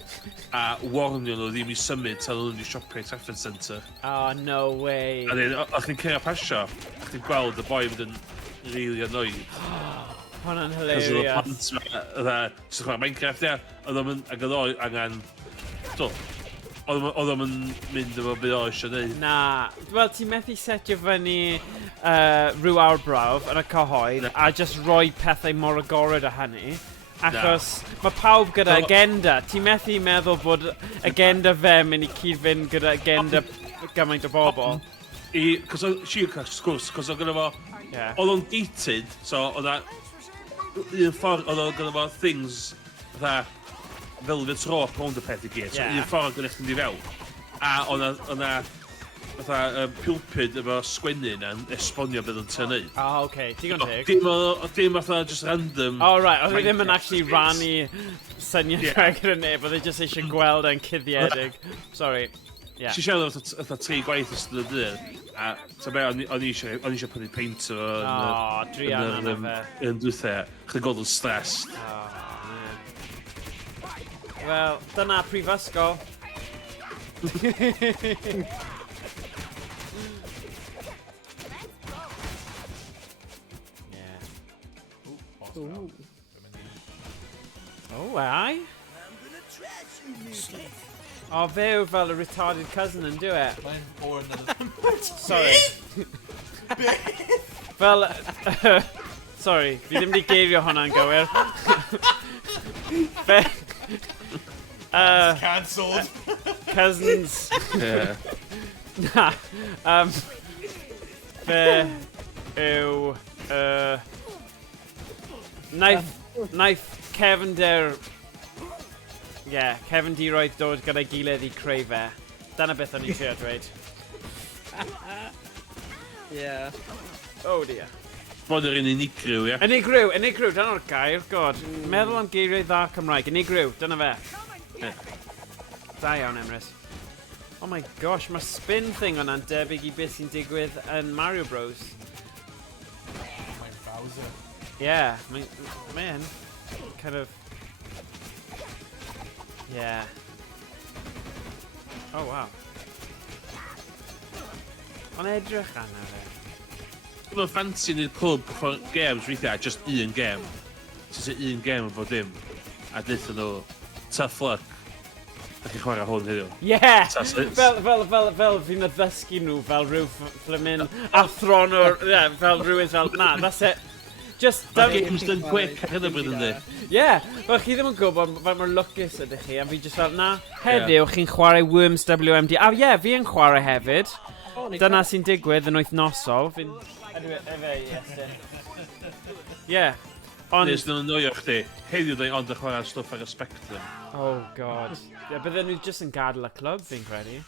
a warnio nhw ddim i symud tan nhw'n i siopio i Traffic Centre. Oh, no way. A dyn, o'ch chi'n cyrra pasio, o'ch chi'n gweld y boi fydd yn really annoyed. Hwna'n hilarious. Cos oedd y plant sy'n chwarae Minecraft, ia, oedd o'n angen... Oedd o'n mynd efo beth o eisiau neud. Na. Wel, ti'n methu setio fyny rhyw arbrawf yn y cyhoedd a just rhoi pethau mor agored a hynny. Achos mae pawb gyda agenda. Ti'n methu meddwl bod agenda fe mynd i cyd-fynd gyda agenda gymaint o bobl. Cos oedd gyda fo... Oedd o'n gated, so oedd un ffordd oedd gyda fo things fatha velvet rope rownd y peth i gyd. So un ffordd yn eich di fewn. A o'na fatha pulpid efo sgwennin yn esbonio beth yn tynnu. Oce. Digon teg. Dim fatha just random. Right. Oedd ddim yn actually rannu syniad rhaid yn neb. Oedd e just eisiau gweld e'n cuddiedig. Sorry. Si siarad fatha 3 gwaith ystod y dydd. A ta be, o'n i eisiau prynu peint o drian yna fe. Yn dwytha, chydig oedd yn stressed. Wel, dyna prifysgol. Ai? O, fe yw fel y retarded cousin yn do it. Mae'n o'r another. Sorry. Fel... sorry, fi ddim wedi geirio hwnna'n gywir. Fe... Cancelled. Cousins. Na. Fe yw... Naeth Cefnder... Cefn di roed dod gyda'i gilydd I creu fe. Dyna beth o'n i'n trio dweud. Oh dear. Bod yr unigryw, ie? Unigryw, dyna'r gair, god. Meddwl am geiriau dda Cymraeg. Unigryw, dyna fe. Da iawn, Emrys. Oh my gosh, mae'r spin thing o'na'n debyg I beth sy'n digwydd yn Mario Bros. Mae'n Bowser. Mae'n kind of... Oh, wow. Ond edrych anna fe. Mae'n fancy ni'r clwb for games weithiau, just un game. Just un game yn bod dim. A dweud nhw, tough luck. Dach chi'n chwarae hwn heddiw. Fel fi'n addysgu nhw fel rhyw flamin athron o'r... fel rhywun fel... Na, that's it. Just... Games done quick, ac yna bryd yn di. Fel chi ddim yn gwybod faint mor lwcus ydych chi, a fi just fel, na, heddiw chi'n chwarae Worms WMD. A fi yn chwarae hefyd. Dyna sy'n digwydd yn wythnosol. Fi'n... Efe, Iestyn. Ond... Nes nhw'n annoio chdi. Heddiw dweud ond y chwarae stwff ar y Spectrum. Oh, god. Bydden nhw just yn gadael y clwb, fi'n credu.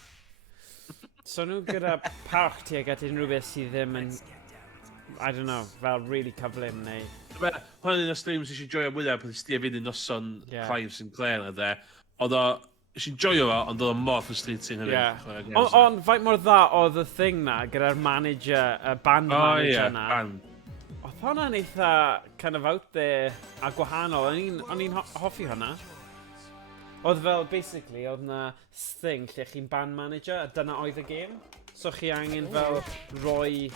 So nhw gyda parch tuag at unrhyw beth sydd ddim yn... I don't know, fel really cyflym neu... Hwn yn y streams eisiau joio mwyaf pan ysdi a fynd yn noson Clive Sinclair na de. Oedd o, eisiau joio fo, ond oedd o mor frustrating hynny. Ond faint mor dda oedd y thing na gyda'r manager, y band manager na. Oedd hwnna'n eitha kind of out there a gwahanol, o'n i'n hoffi hwnna. Oedd fel, basically, oedd na thing lle chi'n band manager, a dyna oedd y game. So chi angen fel roi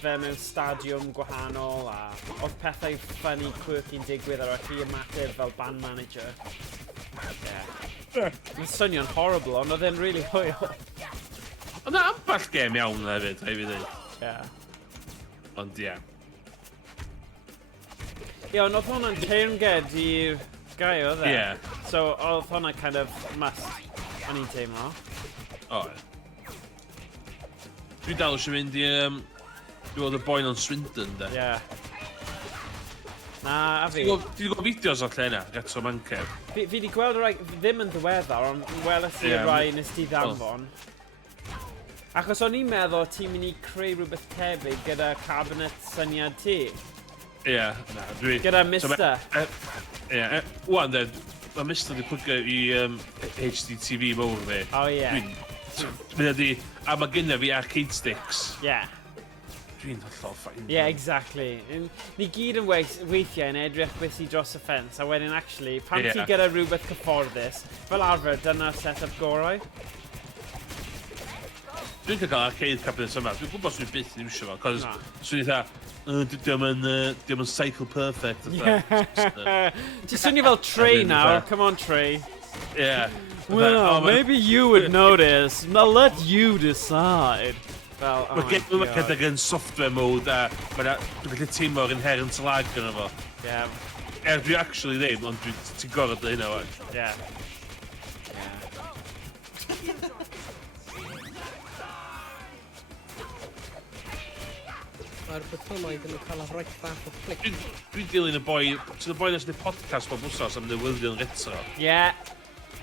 fe mewn stadiwm gwahanol a oedd pethau funny quirky'n digwydd ar chi ymateb fel band manager. Mae'n swnio'n horrible, ond oedd e'n really hwyl. Ond na amball game iawn hefyd, rhaid fi ddweud. Ond Ond oedd hwnna'n teyrnged i'r gai oedd e. So oedd hwnna kind of must, o'n i'n teimlo. Dwi dal eisiau mynd I... Dwi oedd y boen o'n Swindon, de. Na, a fi. Ti wedi gweld fideos o'r lle yna, Retro Mancer? Fi wedi gweld y rai, ddim yn ddiweddar, ond weles i'r rai nes ti ddanfon. Achos o'n i'n meddwl ti'n mynd I creu rhywbeth tebyg gyda cabinet syniad ti. Na, dwi... Gyda Mister. Wan, de, mae Mister wedi pwgio I HDTV mowr fi. Dwi'n di... A mae gynna fi arcade sticks. Dwi'n hollol ffain. Exactly. Ni gyd yn weithiau yn edrych beth sydd dros y ffens, a wedyn actually, pan ti gyda rhywbeth cyfforddus, fel arfer, dyna'r set-up gorau. Dwi'n cael arcade cabinet yma, dwi'n gwybod sy'n byth yn iwsio fo, cos swn eitha, diolch yn cycle perfect. Ti'n swnio fel Trey nawr, come on Trey. Well, maybe you would notice, I'll let you decide. Mae gydag yn software mode a mae'n gallu teimlo'r inherent lag yna fo. Dwi actually ddim, ond ti'n gorfod hynna wan. Mae'r bethylmoedd yn cael roed bach o clic. Dwi'n dilyn y boi... Ti'n y boi nes i podcast bob wsos am newyddion retro. Ie.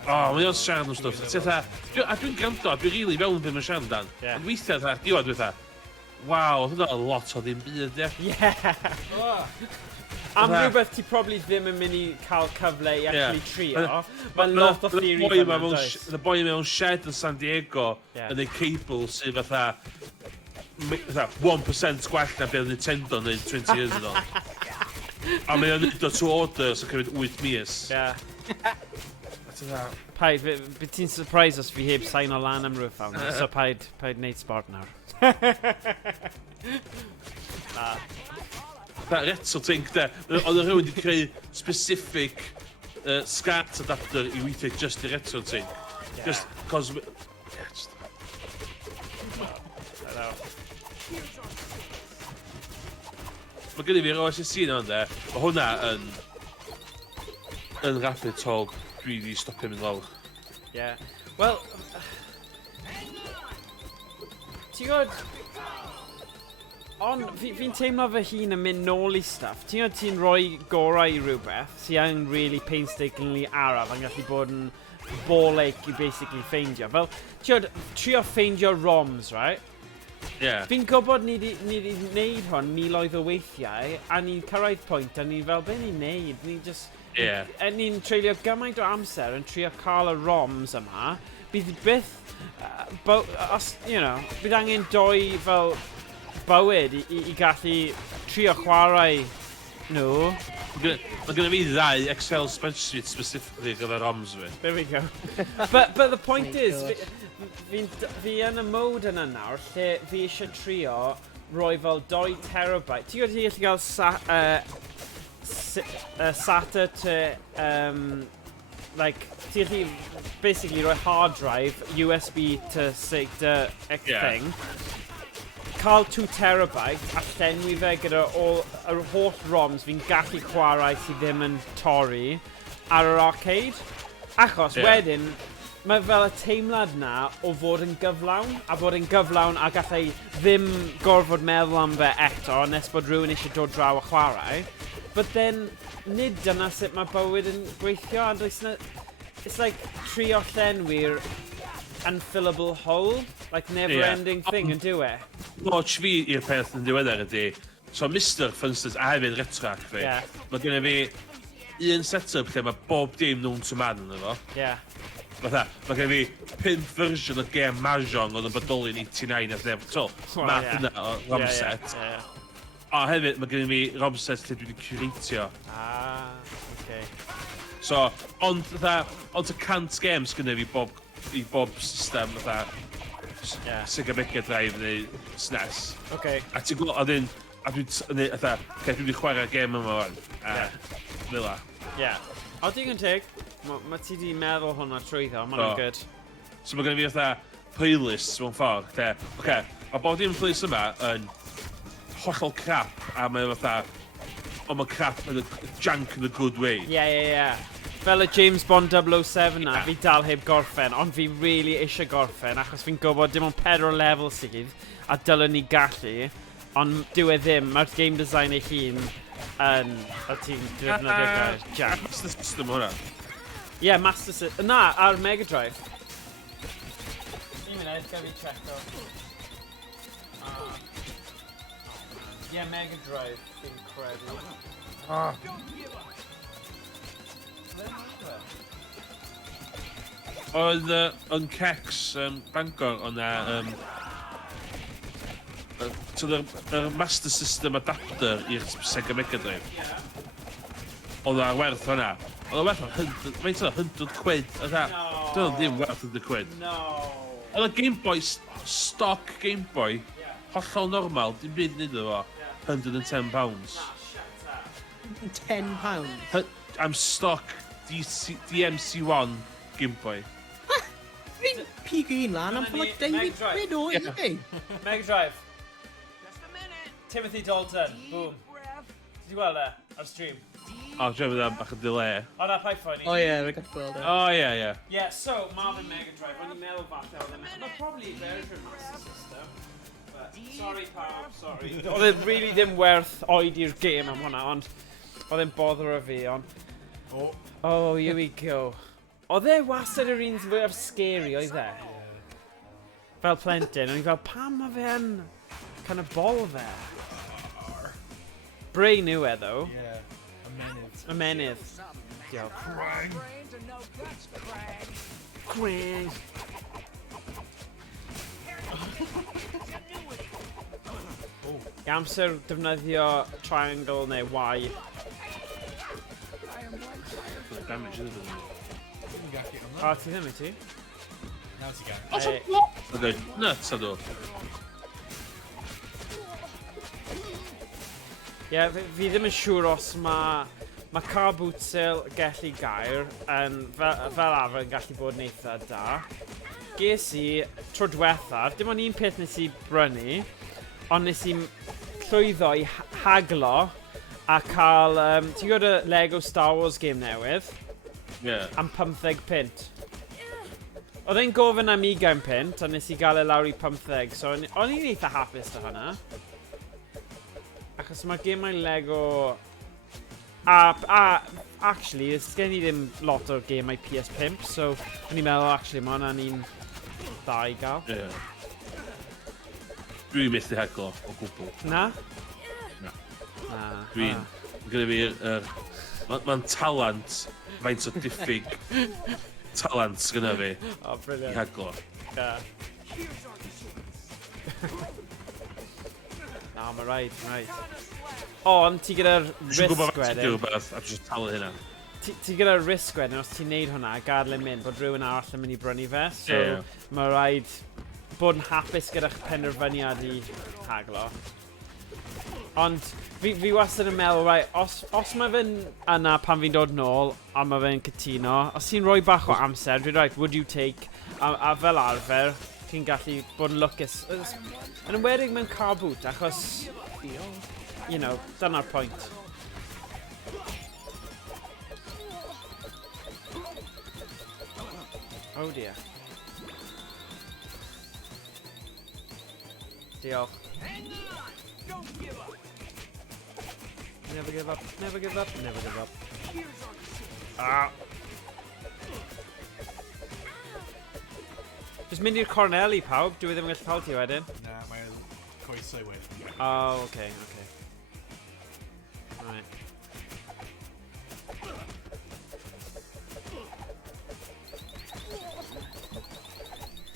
O, mae'n siarad o'n stwff. A dwi'n gwrando, a dwi'n rili fewn beth mae'n siarad amdan. Ond weithiau, diwedd dwi'n waw, hwnna a lot o ddim byd, ie. Am rhywbeth ti probably ddim yn mynd i cael cyfle i actually trio. Mae'n lot o theory fan yn does. Y boi mewn shed yn San Diego yn ei cable sydd fatha 1% gwell na beth Nintendo yn 20 years ago. A mae'n neud o to orders yn cymryd 8 mis. Paid, bydd ti'n surprise os fi heb sain o lan am rhywbeth awr. So paid neud sport nawr. That retro think de, oedd rhywun wedi creu specific SCART adapter i weithio just i retro think. Just cos... Mae gen i fi'r OSSC na ond mae hwnna yn rabbit hole dwi wedi stopio mynd lawr. Ie. Wel... Ti'n gwybod... Ond fi'n teimlo fy hun yn mynd nôl i stuff. Ti'n gwybod ti'n rhoi gorau i rhywbeth sy'n really painstakingly araf yn gallu bod yn ball ache i basically ffeindio. Fel, ti'n gwybod, trio ffeindio ROMs, right? Yeah. Fi'n gwybod ni wedi gwneud hwn miloedd o weithiau, a ni'n cyrraedd pwynt, a ni fel, be ni'n neud? Ni'n just... Yeah. Ni'n treulio gymaint o amser yn trio cael y ROMs yma. Bydd byth... bydd angen doi fel bywyd i gallu trio chwarae nhw. Mae gen i fi ddau Excel spreadsheet specifically gyda'r ROMs fi. There we go. but the point is, fi yn y mode yna nawr, lle fi eisiau trio roi fel 2 terabyte. Ti'n gwybod ti'n gallu gael SATA to, like, ti'n gallu basically roi hard drive, USB to SATA thing, cael 2 terabyte a llenwi fe gyda yr holl ROMs fi'n gallu chwarae sydd ddim yn torri ar yr arcade. Achos wedyn, mae fel y teimlad na o fod yn gyflawn, a fod yn gyflawn a gallai ddim gorfod meddwl am fe eto nes bod rhywun eisiau dod draw a chwarae. But then, nid dyna sut mae bywyd yn gweithio, and it's like trio llenwi'r unfillable hole, like never-ending thing yn dywe. Watch fi i'r peth yn diweddar ydy, so Mr, for instance, a hefyd retrac fi, mae gen i fi un setup lle mae bob dim known to man yn efo. Fatha, mae gen i fi 5 version o game Mahjong oedd yn bodoli yn 89 a ddef to. Math yna o ROM set. A hefyd, mae gen i fi ROM set lle dwi wedi curatio. So, ond y cant games gyda fi i bob system, fatha Sega Mega Drive neu SNES. A ti'n gwybod, a dwi'n wedi chwarae'r game yma wan. Fila. O, digon teg. Mae ti wedi meddwl hwnna trwyddo, mae'n good. So mae gen i fi fatha playlists mewn ffordd, lle, mae bob dim playlist yma yn hollol crap, a mae fatha, ond mae crap yn junk in a good way. Fel y James Bond 007 na, fi dal heb gorffen, ond fi really eisiau gorffen, achos fi'n gwybod dim ond 4 level sydd, a dylwn ni gallu, ond dyw e ddim, mae'r game design ei hun yn... O ti'n defnyddio gair, Jack. Master System hwnna? Master System. Na, ar Mega Drive. Un munud, gael fi checo. Mega Drive, fi'n credu. Oedd yn Cex Bangor o'na yr Master System adapter i'r Sega Mega Drive. Oedd ar werth hwnna. Oedd ar werth o'n 100 quid. Dwi'n ddim werth 100 quid. Oedd y Game Boy, stock Game Boy, hollol normal, dim byd nid efo, £110. £10? I'm stock DMC1 Game Boy. Fi'n pig un lan am ffordd David Quid o eBay. Mega Drive. Timothy Dalton, boom. Ti di gweld e ar stream? O, dwi'n meddwl bach yn delay. O na, Python. Rwy'n gael gweld e. So, Marvin Mega Drive, o'n i'n meddwl falle oedd e meddwl. Mae probably version Master System. Sorry pawb, sorry. Oedd e really ddim werth oed i'r game am hwnna, ond oedd e'n bother o fi, ond... Oh, here we go. Oedd e wastad yr un fwyaf scary, oedd e? Fel plentyn, o'n i fel, pam mae fe yn kind of bol fe? Brain yw e, though. Yeah, ymenydd. Ymenydd. Diolch. Crang. I amser defnyddio triangle neu Y. Damage iddo fe. Dwi'n gallu am O, ti ddim i ti? Nawr ti gan. Os o'n blok! Oedd e'n nuts ydw. Ie, fi ddim yn siŵr os mae car bootsel gallu gair yn fel arfer yn gallu bod yn eitha da. Ges i tro diwethaf, dim ond un peth nes i brynu, ond nes i llwyddo i haglo a cael, ti'n gwybod y Lego Star Wars game newydd? Ie. Am 15 pint. Oedd e'n gofyn am 20 pint, a nes i gael e lawr i 15, so o'n i'n eitha hapus da hwnna. Achos mae gemau Lego... actually, gen i ddim lot o gemau PS5, so o'n i'n meddwl, actually, mae hwnna'n un da i gael. Ie. Dwi'n methu heglo o gwbl. Na? Na. Na. Dwi'n... Gyda fi... Mae'n talent faint o diffyg talent gyda fi O, i brilliant. heglo. Yeah. Na, mae rhaid, Ond ti gyda'r Dwi'n gwybod risk beth ti'n wedyn. rhywbeth a dwi'n talu hynna. Ti gyda'r risk wedyn, os ti'n neud hwnna, gadael yn mynd bod rhywun arall yn mynd i brynu fe. So, Ie. mae rhaid bod yn hapus gyda'r penderfyniad i haglo. Ond fi wastad yn meddwl, os mae fe'n yna pan fi'n dod nôl a mae fe'n cytuno, os ti'n rhoi bach o amser, dwi'n rhaid, would you take, a fel arfer, ti'n gallu bod yn lwcus. Yn ymwedig mewn car boot, achos, you know, dyna'r pwynt. Oh dear. Diolch. Never give up, never give up, never give up. Ah. Just mynd i'r cornel i pawb, dwi ddim yn gallu cael ti wedyn. Na, mae'n coesau wedyn. Oh, okay, okay. Right.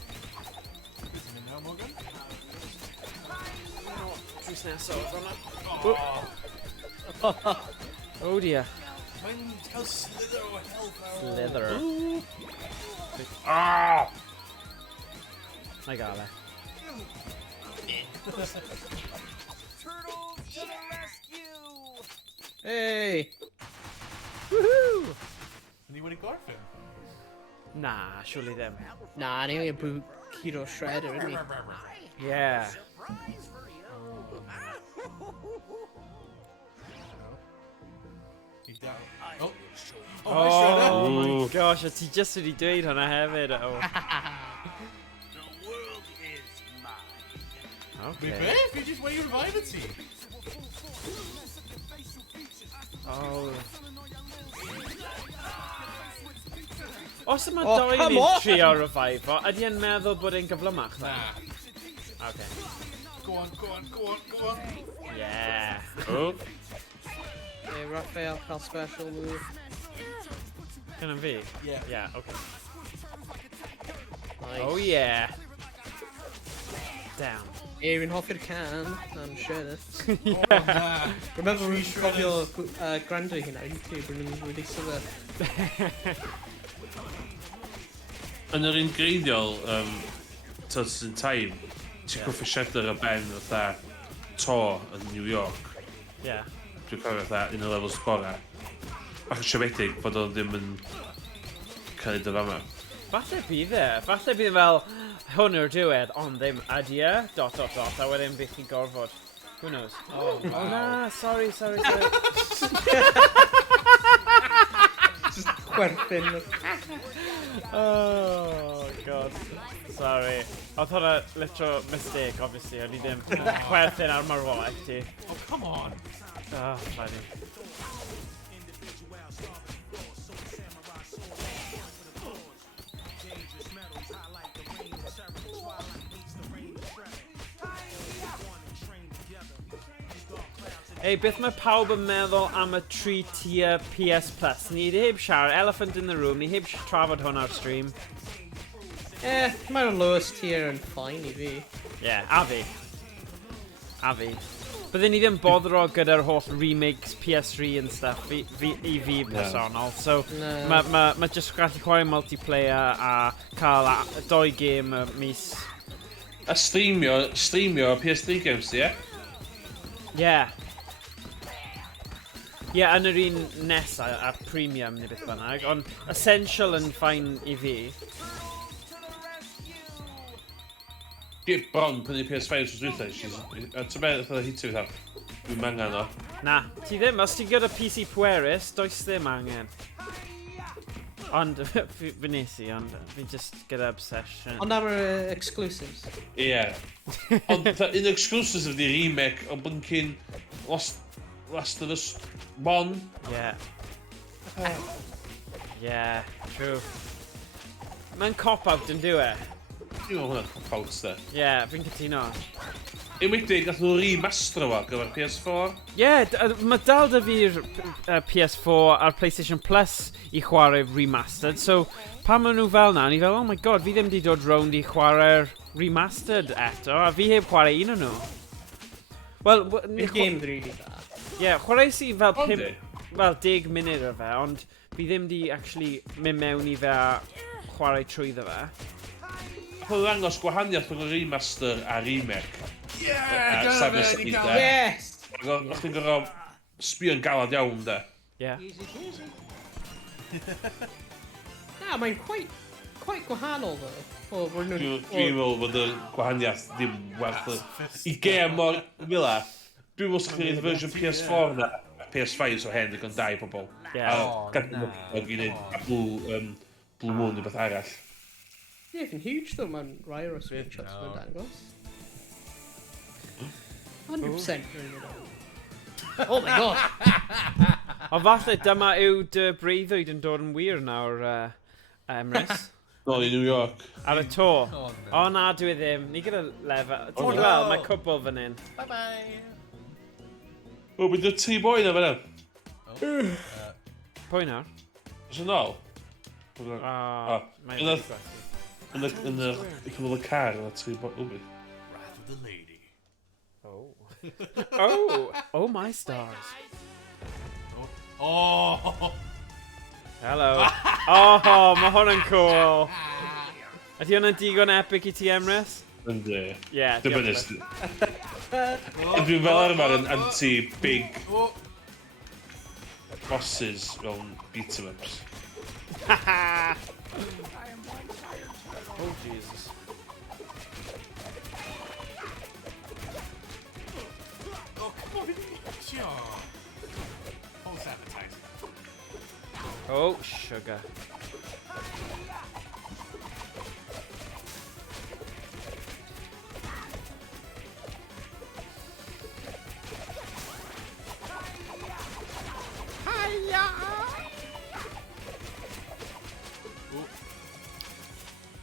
Ti'n mynd nawr, Morgan? Drws nesaf, hwnna. Oh dear. Mae'n cael slither o health nawr. Slither. Ah! I gael e. Turtles to the rescue! Hey! Woohoo! Ni wedi gorffen? Nah, surely ddim. Nah, ni angen bw Kiro Shredder, isn't he? Yeah. He down. Oh! Oh my gosh, a ti just wedi dweud hwnna hefyd. Oh. The world is mine. Wait, Okay. beth? Fi jyst wedi revive ti. Oh. Os yma Oh, doi come ni'n on! trio revive o, ydy e'n meddwl bod e'n gyflymach? Na. Okay. Go on, go on, go on, go on. Yeah. Oh. Yeah, Raphael cael special move. Can fi? Yeah. Yeah, okay. Nice. Oh yeah. Down. Ie, fi'n hoffi'r can, am Shredder. Oh, na. Remember, Three fi'n cofio gwrando i hynna, YouTube, rwy'n wedi sylwer. Yn yr un greiddiol, Tots in Time, ti'n cofio Shredder y ben fatha to yn New York. Yeah. Dwi'n cofio fatha un o levels gorau. Bach yn siomedig bod o ddim yn cael ei dyfama. Falle bydd e. Falle bydd e fel hwn yw'r diwedd, ond ddim ydy e, ... a wedyn bydd chi'n gorfod. Who knows? Oh, Oh wow. na, sorry. Just chwerthin. Oh, god. Sorry. Oedd hwnna literal mistake, obviously. O'n i ddim chwerthin ar marwolaeth ti. Oh, come on! Oh, funny. Ei, beth mae pawb yn meddwl am y 3-tier PS Plus? Ni heb siarad, Elephant in the Room, ni heb trafod hwn ar stream. Mae'r lowest tier yn fine i fi. Yeah, a fi. A fi. Byddwn ni ddim boddro gyda'r holl remakes PS3 and stuff i fi personol. So, mae just gallu chwarae multiplayer a cael 2 game y mis. A streamio PS3 games, ie? Yeah. Yeah, yn yr un nesa a premium neu beth bynnag, ond essential yn fine i fi. Di bron prynu PS5 os dwi'n dweud. Ti'n meddwl oedd hitio fi tam? Dwi'n mangan o. Na, ti ddim. Os ti gyda PC pwerus, does ddim angen. Ond, fy nes i, ond fi just gyda obsession. Ond am yr exclusives. Ie. Ond un exclusives ydy remake o blyncyn Last of Us 1. Yeah. Yeah, true. Mae'n cop-out yn dyw e? Dwi'n meddwl hwnna'n cop-out, da. Yeah, fi'n cytuno. Enwedig, nath nhw remaster o gyfer PS4. Yeah, mae dal da fi'r PS4 a'r PlayStation Plus i chwarae remastered, so pan maen nhw fel na, ni fel, oh my god, fi ddim di dod rownd i chwarae'r remastered eto, a fi heb chwarae un o'n nhw. Wel, I'r game really da. Yeah, chwarae si fel 10 munud o fe, ond fi ddim di actually mynd mewn i fe a chwarae trwyddo fe. Oedd ddangos gwahaniaeth rhwng y remaster a remake. Yeah, Yes! O'ch chi'n gorfod sbio'n galad iawn, da. Yeah. Na, mae'n quite gwahanol, ddo. Dwi'n meddwl bod y gwahaniaeth ddim werth y... I gem mor fila, dwi'n meddwl sy'n gwneud y fersiwn PS4 na, PS5 so hen ddigon da i pobl. Yeah. A gadw nhw gwneud Blue Moon neu beth arall. Ie, fi'n huge ddo, mae'n rai o'r screenshots mae'n dangos. 100% rwy'n meddwl. Oh my god! O falle dyma yw dy breuddwyd yn dod yn wir nawr, Emrys. Nôl i New York. Ar y to. O na, dwi ddim. Ni gyda lefel. Ti'n gweld, mae cwbl fan hyn. Bye-bye! O, bydd y tri boi na fan hyn. Pwy nawr? Os yn ôl? Mae'n yn y car yna tri boi. Wrath of the lady. Oh my stars. Oh! Hello. Oh, mae hwn yn cool. Ydy hwnna'n digon epic i ti, Emrys? Yndi. Yeah, Dibynus. Dwi'n fel arfer yn anti-big bosses mewn beat-em-ups. Oh, Jesus. Oh, come on! Sure. False advertising. Oh, sugar.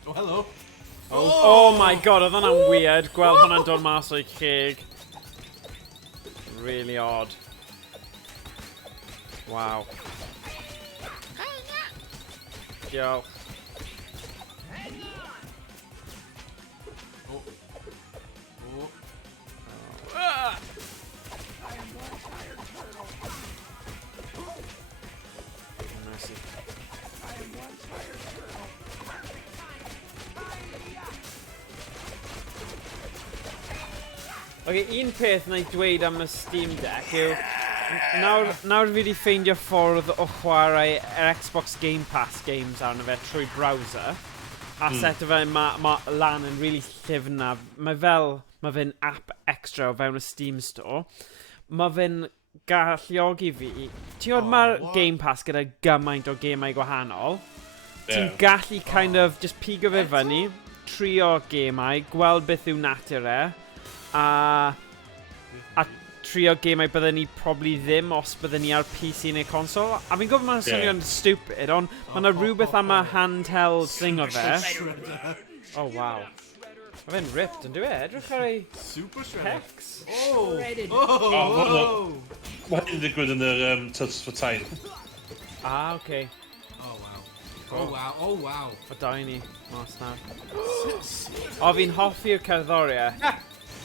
Oh, hello. Oh my god, oedd hwnna'n weird. Gweld hwnna'n dod mas o'i ceg. Really odd. Wow. Yo. Mercy. Okay, un peth na I dweud am y Steam Deck yw nawr fi wedi ffeindio ffordd o chwarae yr Xbox Game Pass games arno fe trwy browser a set o fe ma lan yn really llyfn a mae fe'n app extra o fewn y Steam Store mae fe'n galluogi fi. Ti'n gwybod mae'r Game Pass gyda gymaint o gemau gwahanol. Ti'n gallu kind of just pigo fe fyny, trio gemau, gweld beth yw natur e, a trio gemau bydden ni probably ddim os bydden ni ar PC neu console. A fi'n gwybod mae'n swnio'n stupid, ond mae yna rhywbeth am y handheld thing o fe. Oh, wow. Mae fe'n ripped, yn dwi e? Edrych ar ei pecs. Mae hyn yn digwydd yn yr Turtles for Time. Ah, oce. Oh wow. O dau ni, mas na. O, fi'n hoffi'r cerddoriau.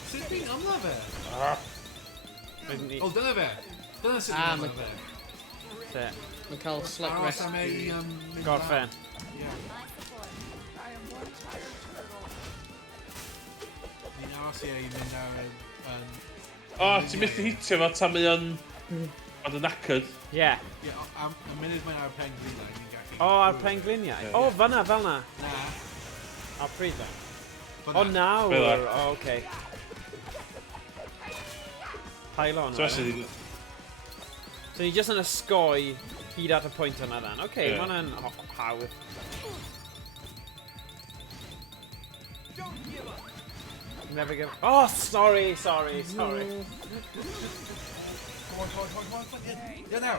Sut fi'n ymla fe? O, dyna fe. Dyna sut fi'n ymla fe. Lle? Mae'n cael slight rescue. Gorffen. Ni'n aros i mynd ar... O, ti'n methu hitio fo tan mae o'n... Ond yn knackered. Ie. A munud mae'n ar pen gliniau, ni'n gallu... O, ar pengliniau? O, fanna, fel na. Na. O, pryd da? O, nawr. O, oce. Pylon. So ni just yn ysgoi hyd at y pwynt yna then. Oce, mae hwnna'n hawdd. Never give... Oh, sorry. Come on. Yeah, now.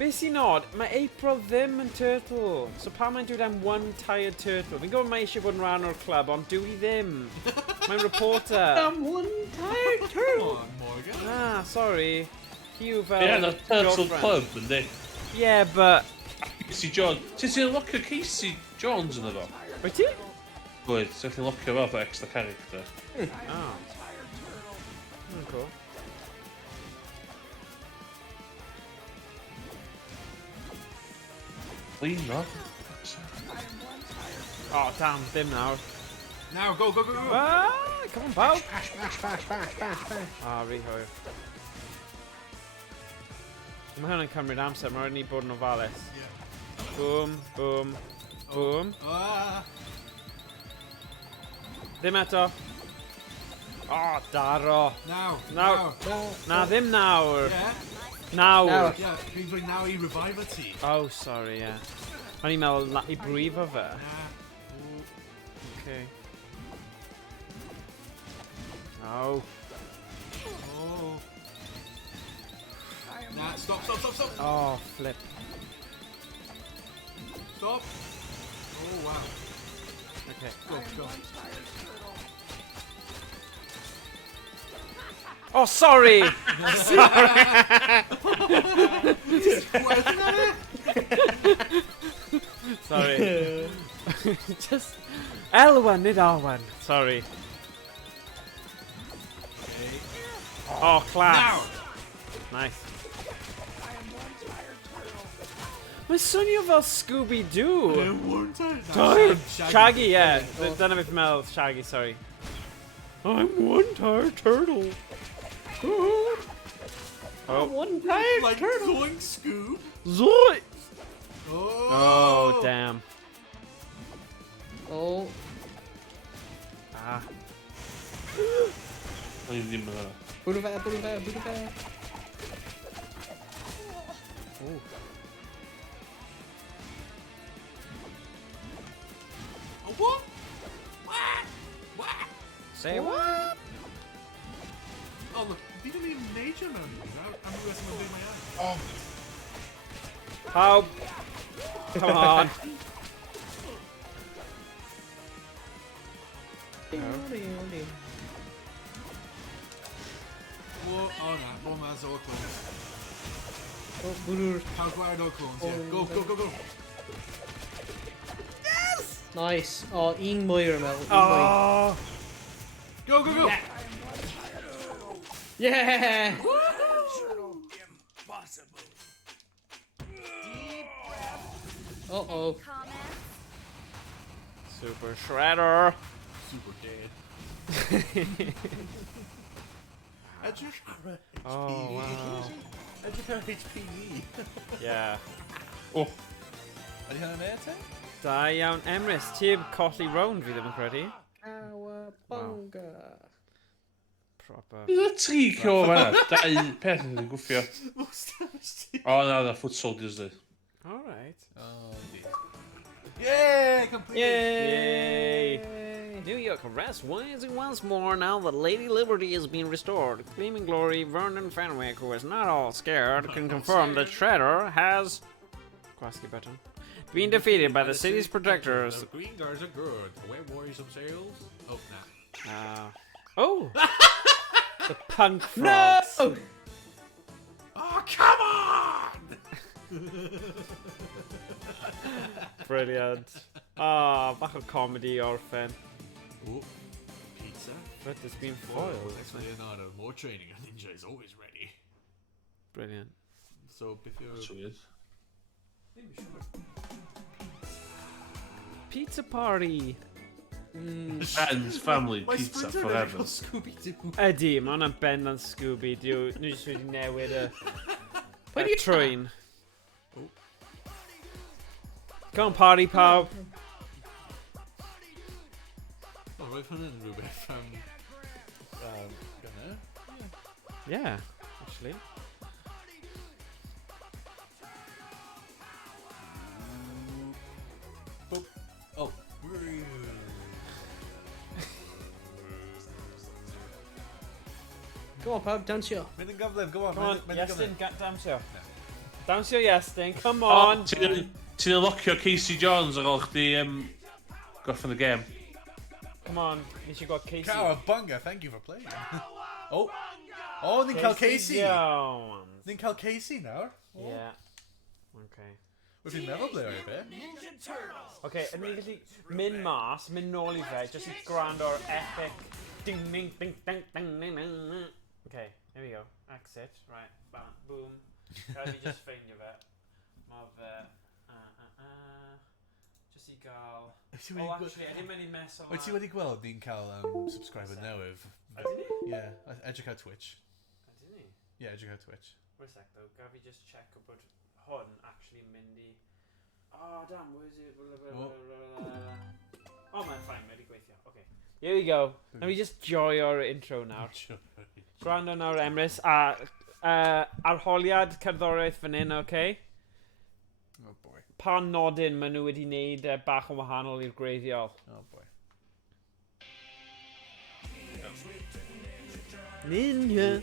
Be sy'n odd, mae April ddim yn turtle. So pa mae'n dweud am one tired turtle? Fi'n gwybod mae eisiau bod yn rhan o'r clwb, ond dwi ddim. Mae'n reporter. I'm one tired turtle. Come on, Morgan. Ah, sorry. Hugh fel... Ie, na Turtle Club, yndi? Yeah, but... Casey Jones. Ti'n locio Casey Jones yn efo? Wyt ti? Gwyd, ti'n gallu locio fel for extra character. Oh. Cool. Clean, no? Oh, damn, dim nawr. Now, go. Ah, come on, pawb. Bash. Ah, rhy hwyr. Mae hwnna'n cymryd amser, mae rhaid ni bod yn ofalus. Boom. Ddim eto. Oh, daro. Now. Na, ddim nawr. Yeah. Nawr. Yeah, fi'n dweud now i revive ti. Oh, sorry, yeah. O'n i'n meddwl i brifo fe. Okay. No. Oh. Nah, stop. Oh, flip. Stop. Oh, wow. Okay. Go. Oh, sorry! Sorry. Just... Elwan, nid Owain. Sorry. Oh, class. Nice. Mae'n swnio fel Scooby-Doo. Shaggy, yeah. Dyna beth mae'n meddwl, Shaggy, sorry. I'm one tired turtle. Oh, one tired like turtle. Zoink Scoob. Zoink! Oh, damn. Oh. Ah. O'n i ddim yn yna. Bwrw fe. Oh, what? Say what? Oh, look, fi ddim even major mewn i. I'm rhywbeth yn mynd my eye. How? Come on. Oh, na. Bo ma's o'r clones. Oh, bwrw'r... Cael gwared o'r clones, yeah. Go. Nice. Oh, un mwy o'r meddwl. Oh. Go. Yeah! Impossible. Uh-oh. Super Shredder. Super dead. Edrych ar HPV. Oh, wow. Edrych ar HPV. Yeah. Oh. Ydy hynny'n e te? Da iawn, Emrys, ti heb colli round fi ddim yn credu. Cowabunga. Proper. Bydd y 3 kilo fanna, 2 peth yn gwffio. O, na, na, foot soldiers di. Alright. Oh, dear. Yay! Complete! Yay! New York arrests rising once more now that Lady Liberty is being restored. Claiming glory, Vernon Fenwick, who is not all scared, can confirm that Shredder has... Quasky button. Been defeated by the city's protectors. The green guards are good. The white warriors of sails? Oh, nah. Oh! The punk frogs. No! Oh, come on! Brilliant. Ah, bach o comedy orphan. Oh, pizza. But it's been Whoa, foiled. thanks, Leonardo. More training. A ninja is always ready. Brilliant. So, Bithio... That's weird. Pizza party. Friends, family, pizza, forever. Scooby-Doo. Ydy, mae hwnna'n bendant Scooby-Doo. Nhw jyst wedi newid y Pwy 'di trwyn. Go on, party pawb. Oh, roedd hwnna'n rhywbeth gynna. Yeah, actually. Boop. Oh. Go on, pawb, dawnsio. Mynd yn gyflym, go on. Come on, mynd yn Iestyn, gyflym. dawnsio. Dawnsio Iestyn, come on. Ti'n locio Casey Jones ar ôl chdi gorffen y gêm. Come on, nes i gweld Casey. Cowabunga, thank you for playing. Oh. Oh, ni'n cael Casey. Jones. Ni'n cael Casey nawr. Yeah. Okay. Wyf fi'n meddwl ble o'i be. Okay, yn ni'n gallu mynd mas, mynd nôl i fe, just i gwrando o'r epic ding ding ding ding ding ding ding. Okay, here we go. Exit, right, bam, boom. Rhaid fi just ffeindio fe. Mae fe... Just i gael... Oh, actually, I didn't mynd i mess o Wyt ti wedi gweld ni'n cael subscriber newydd? Ydyn ni? Yeah, edrych ar Twitch. Ydyn ni? Yeah, edrych ar Twitch. Wait a sec though, gaf fi just check o bod hwn actually mynd i... Oh, damn, where is it? Oh, mae'n fine, mae wedi gweithio. Okay. Here we go. Let me just joy our intro now. Gwrando nawr, Emrys. A arholiad cerddoriaeth fan hyn, okay? Oh boy. Pa nodyn maen nhw wedi wneud bach yn wahanol i'r greiddiol? Oh boy. Ninja.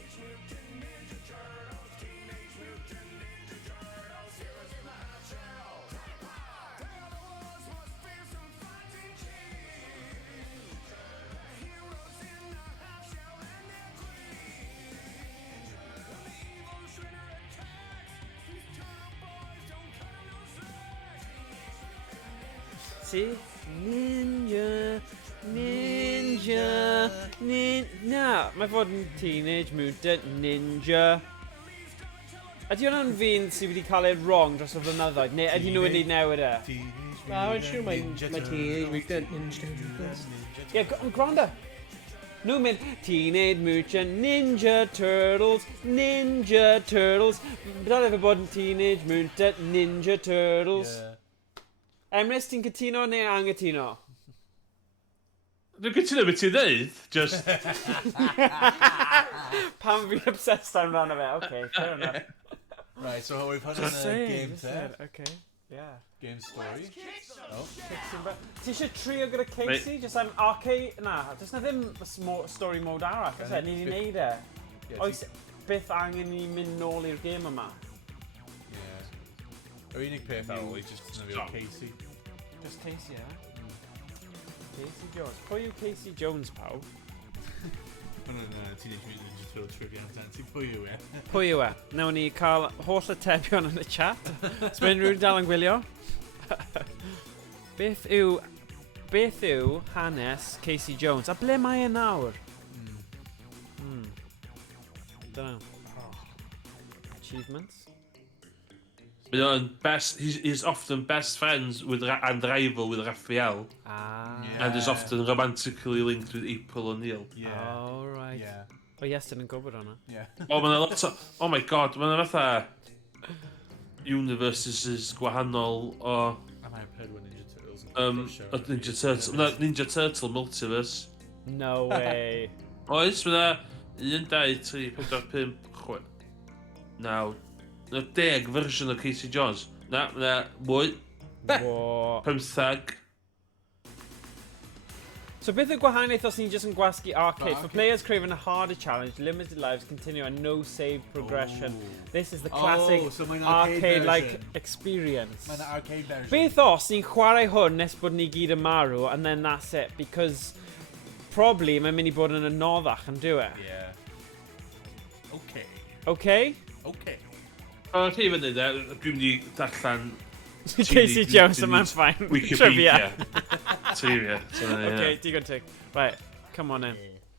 See? Ninja, ninja, Na, mae fod yn Teenage Mutant Ninja. Ydy hwnna'n fi'n sydd wedi cael ei wrong dros y flynyddoedd? Neu ydy nhw wedi newid e? Na, mae'n siŵr mae'n Teenage Mutant Ninja Turtles. Ie, gwranda. Nhw'n mynd Teenage Mutant Ninja Turtles, Ninja Turtles. Byddai fe bod yn Teenage Mutant Ninja Turtles. Emrys, ti'n cytuno neu angytuno? Dwi'n cytuno beth ti'n dweud, just... Pam fi'n obsessed amdano fe, okay, fair enough. Right, so we've had a game te. Okay, yeah. Game story. Oh. Ti eisiau trio gyda Casey? Just am arcade? Na, just na ddim story mode arall, oes e? Ni'n ei wneud e. Oes byth angen i mynd nôl i'r gêm yma? Yr unig peth ar ôl i just nefio Casey. Just Casey, Casey Jones. Pwy yw Casey Jones, pawb? Hwna'n Teenage Mutant Ninja Turtles trivia amdano ti. Pwy yw e? Pwy yw e? Nawn ni cael holl atebion yn y chat. Os mae'n rhywun dal yn gwylio. Beth yw hanes Casey Jones? A ble mae e nawr? Don't know. Achievements? He's often best friends with and rival with Raphael. And is often romantically linked with April O'Neil. Yeah. Oh, right. Yeah. O, Iestyn yn gwybod hwnna. Yeah. Oh, mae'n lot o... Oh my god, mae'n fatha... Universes gwahanol o... Am I heard when Ninja Turtles? Ninja Turtle multiverse. No way. Oes, mae'n 1, 2, 3, 4, 5, 6, 9. 10 fersiwn o Casey Jones. Na, mwy. Whoa. 15. So beth y gwahaniaeth os ni'n just yn gwasgu arcade? For players craving a harder challenge, limited lives continue and no save progression. This is the classic so mae'n arcade-like version. experience. Mae'n arcade version. Beth os ni'n chwarae hwn nes bod ni gyd yn marw, and then that's it, because probably mae'n mynd I bod yn anoddach yn do it. Yeah. Okay. Okay? Okay. O, chi fyny de, dwi'n mynd I darllen... Casey Jones yma'n fine. Wikipedia. Trivia. Okay, digon tig. Right, come on in.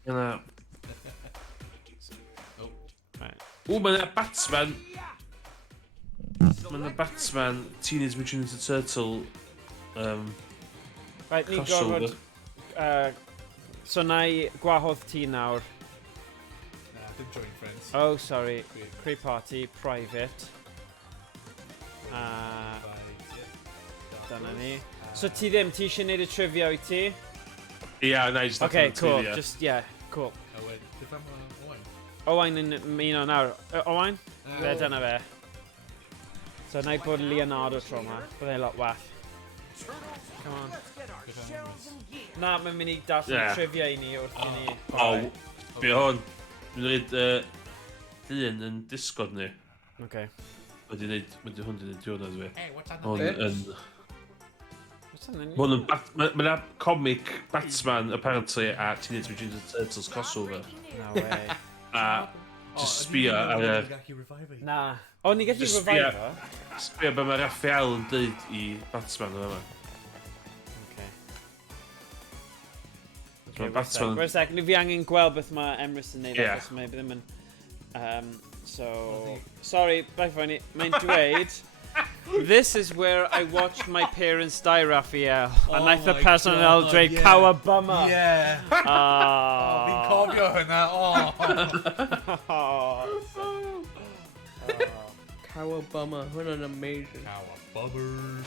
Yna... Right. O, mae'n Batman. Mae'n Batman, Teenage Mutant Ninja Turtle. Right, ni Crossover. gorfod... So na I gwahodd ti nawr. Nah, dim join friends. Oh, sorry. Creu party, private. Dyna ni. So ti ddim, ti eisiau neud y trivia I ti? Ia, na I just Okay, darllen cool. trivia. Just, yeah, cool. Owain. Beth am Owain? Owain yn ymuno nawr. Owain? Fe, dyna fe. So na I bod Leonardo tro yma. Bydd e'n lot well. Come on. Na, mae'n mynd I darllen Yeah. trivia I ni wrth I ni. O, be hwn. Dwi'n rhaid llun yn disgod ni. Okay. Wedi hwn wedi neud diwrnod fi. Hey, what's that? Hwn yn... What's happening? Hwn yn... Mae'n comic Batman, apparently, a Teenage Mutant Ninja Turtles crossover. No way. A just sbio ar y... Na. O, ni gallu Just revive sbio- o? Sbio be mae Raphael yn dweud I Batman yn yma. Okay. Mae Batman Wait a sec, ni fi angen gweld beth mae Emrys yn neud Ie. achos mae ddim yn... So... Sorry, bai ffoni. Mae'n dweud... This is where I watched my parents die, Raphael. A naeth y personol dweud Cowabunga. Yeah. Fi'n cofio hynna. Cowabunga, hwnna'n amazing. Cowabunga.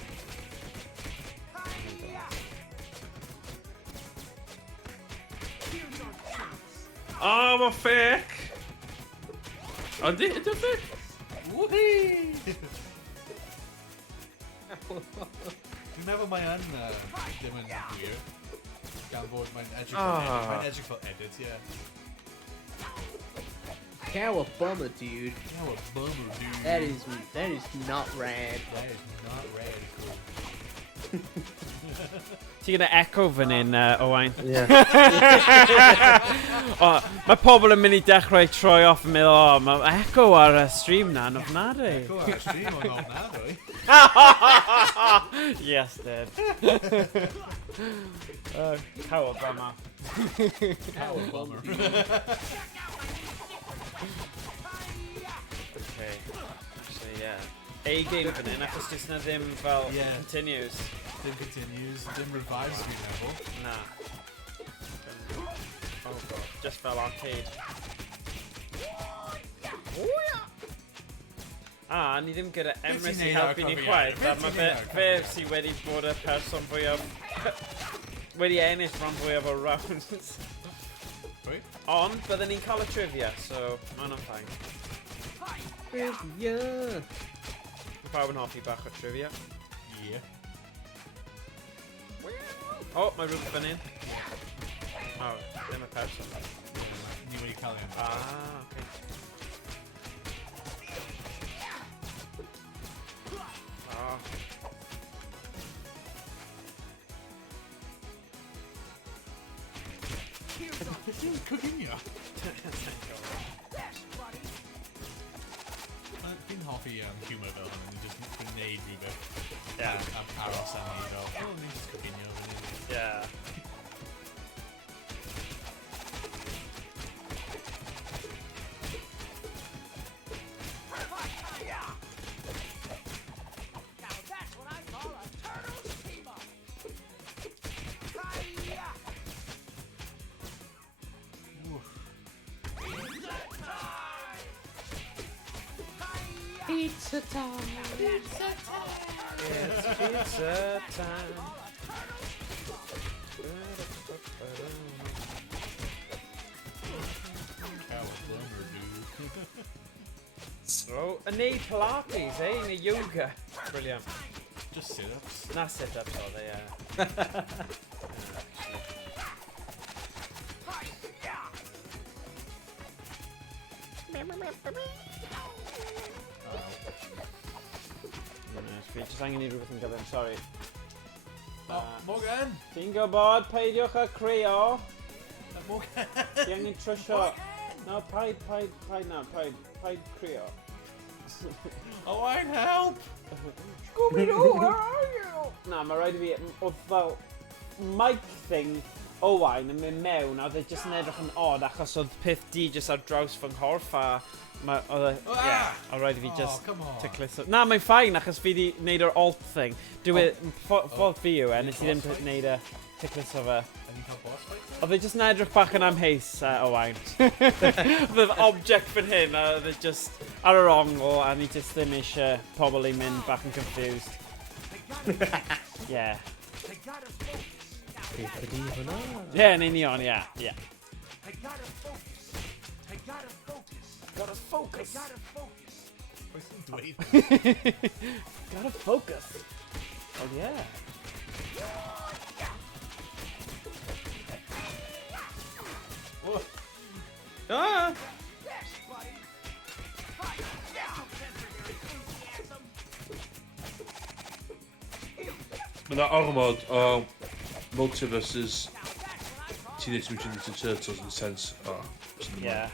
O, mae fake! O, ydy'n fake? Whee! Dwi'n meddwl mae yn ddim yn wir. Gan bod mae'n edrych fel edit. Mae'n edrych fel edit, yeah. Cowabunga, dude. Cowabunga, dude. That is not rad. That is not radical. Ti gyda echo fan hyn, Owain? Ie. Mae pobl yn mynd I dechrau troi off yn meddwl, o, mae echo ar y stream na, yn ofnadwy. Echo ar y stream o'n ofnadwy. Yes, did. Cowabunga. Cowabunga. Okay. Actually, yeah. A-game fan hyn, achos jyst na ddim fel continues. Dim continues, dim revives fi'n meddwl. Na. Oh god, just fel arcade. Ni ddim gyda Emrys I helpu ni chwaith. Mae fe sydd wedi bod y person fwyaf... wedi ennill rhan fwyaf o rounds. Ond, byddwn ni'n cael y trivia, so ma'n o'n ffain. Trivia. Pawb yn hoffi bach o trivia. Yeah. O, mae rhywbeth fan hyn. O, ddim y person. Ni wedi cael ei Okay. Coginio. Fi'n hoffi humour fel hwn, ni'n just gwneud rhywbeth am aros am ni fel, ni'n just coginio. Yeah. Pizza time. Pizza time. Pilates. Oh, a neud Pilates, eh? Neu yoga. Brilliant. Just sit-ups. Na sit-ups o they, yeah. Fi jyst angen i rhywbeth yn gyfer, sorry. Morgan! Ti'n gwybod, peidiwch â creo. Morgan! Ti angen trwsio. No, paid creo. Owain, help! Scooby-Doo, where are you? Na, mae rhaid I fi, oedd fel mic thing Owain yn mynd mewn, a oedd e jyst yn edrych yn odd achos oedd peth di jyst ar draws fy nghorff a oedd rhaid I fi just ticlis. Na, mae'n ffain achos fi di wneud yr alt thing. Ffordd fi yw e, nes I ddim wneud y ticlis o fe. Oedd e jyst yn edrych bach yn amheus, Owain. Oedd y object fan hyn, a oedd e just ar y wrong o, a ni just ddim eisiau pobl I mynd bach yn confused. Yeah. Beth ydi hwnna? Yeah, yn union, yeah. Gotta focus. Beth yn dweud? Gotta focus. Oh yeah. Ah! Mae 'na ormod o multiverses Teenage Mutant Ninja Turtles in the sense o... Yeah.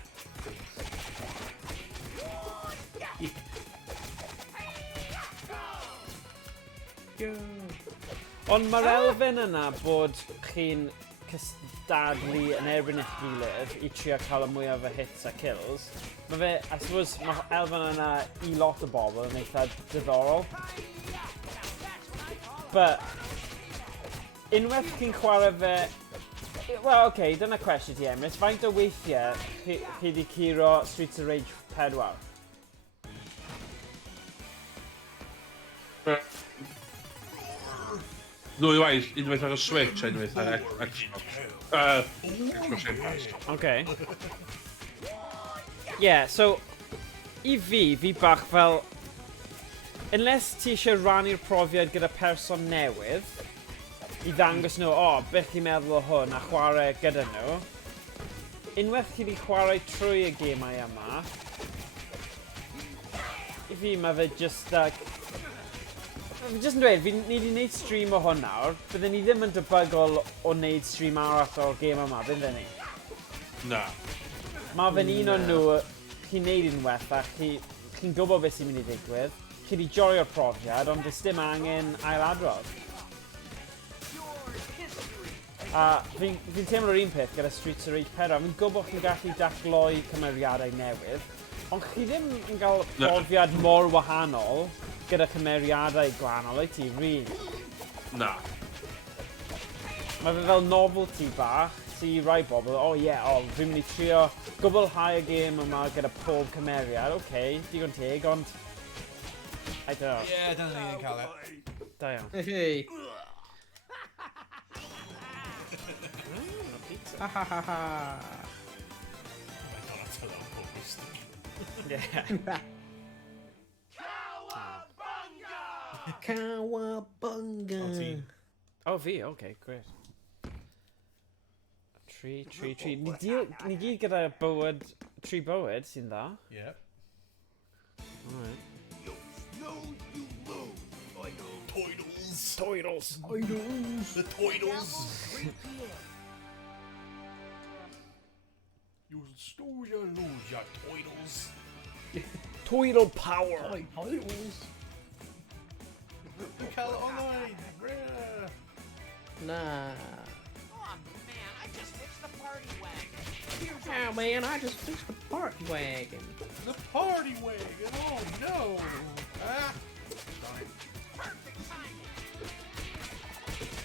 Ond mae'r elfen yna bod chi'n cystadlu yn erbyn eich gilydd I trio cael y mwyaf o hits a kills. Mae fe, I suppose, mae'r elfen yna I lot o bobl yn eitha diddorol. But, unwaith chi'n chwarae fe... Wel, oce, dyna cwestiwn ti, Emrys. Faint o weithiau chi di curo Streets of Rage 4? Ddwy waith, unwaith ar y Switch a unwaith ar Xbox. Xbox Game Pass. Okay. Yeah, so I fi bach fel unless ti eisiau rannu'r profiad gyda person newydd I ddangos nhw, beth ti'n meddwl o hwn a chwarae gyda nhw. Unwaith chi wedi chwarae trwy y gemau yma, I fi mae fe just Just yn dweud, ni wedi gwneud stream o hwn nawr, byddwn ni ddim yn debygol o wneud stream arall o'r gêm yma, byddwn ni? Na. Mae fe'n un o'n nhw, chi'n neud unwaith a chi'n gwybod beth sy'n mynd I ddigwydd, chi wedi joio'r profiad, ond does dim angen ailadrodd. A fi'n teimlo'r un peth gyda Streets of Rage 4, fi'n gwybod chi'n gallu dacloi cymeriadau newydd, ond chi ddim yn cael profiad mor wahanol gyda cymeriadau gwahanol I ti, really. Na. Mae fe fel novelty bach sy'n rai bobl, fi'n mynd I trio gwblhau y gêm yma gyda pob cymeriad, digon teg, ond... I don't know. Yeah, dyna ni'n cael e. Da iawn. Hey. Ha ha ha ha. Yeah. Cowabunga. Oh, fi, great. Tree. Ni gyd gyda bywyd, tri bywyd sy'n dda. Yep. Alright. Toidles. The Toidles. You snooze your lose, ya Toidles. Toidle power. Toidles. You call it online. Rare. Nah. Oh man, I just fixed the party wagon. Oh man, I just fixed the party wagon. The party wagon. Oh no. Ah.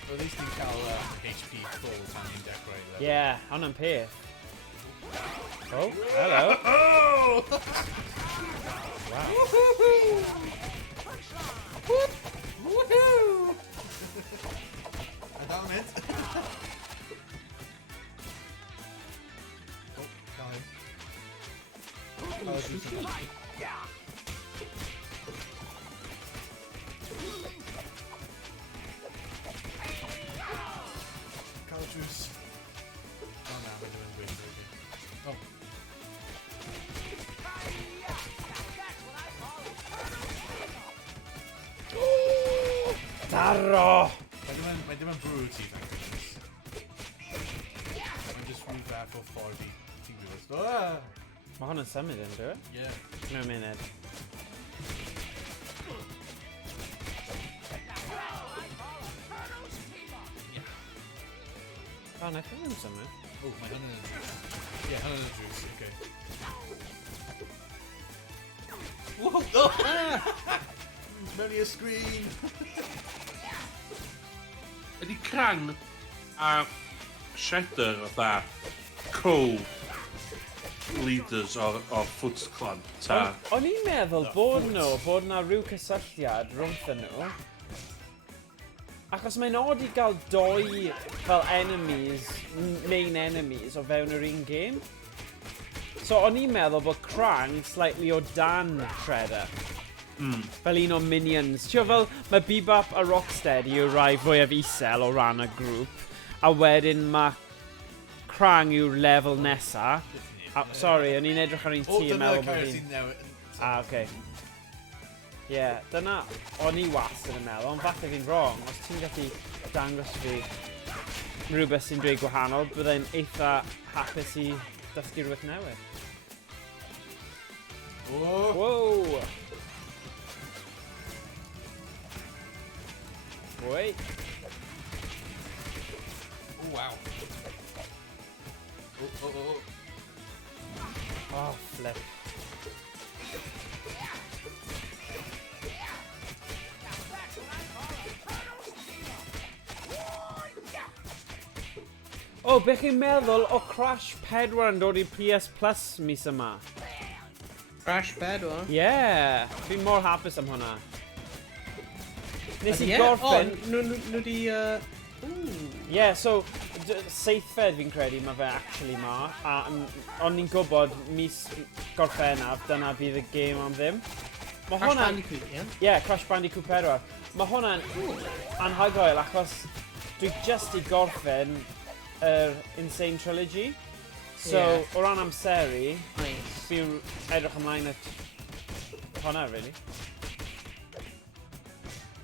Well, at least you can HP full time decorator. Yeah, on and pay. Oh, hello. Oh! Wow. Woohoo! I don't meant. Oh, Ro! Mae dim yn brw ti, thank goodness. Mae'n just rwy'n fair for 40 ti'n gwybod. Mae hwn yn symud yn, dwi? Yeah. Mewn munud. O, neu ffyn yn symud. Oh, mae hwn yn drws. Yeah, hwn yn drws, okay. Whoa! Oh! Mewn i'r screen! Ydy Crang a Shredder fatha co-leaders o'r Foot Clan, ta? O'n i'n meddwl bod na rhyw cysylltiad rhwngthyn nhw. Achos mae'n od i gael doi fel enemies, main enemies o fewn yr un game. So o'n i'n meddwl bod Krang slightly o dan Shredder. Fel un o minions. Tio fel mae Bebop a Rocksteady yw'r rai fwyaf isel o ran y grŵp. A wedyn mae Krang yw'r lefel nesa. Sorry, o'n i'n edrych ar un ti yn meddwl bod fi'n... oce. Ie, dyna o'n i wastad yn meddwl, ond falle fi'n wrong. Os ti'n gallu dangos fi rhywbeth sy'n dweud gwahanol, byddai'n eitha hapus i dysgu rhywbeth newydd. Whoa! Wait. Oh, wow. Oh. Oh, flip. O, beth chi'n meddwl o Crash 4 yn dod i PS Plus mis yma? Crash 4? Yeah, fi'n mor hapus am hwnna. Nes i gorffen... nhw di... Yeah, so, seithfed fi'n credu mae fe actually ma. A o'n i'n gwybod mis gorffennaf, dyna bydd y game am ddim. Crash Bandicoot, ie? Yeah, Crash Bandicoot 4. Mae hwnna'n anhygoel achos dwi just i gorffen yr Insane Trilogy. So, o ran amseru, fi'n edrych ymlaen at hwnna, really.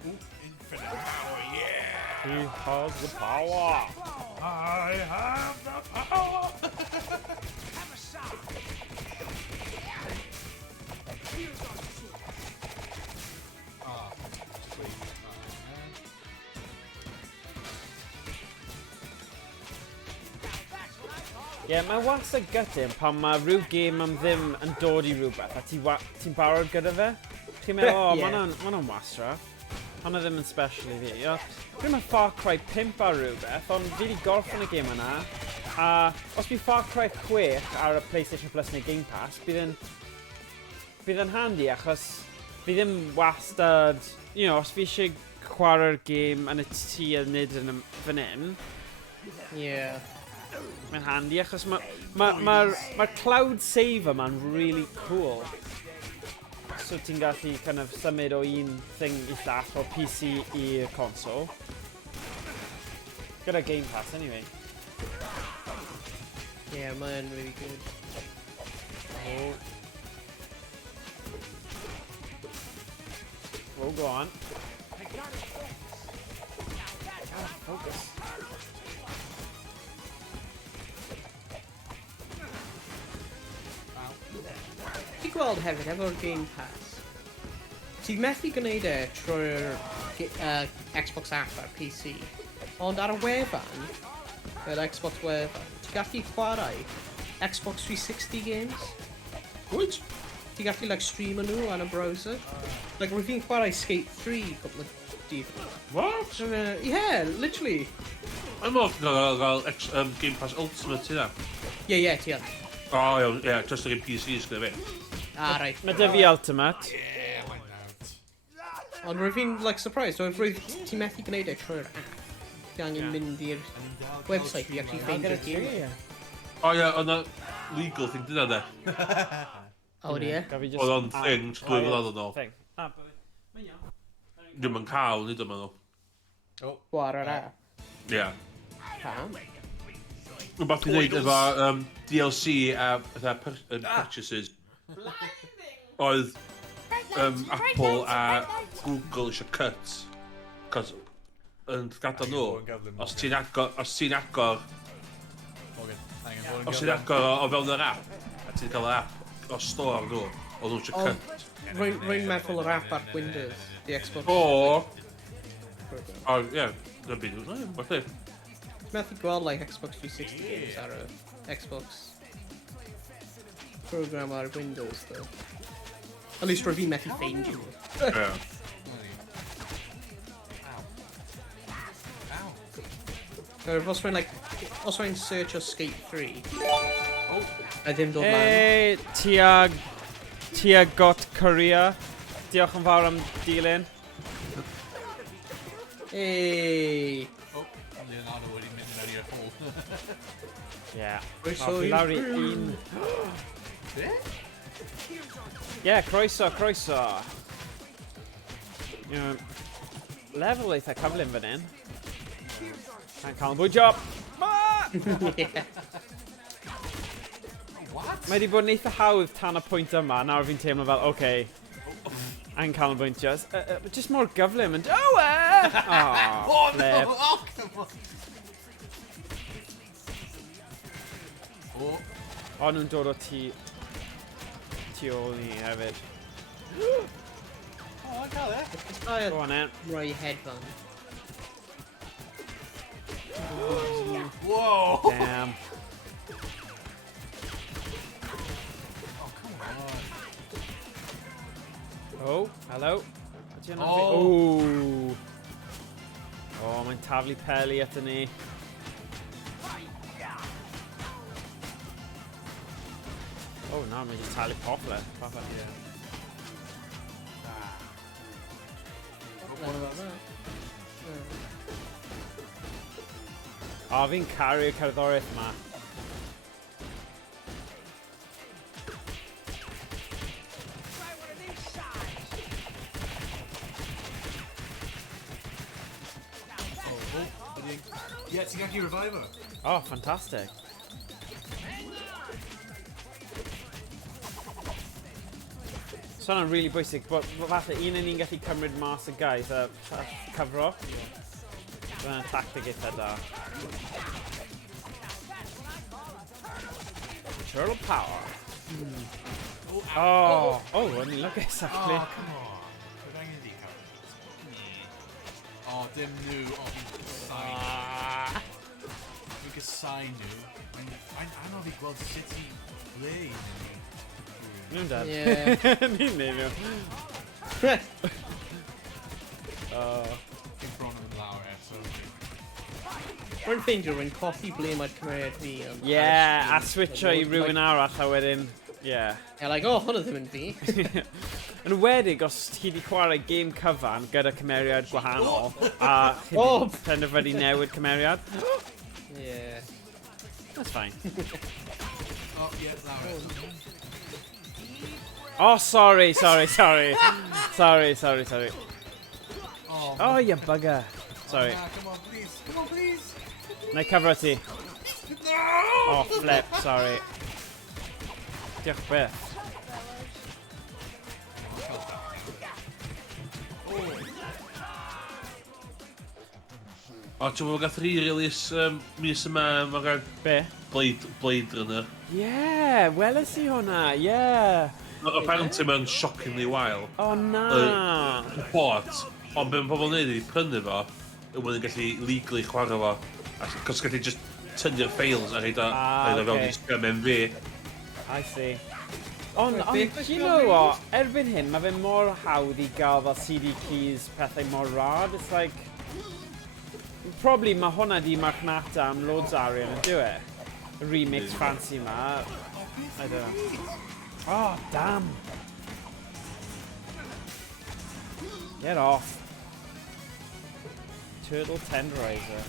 Infinite power, yeah! He has the power! I have the power! Have a shot. Ie, mae wastad gyda'n pan mae rhyw game am ddim yn dod i rhywbeth a ti'n barod gyda fe. Chi'n meddwl, ma' hwnna'n wastraff. Hwnna ddim yn special i fi. Dwi'n meddwl Far Cry 5 ar rhywbeth, ond fi wedi gorffen y game yna. A os bydd Far Cry 6 ar y PlayStation Plus neu Game Pass, bydd yn handi achos fi ddim wastad... os fi eisiau chwarae'r game yn y tŷ a nid yn fan hyn. Yeah. Mae'n handi achos mae'r cloud save yma'n really cool. So ti'n gallu kind of symud o un thing i llall o PC i'r console. Gyda Game Pass anyway. Yeah, mae'n really good. Oh, go on. Focus. Ti'n gweld hefyd, efo'r Game Pass, ti'n methu gwneud e trwy'r Xbox app ar PC, ond ar y wefan, yr Xbox wefan, ti'n gallu chwarae Xbox 360 games. Good. Ti'n gallu stream nhw yn y browser. Rwy'n fi'n chwarae Skate 3 couple of dydd. What? Yeah, literally. I'm off gael Game Pass Ultimate hynna. Yeah, ti yn. Oh, iawn, ie, just ar ein PCs gyda fi. Right. Mae dy fi Ultimate. Yeah, why not? Ond rwy'n fi'n, surprised, rwy'n ti'n methu gwneud e trwy'r app. Ti angen mynd i'r website i actually ffeindio game. O ie, ond legal thing dyna de. O, ie? Oedd o'n thing, 2 flynedd yn ôl. Thing. Ddim yn cael, nid yma nhw. War ar app. Ie. Pam? Rhywbeth i ddweud efo DLC a purchases. Oedd Apple a Google eisiau cut. Cos yn gadael nhw, os ti'n agor... Morgan, hang on, Os ti'n agor o fewn yr app, a ti'n cael yr app o store nhw, o nhw'n eisiau cynt. Rwy'n meddwl yr app ar Windows, the Xbox. O, ie, dyna byd. Felly. Methu gweld like Xbox 360 games ar y Xbox program ar Windows though. At least rwy fi methu ffeindio nhw. Ie. Os rwy'n search o Skate 3, a ddim dod lan. Hey, tia got Korea. Diolch yn fawr am dilyn. Hey! Leonardo wedi mynd mewn i'r hole. Yeah. Croeso Fi i'r lawr i criw. un. Yeah, croeso. Lefel eitha cyflym fan hyn. Can cael yn bwyd job. Mae wedi bod yn eitha hawdd tan y pwynt yma. Nawr fi'n teimlo fel, oce. A'n cael yn bwynt just mor gyflym yn... Owain! Oh, flip. O, nhw'n dod o tu ôl ni hefyd. I'll cael e. Go on then. Roi headband. Whoa! Damn. Oh, hello. Oh. Oh, mae'n taflu peli at ni. Oh, no, mae'n just talu poplar. O, fi'n caru'r cerddoriaeth yma. Yeah, ti'n gallu revive her. Oh, fantastic. So hwnna'n really bwysig, but falle un yn ni'n gallu cymryd mas y guys a cyfro. Dyna'n tactic eitha da. Turtle power. Oh, o'n i'n lwcus actually. Oh, come on. Bydd angen di cael. Oh, dim nhw. Oh, fi'n sain. Fi'n gysain nhw. A'n anodd i gweld sut i ble i nhw. Nhw'n dead. Yeah. Ni'n neud nhw. Fi'n bron yn lawr eto. Rwy'n ffeindio rwy'n colli ble mae'r cymeriad fi. Yeah, a switcho i rhywun arall a wedyn, yeah. Yeah, like, oh, hwnna ddim yn fi. Yn wedig os chi wedi chwarae game cyfan gyda cymeriad gwahanol a chi wedi penderfynu newid cymeriad. Yeah. That's fine. Oh, yeah, lawr eto. Oh, sorry. Sorry. Oh, you bugger. Sorry. Come on, please. Na I cyfro ti. Oh, flip, sorry. Diolch beth. O, ti'n fawr gath re-release mis yma, mae'n gael... Be? Blade Runner. Yeah, weles i hwnna, yeah. Apparently mae'n shockingly wild. Oh, na. Report, ond be'n pobl neud i prynu fo, yw mwyn gallu legally chwarae fo. Cos gallu just tynnu'r fails a reid o fewn i MMV. I see. Ond, you know what, erbyn hyn, mae fe mor hawdd i gael fel CD keys pethau mor rad. It's like... Probably mae hwnna di marchnata am loads arian yn do it. Y remix fancy ma. I don't know. Oh, damn. Get off. Turtle tenderizer.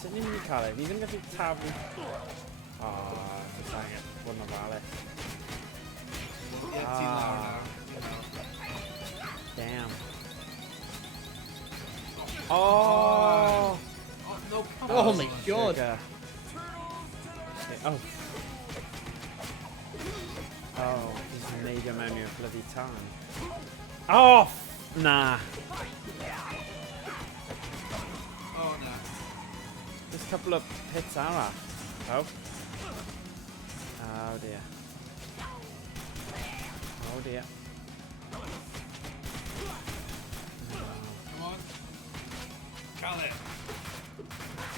Sut ni'n mynd i cael e? Ni ddim yn gallu taflu... Oh, just angen bod yn ofalus. Damn. Oh! Oh my god! Oh. Oh, he's made him mewn i'r bloody tan. Oh! Nah. Oh, no. There's a couple of hits arall. Oh. Oh dear. Oh dear. Come on. Call it.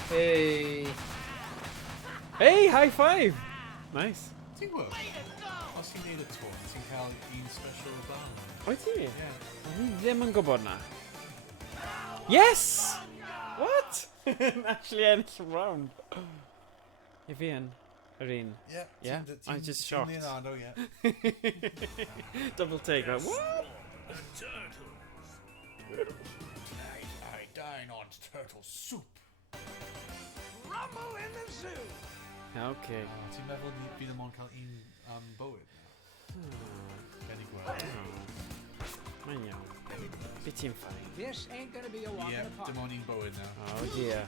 Hey. Hey, high five! Nice. Teamwork. Os ti'n neud y to, ti'n cael un special o dan. Wyt ti? Yeah. Fi ddim yn gwybod na. Yes! What? Actually ennill round. I fi yn yr un. Yeah. Yeah, I'm just shocked. Leonardo, yeah. Double take, right? What? The turtles. Tonight I dine on turtle soup. Rumble in the zoo. Okay. Ti'n meddwl ni bydd ym ond cael un bywyd? Benny gweld. Mae'n iawn. Bit ti'n ffain. This ain't gonna be a walk in Yeah, the park. dim ond un bywyd now. Oh dear.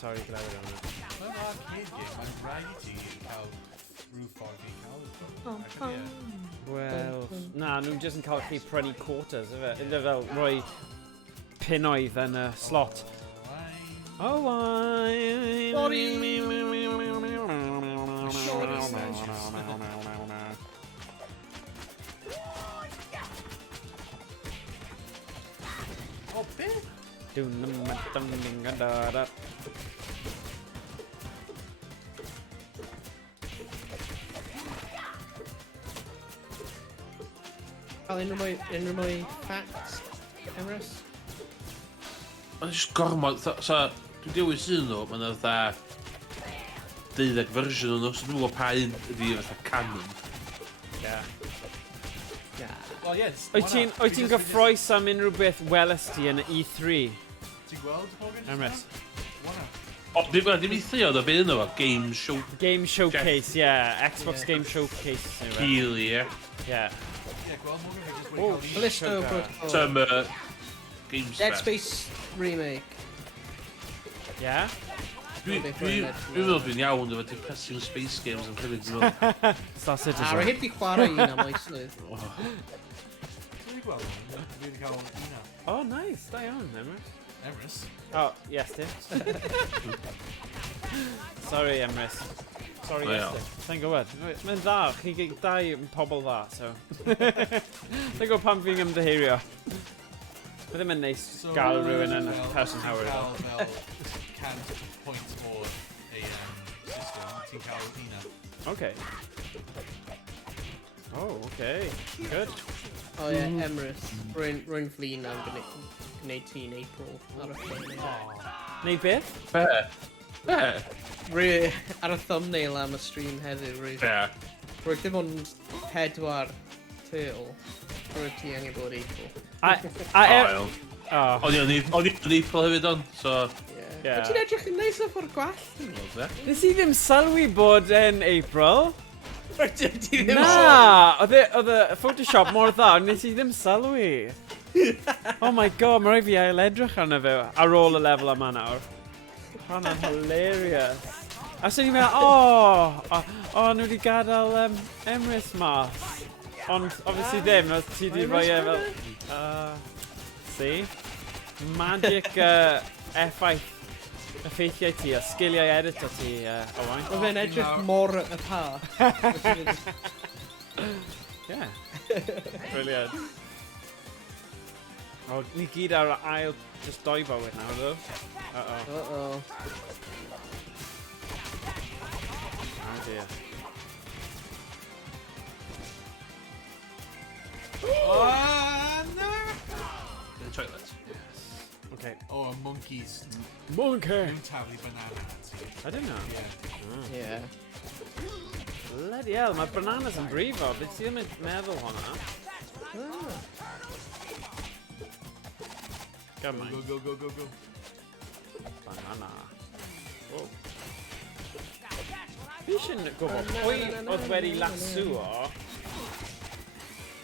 Sorry, glywed hwnna. Mae'n arcade game, mae'n rhaid i ti cael rhyw ffordd i cael. Wel, na, nhw'n jyst yn cael chi prynu quarters, efe? Iddo fel rhoi pinoedd yn y slot. Owain! Oh, beth? Cael unrhyw mwy facts, Emrys? Mae'n just gormod, so, dwi'n dewis un nhw, mae'n fatha 12 version o'n nhw, so dwi'n gwybod pa un ydi fatha canon. Well, yes. Wyt ti'n gyffroes am unrhyw beth weles ti yn E3? Ti'n gweld, Hogan? Emrys? O, dim i thi oedd o beth yno fo, Game Show. Game Showcase, yeah. Xbox Game Showcase. Keely, ie. Yeah. Yeah, gweld, Morgan, fi just Oh, wedi Callisto sugar. Protocol. Some, Games Dead Fest. Space remake. Yeah? Dwi'n meddwl dwi'n iawn efo depressing space games yn chydig dwi'n meddwl. Sausage A as roi well. heb di chwarae un am oeslyd. Ti'n gweld, fi wedi cael una. Oh, nice. Da iawn, Emrys. Emrys. Oh, yes, Tim. Sorry, Emrys. Sorry, Oh, yes, yeah. Tim. Sa'n gwybod. Mae'n dda. Chi dau yn pobl dda, so. Sa'n gwybod pam fi'n ymddehirio. Mae ddim yn neis gael rhywun yn person hawr iddo. Ti'n cael fel cant pwynt o'r system. Ti'n cael una. Okay. Oh, okay. Good. O ie, Emrys. Rwy'n flin am gwneud ti'n April ar y thumbnail. Neu beth? Ar y thumbnail am y stream heddiw, rwy'n dim ond 4 turtle. Rwy'n ti angen bod April. O'n i April hefyd on, so... Yeah. Ti'n edrych yn neis o ffordd gwell? Nes i ddim sylwi bod yn April. Ti ddim Na! Oedd y Photoshop mor dda, nes i ddim sylwi. Oh my god, mae rhaid fi ail edrych arno fe ar ôl y lefel yma nawr. Hwna'n hilarious. A sy'n ni'n meddwl, nhw wedi gadael Emrys mas. Ond, obviously ddim, oedd ti wedi rhoi e fel... See? Magic effaith effeithiau ti a sgiliau editor ti, Owain. Mae fe'n edrych mor y pa. Yeah. Brilliant. O, ni gyd ar ail just 2 fywyd nawr, ddo. Uh-oh. Oh dear. Oh, no! The toilet. Okay. Oh, a monkey's... Monkey! Dwi'n taflu banana. I don't know. Yeah. Yeah. Bloody hell, mae bananas yn brifo. Beth ti ddim yn meddwl hwnna? Come on. Go. Banana. Whoa. Fi eisiau gwybod pwy oedd wedi laswio.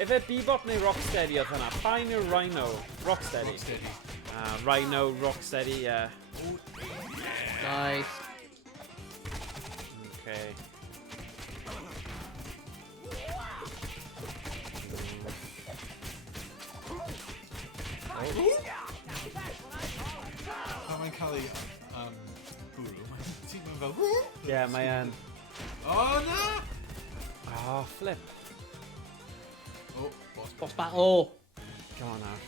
Efe Bebop neu Rocksteady oedd hwnna? Pai neu Rhino? Rocksteady. Rhino, Rocksteady, yeah. Nice. Okay. Mae'n cael ei bwrw. Ti'n mynd fel... Yeah, mae yn. Oh, na! Oh, flip. Oh, Boss battle. Come on now.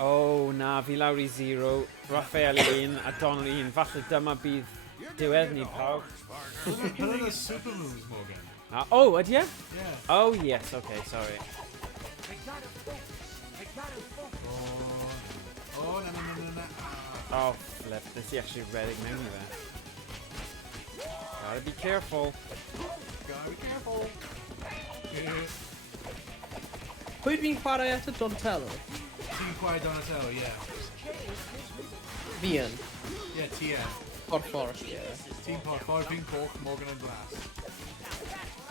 Oh, na, fi lawr I 0. Raphael 1 a Donald 1. Falle dyma bydd diwedd ni pawb. Hynny'n y super moves, Morgan. Oh, ydy e? Yeah. Oh, yes, okay, sorry. Oh, na. Oh, flip. This is actually reddig mewn I fe. Gotta be careful. Gotta be careful. Pwy fi'n chwarae at y Donatello? Ti'n chwarae Donatello, yeah. Fi yn. Yeah, TN. Porffor, ie. Team Porffor, fi'n coch, Morgan yn glas.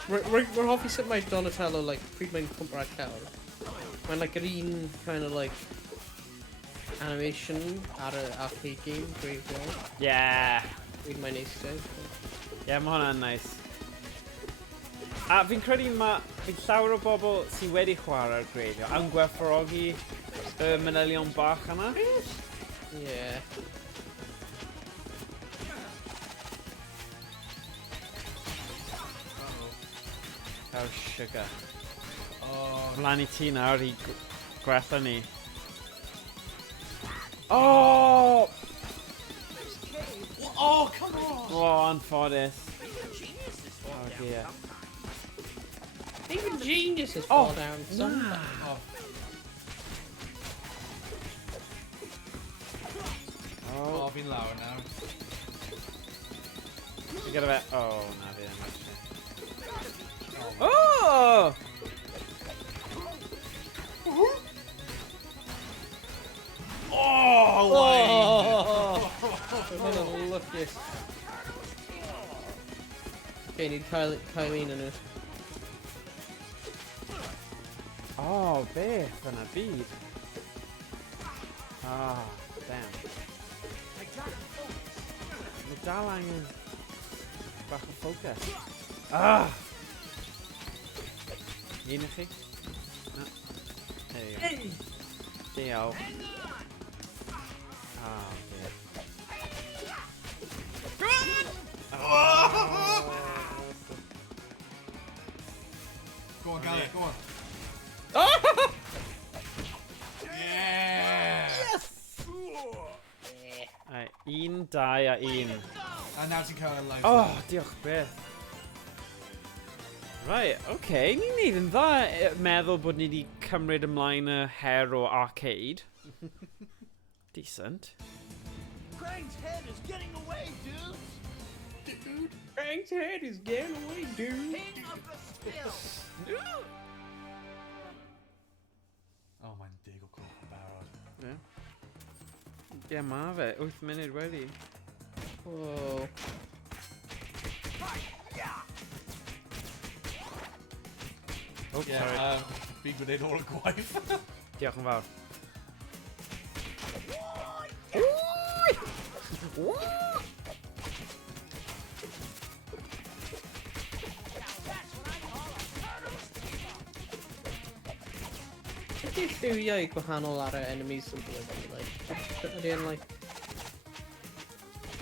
We're hoffi sut mae Donatello, like, pryd mae'n cwmpa cawr. Mae'n, like, yr un kind of, like, animation ar y arcade game, graveyard. Yeah. Pryd mae'n neis dweud. Yeah, mae hwnna'n nice. A fi'n credu fi'n llawer o bobl sydd wedi chwarae'r greiddio yn gwerthfawrogi y manylion bach yna. Yeah. Oh, sugar. Oh, Mlaen I ti nawr I gwella ni. Oh! oh, come on! Oh, anffodus. Oh, dear. Even geniuses fall down sometimes. Oh, fi'n lawr nawr. Fi gyda fe... Oh, na fi ddim actually. Oh! Oh! Hwnna'n lwcus. Okay, ni'n cael un yn nhw. Oh, beth yna byd. Ah, damn. Mae dal angen bach o ffocus. Ah! Un I chi? No. There you go. Diolch. Ah, dear. Go on, Gareth, go on. Yeah! Right, 1, 2 a 1. A nawr ti'n cael y live. Oh, diolch beth. Right, okay, ni'n neud yn dda meddwl bod ni wedi cymryd ymlaen y her o arcade. Decent. Krang's head is getting away, dude. Frank's head is getting away, dude. King of the still. Oh, mae'n dig o coch yn barod. Yeah, ma fe, 8 munud wedi. Whoa. Oh, sorry. Fi'n gwneud all y gwaith. Diolch yn fawr. Ydy'r lliwiau gwahanol ar y enemies yn blygu, like, ydy'n, like,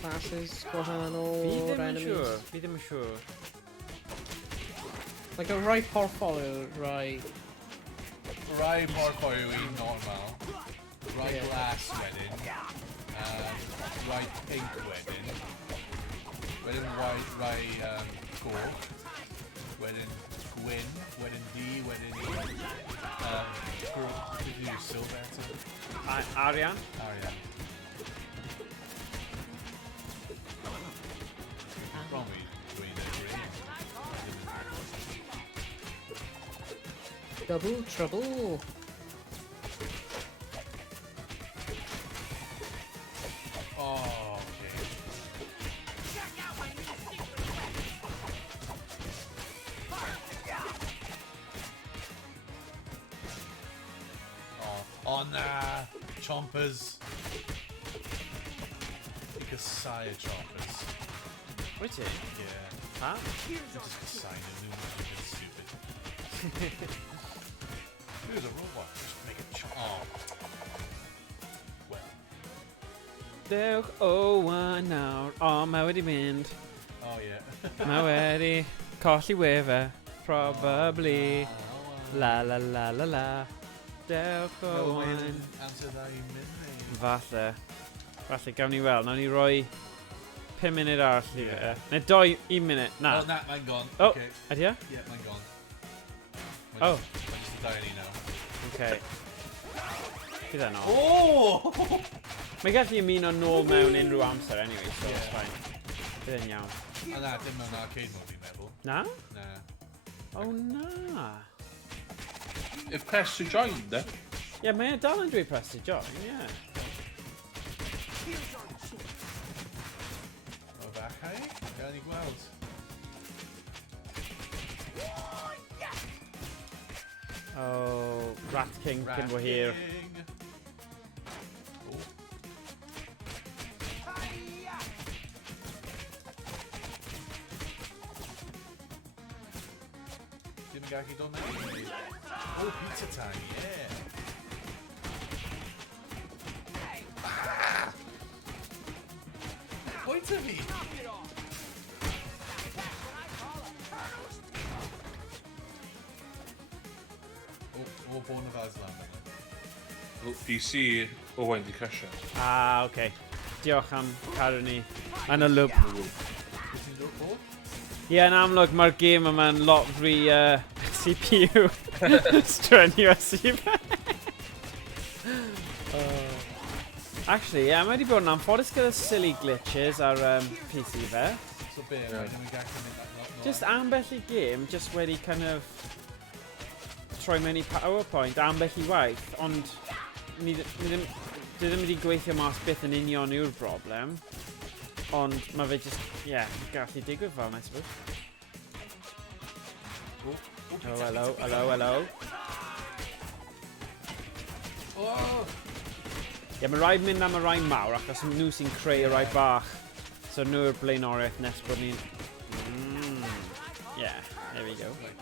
classes gwahanol o'r enemies? Fi ddim yn siŵr. Like, a rai portfolio, rai... Rai porffor yw un normal. Rai glas wedyn. Rai pink wedyn. Wedyn rai goch. Wedyn gwyn. Wedyn D. Wedyn beth yw silver eto? Arian? Arian. Probably dwi'n agree. Double trouble! Oh, okay. Oh, nah! Chompers! Cassia chompers. Wyt ti? Yeah. Ha? Just Cassia, they're stupid. Who's a robot? Just make a chomp. Oh. Dewch Owain nawr. O, mae wedi mynd. Oh, yeah. Mae wedi colli wefau. Probably. La la la la la. Dewch Owain. Amser dda i mynd neu? Falle. Falle, gawn ni weld. Nawn ni roi 5 munud arall i fe. Neu 1 munud. Na. Oh, na, mae'n gone. Oh, Okay. ydy e? Yeah, mae'n gone. Oh. Mae'n just y dau ni nawr. Okay. Gyda no. Oh! Mae gallu ymuno nôl mewn unrhyw amser anyway, so it's fine. Bydd yn iawn. A na, dim mewn arcade mode fi'n meddwl. Na? Na. Oh na. If press to join, de? Ie, mae e dal yn dweud press to join, ie. O bachau? Gael ni gweld. Oh, Rat King Rat cyn bo hir. King. Oh. Dim yn gallu dod mewn. Oh, pizza time, yeah. Pwynt o fi! O, bon o fas lan yna. PC Owain di crasio. Ah, oce. Diolch am cadw ni yn y lwp. Beth ti'n dod o? Ie, yn amlwg mae'r gêm yma'n lot fwy CPU strenuous i fe. Actually, ie, mae wedi bod yn anffodus gyda silly glitches ar PC fe. So be, rhaid nhw'n gallu mynd at lot. Just ambell i gêm, just wedi kind of troi mewn i PowerPoint ambell i waith, ond dwi ddim wedi gweithio mas beth yn union yw'r broblem. Ond mae fe just, gallu digwydd fel, I suppose. Oh, hello, hello, hello. Oh! Ie, mae rhaid mynd am y rai mawr, achos nhw sy'n creu y rai bach. So nhw yw'r blaenoriaeth nes bod ni'n... Yeah, there we go. Right.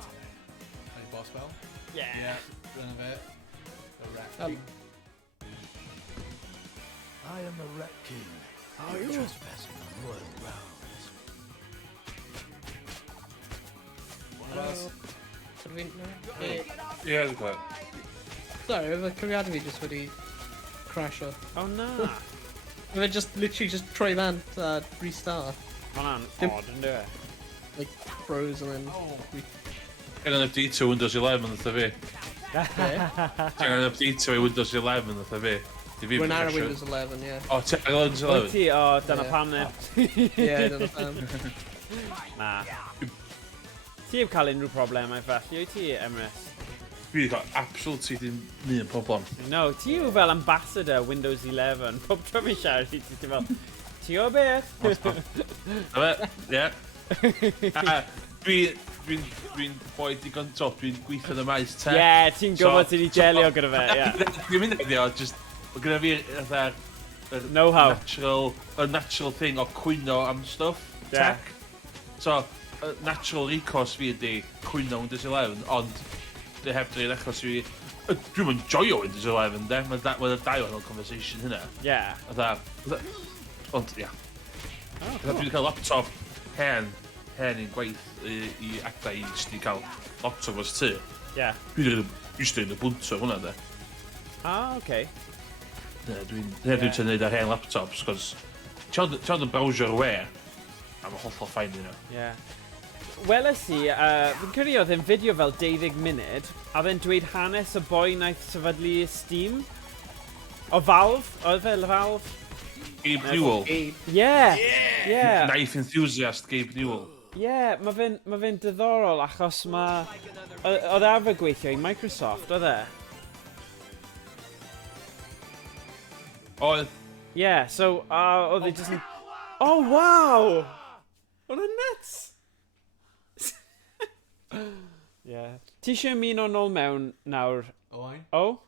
Any boss spell? Yeah. Yeah, run of it. The Rat King. I am the Rat King. Are you trespassing on royal grounds? What else? Ie, dwi'n gwybod. Sorry, mae cyfriadau fi just wedi crasho. Oh na. Mae fe just literally just troi lan a restart. Hwna'n odd, ynddo e? Like, froze and then... Gan yn update to Windows 11 ytho fi. Gan yn update to Windows 11 ytho fi. Rwy'n ar y Windows 11, ie. O, ti ar Windows Wyt 11? ti? O, dyna pam ne. Ie, dyna pam. Na. Ti heb cael unrhyw problemau felly, wyt ti, Emrys? Fi wedi cael absolutely ddim un problem. No, ti yw fel ambassador Windows 11. Pob tro fi'n siarad i ti fel, ti o beth? A fe, ie. Dwi'n boi digon top, dwi'n gweithio yn y maes tech. Ie, ti'n gwybod ti wedi jelio gyda fe, ie. Dwi'n mynd iddi o, just, mae gyda fi Know-how. natural thing o cwyno am stuff, tech. So, natural recourse fi ydi cwyno Windows 11, ond dwi heb dweud achos fi... Dwi'n mynd joio Windows 11, de? Mae'n dau wahanol conversation hynna. Ie. Ond, ia. Dwi wedi cael laptop hen i'n gwaith i agda i jyst i cael laptop os ty. Ie. Dwi wedi eistedd yn y bwnt o hwnna, de. Ah, oce. Dwi'n tynnu ar hen laptops, cos... Ti'n yn browser we, a mae hollol ffain yna. Ie. Weles i, fi'n credu oedd e'n fideo fel 12 munud, a fe'n dweud hanes y boi naeth sefydlu Steam. O Valve, oedd fel Valve. Gabe Newell. Ie! Knife enthusiast Gabe Newell. Ie, mae fe'n diddorol achos mae... Oedd arfer gweithio i Microsoft, oedd e? Oedd. Ie, so, oedd e just yn... Oh, wow! What a nuts! Ie. Ti eisiau ymuno nôl mewn nawr? Owain? O?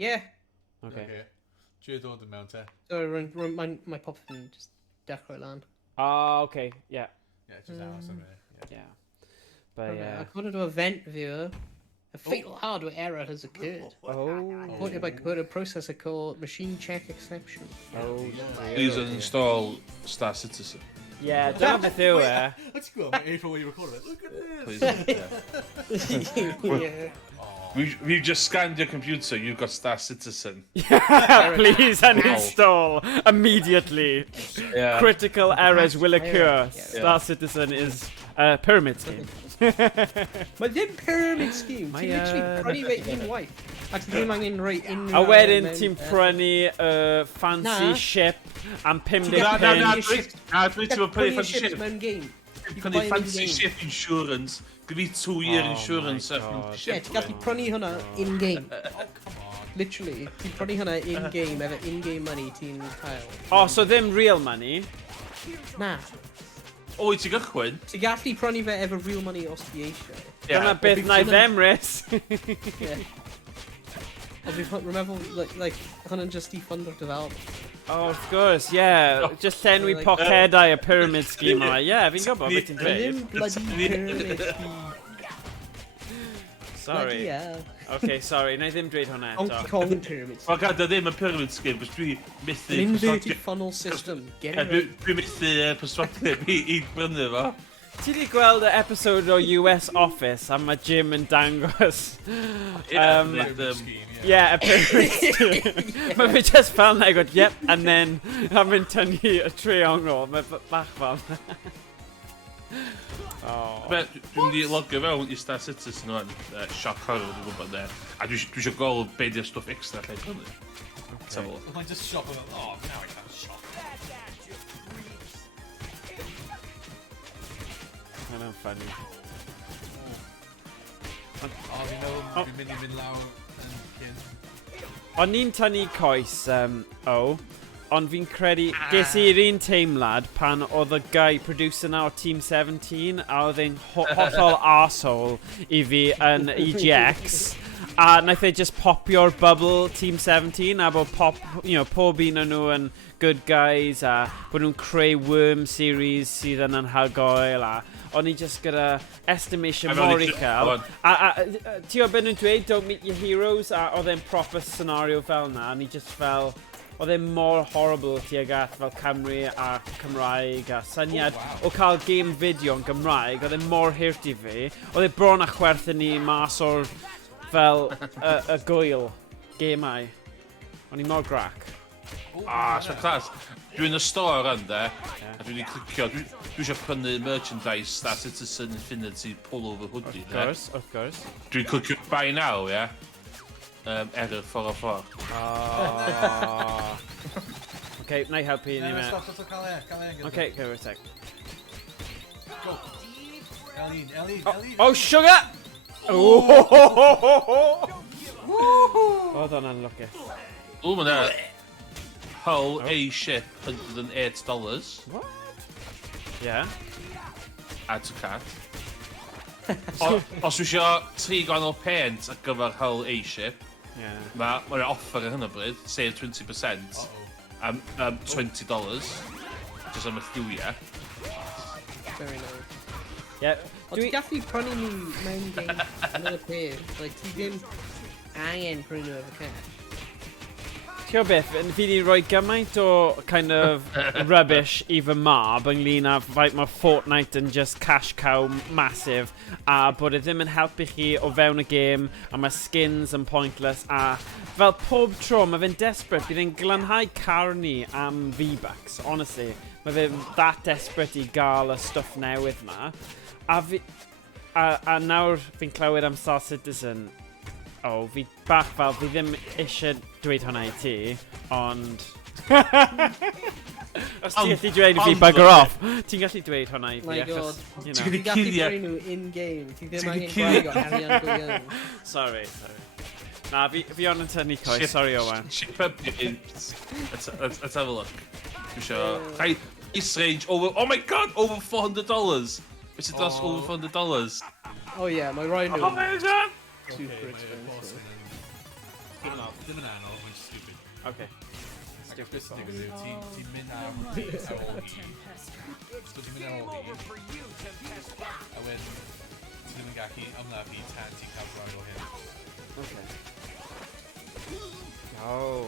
Ie. Okay. Trio dod yn mewn te. Sorry, mae popeth yn just dechrau lan. Ah, okay, yeah. Yeah, just aros am it. Yeah. But, I wanted to event viewer A fatal hardware error has occurred. Reported by code of processor called machine check exception. Please uninstall Star Citizen. Yeah, don't have to do it. Let's go on April when you record it. Look at this. Yeah. We've just scanned your computer. You've got Star Citizen. Please uninstall immediately. Yeah. Critical errors will occur. Yeah. Star Citizen is a pyramid scheme. Mae ddim pyramid scheme. Ti'n literally prynu fe un waith. Ac ddim angen rhoi unrhyw... A wedyn ti'n prynu fancy ship am 50 Na, pence. dwi'n ti'n prynu fancy ship. mewn game. Prynu fancy ship insurance. Give me 2-year insurance. Yeah, ti'n gallu prynu hwnna in-game. Literally, ti'n prynu hwnna in-game, efo in-game money ti'n cael. Oh, so ddim real money? Na. O, i ti gychwyn? Ti'n gallu prynu fe efo real money os ti eisiau. Dyna beth wnaeth Emrys. Yeah. Remember, like, hwnna'n just defund o'r development. Oh, of course, yeah. Just llenwi pocedau y pyramid scheme yma. Yeah, fi'n gwybod beth ti'n dweud. Ddim bloody pyramid scheme. Sorry. Bloody hell. Okay, sorry, na i ddim dweud hwnna eto. Donkey Kong pyramid scheme. Wel, gada ddim yn pyramid scheme, bys dwi methu... An inverted funnel system. Get it right. Dwi methu perswadeb i brynu fo. Ti wedi gweld y episode o US Office a mae Jim yn dangos yeah, a pyramid scheme. Mae fi just fel na i gwyd, yep, and then am yn tynnu y triongl, mae bach fel na. Dwi'n di logio fewn i Star Citizen o'n shock horror dwi'n gwybod there. A dwi eisiau gweld be di'r stwff extra lle prynu. Mae'n just shop and oh, now I can't shop. Mae'n funny. Fi'n mynd lawr yn cyn. O'n i'n tynnu coes, ond fi'n credu, ges i'r un teimlad pan oedd y guy producer na o Team 17 a oedd e'n hollol arsehole i fi yn EGX a naeth e just popio'r bubble Team 17 a bod pob un o'n nhw yn good guys a bod nhw'n creu worm series sydd yn anhygoel a o'n i just gyda estimation mor uchel a ti o beth nhw'n dweud don't meet your heroes a oedd e'n proper scenario fel na a ni just fel oedd e'n mor horrible tuag at fel Cymru a Cymraeg a syniad o cael game fideo yn Gymraeg oedd e'n mor hirt i fi oedd e bron a chwerthu ni mas o'r fel y gwyl gemau o'n i mor grac. So'n clas. Dwi'n y store ynddo, a dwi'n clicio, dwi eisiau prynu merchandise Star Citizen Infinity pullover hoodie. Of course. Dwi'n clicio buy now, yeah? Error 404. Okay, na i helpu ni me. Stop, cael e. Okay, go a sec. Go. Elin. Oh, sugar! Hold on, unlucky. O, mae'n Hull A ship, $108. What? Yeah. Add to cart. Os eisiau 3 gwahanol paint ar gyfer Hull A ship, mae'n offer ar hyn o bryd, save 20%, am $20, just am y lliwiau. Very nice. Yeah. Ond ti'n gallu prynu nhw mewn game yn y peth. Like, ti ddim angen prynu nhw efo cash. Ti'n gwybod beth, fi wedi rhoi gymaint o kind of rubbish i fy mab ynglyn â faint mae Fortnite yn just cash cow massive a bod e ddim yn helpu chi o fewn y game a mae skins yn pointless a fel pob tro mae fe'n desperate bydd e'n glanhau carni am V-Bucks, honestly. Mae fe'n that desperate i gael y stwff newydd ma. A nawr fi'n clywed am Star Citizen. Fi bach fel, fi ddim eisiau dweud hwnna i ti, ond... Os ti'n gallu dweud i fi bugger off, ti'n gallu dweud hwnna i fi, My God. Ti'n Ti'n gallu prynu nhw in-game. Ti ddim angen gwario arian go iawn. Sorry. Na, fi ond yn tynnu coes, sorry Owain. Ship up your imps. Let's have a look. Dwi eisiau... Ice range over... Oh my god! Over $400! It's just over $400. Oh yeah, mae rhoi nhw. Oh my god! Super expensive. Dim yn anodd, mae'n stupid. Okay. Ti'n mynd am ar ôl hi. So ti'n mynd ar ôl hi. A wedyn ddim yn gallu ymlafu tan ti'n cael gwrando o hyn. Okay. Oh.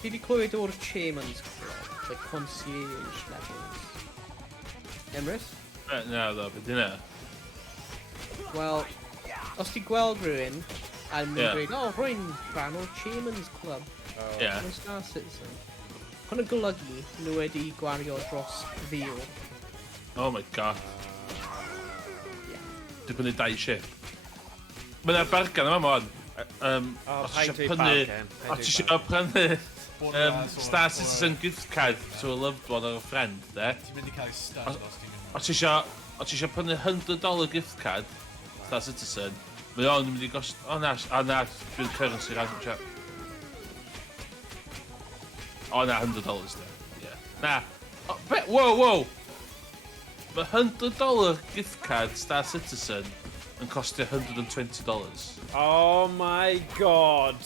Fi wedi clywed o'r Chairman's Club, the concierge levels. Emrys? Na, ddo, beth yna? Wel, os ti gweld rhywun, a nhw'n Ie. dweud, o, rwy'n rhan o'r Chairman's Club. Ie. Yn Star Citizen. Hwn yn golygu nhw wedi gwario dros fil. Oh my god. Dwi'n prynu 2 ship. Mae'n ar bargan yma mon. Os paid ti dweud prynu... bargain, paid Os dweud ti eisiau prynu... Star Citizen gift card to a loved one or a friend, de? Ti'n mynd i cael ei stun os ti'n mynd. Os ti eisiau prynu $100 gift card, Star Citizen, mae o'n mynd i gost... O na, dwi'n currency random chat. O na, $100 de. Yeah. Na. Wow! Mae $100 gift card Star Citizen yn costio $120. Oh my god.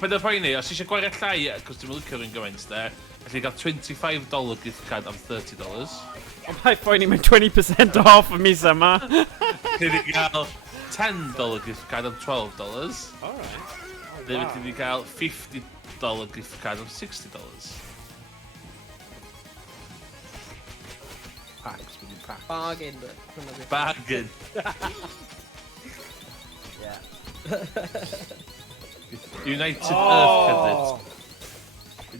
Mae'n y poeni, os eisiau gwario llai, cos dwi'n licio rhywun gymaint, de, allu gael $25 gift card am $30. Ond mae'n poeni mae'n 20% off y mis yma. Dwi'n gael $10 gift card am $12. Alright. Neu dwi'n gael $50 gift card am $60. Packs, mynd i'n packs. Bargain, but... Bargain. Yeah. United Earth Credits.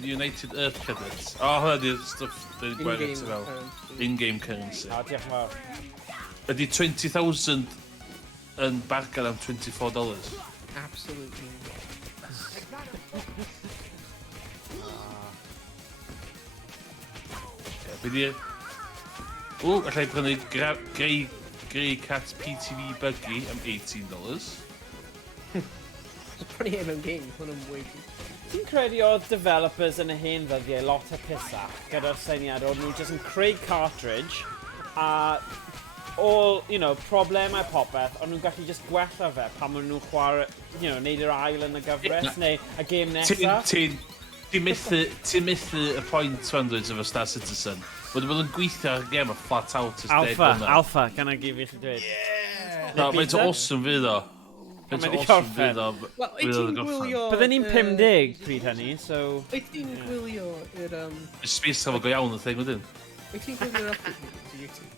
United Earth Credits. O, hwnna di'r stuff dwi'n gwario In-game ti fel. currency. In-game currency. O, diolch yn fawr. Ydy 20,000 yn bargain am $24? Absolutely not. Be di... allai prynu Grey Cat PTV Buggy am $18. Prynu hyn mewn game, hwn yn wedi. Ti'n credu o developers yn y hen ddyddiau lot o pisach gyda'r syniad o nhw jyst yn creu cartridge a all, you know, problemau popeth, ond nhw'n gallu just gwella fe pan maen nhw'n chwarae, you know, neud yr ail yn y gyfres neu y game nesaf. Ti'n methu y point 200 efo Star Citizen. Bod yn gweithio ar game a flat out ys deg hwnna. Alpha, gan I give you chi dweud. No, mae'n awesome fydd o. Mae'n Mae 'di awesome gorffen. fydd o. Wel, wyt ti'n gwylio... Bydden ni'n 50 pryd hynny, so... Wyt ti'n gwylio i'r... Space Travel go iawn y thing wedyn. Wyt ti'n gwylio'r update videos i YouTube?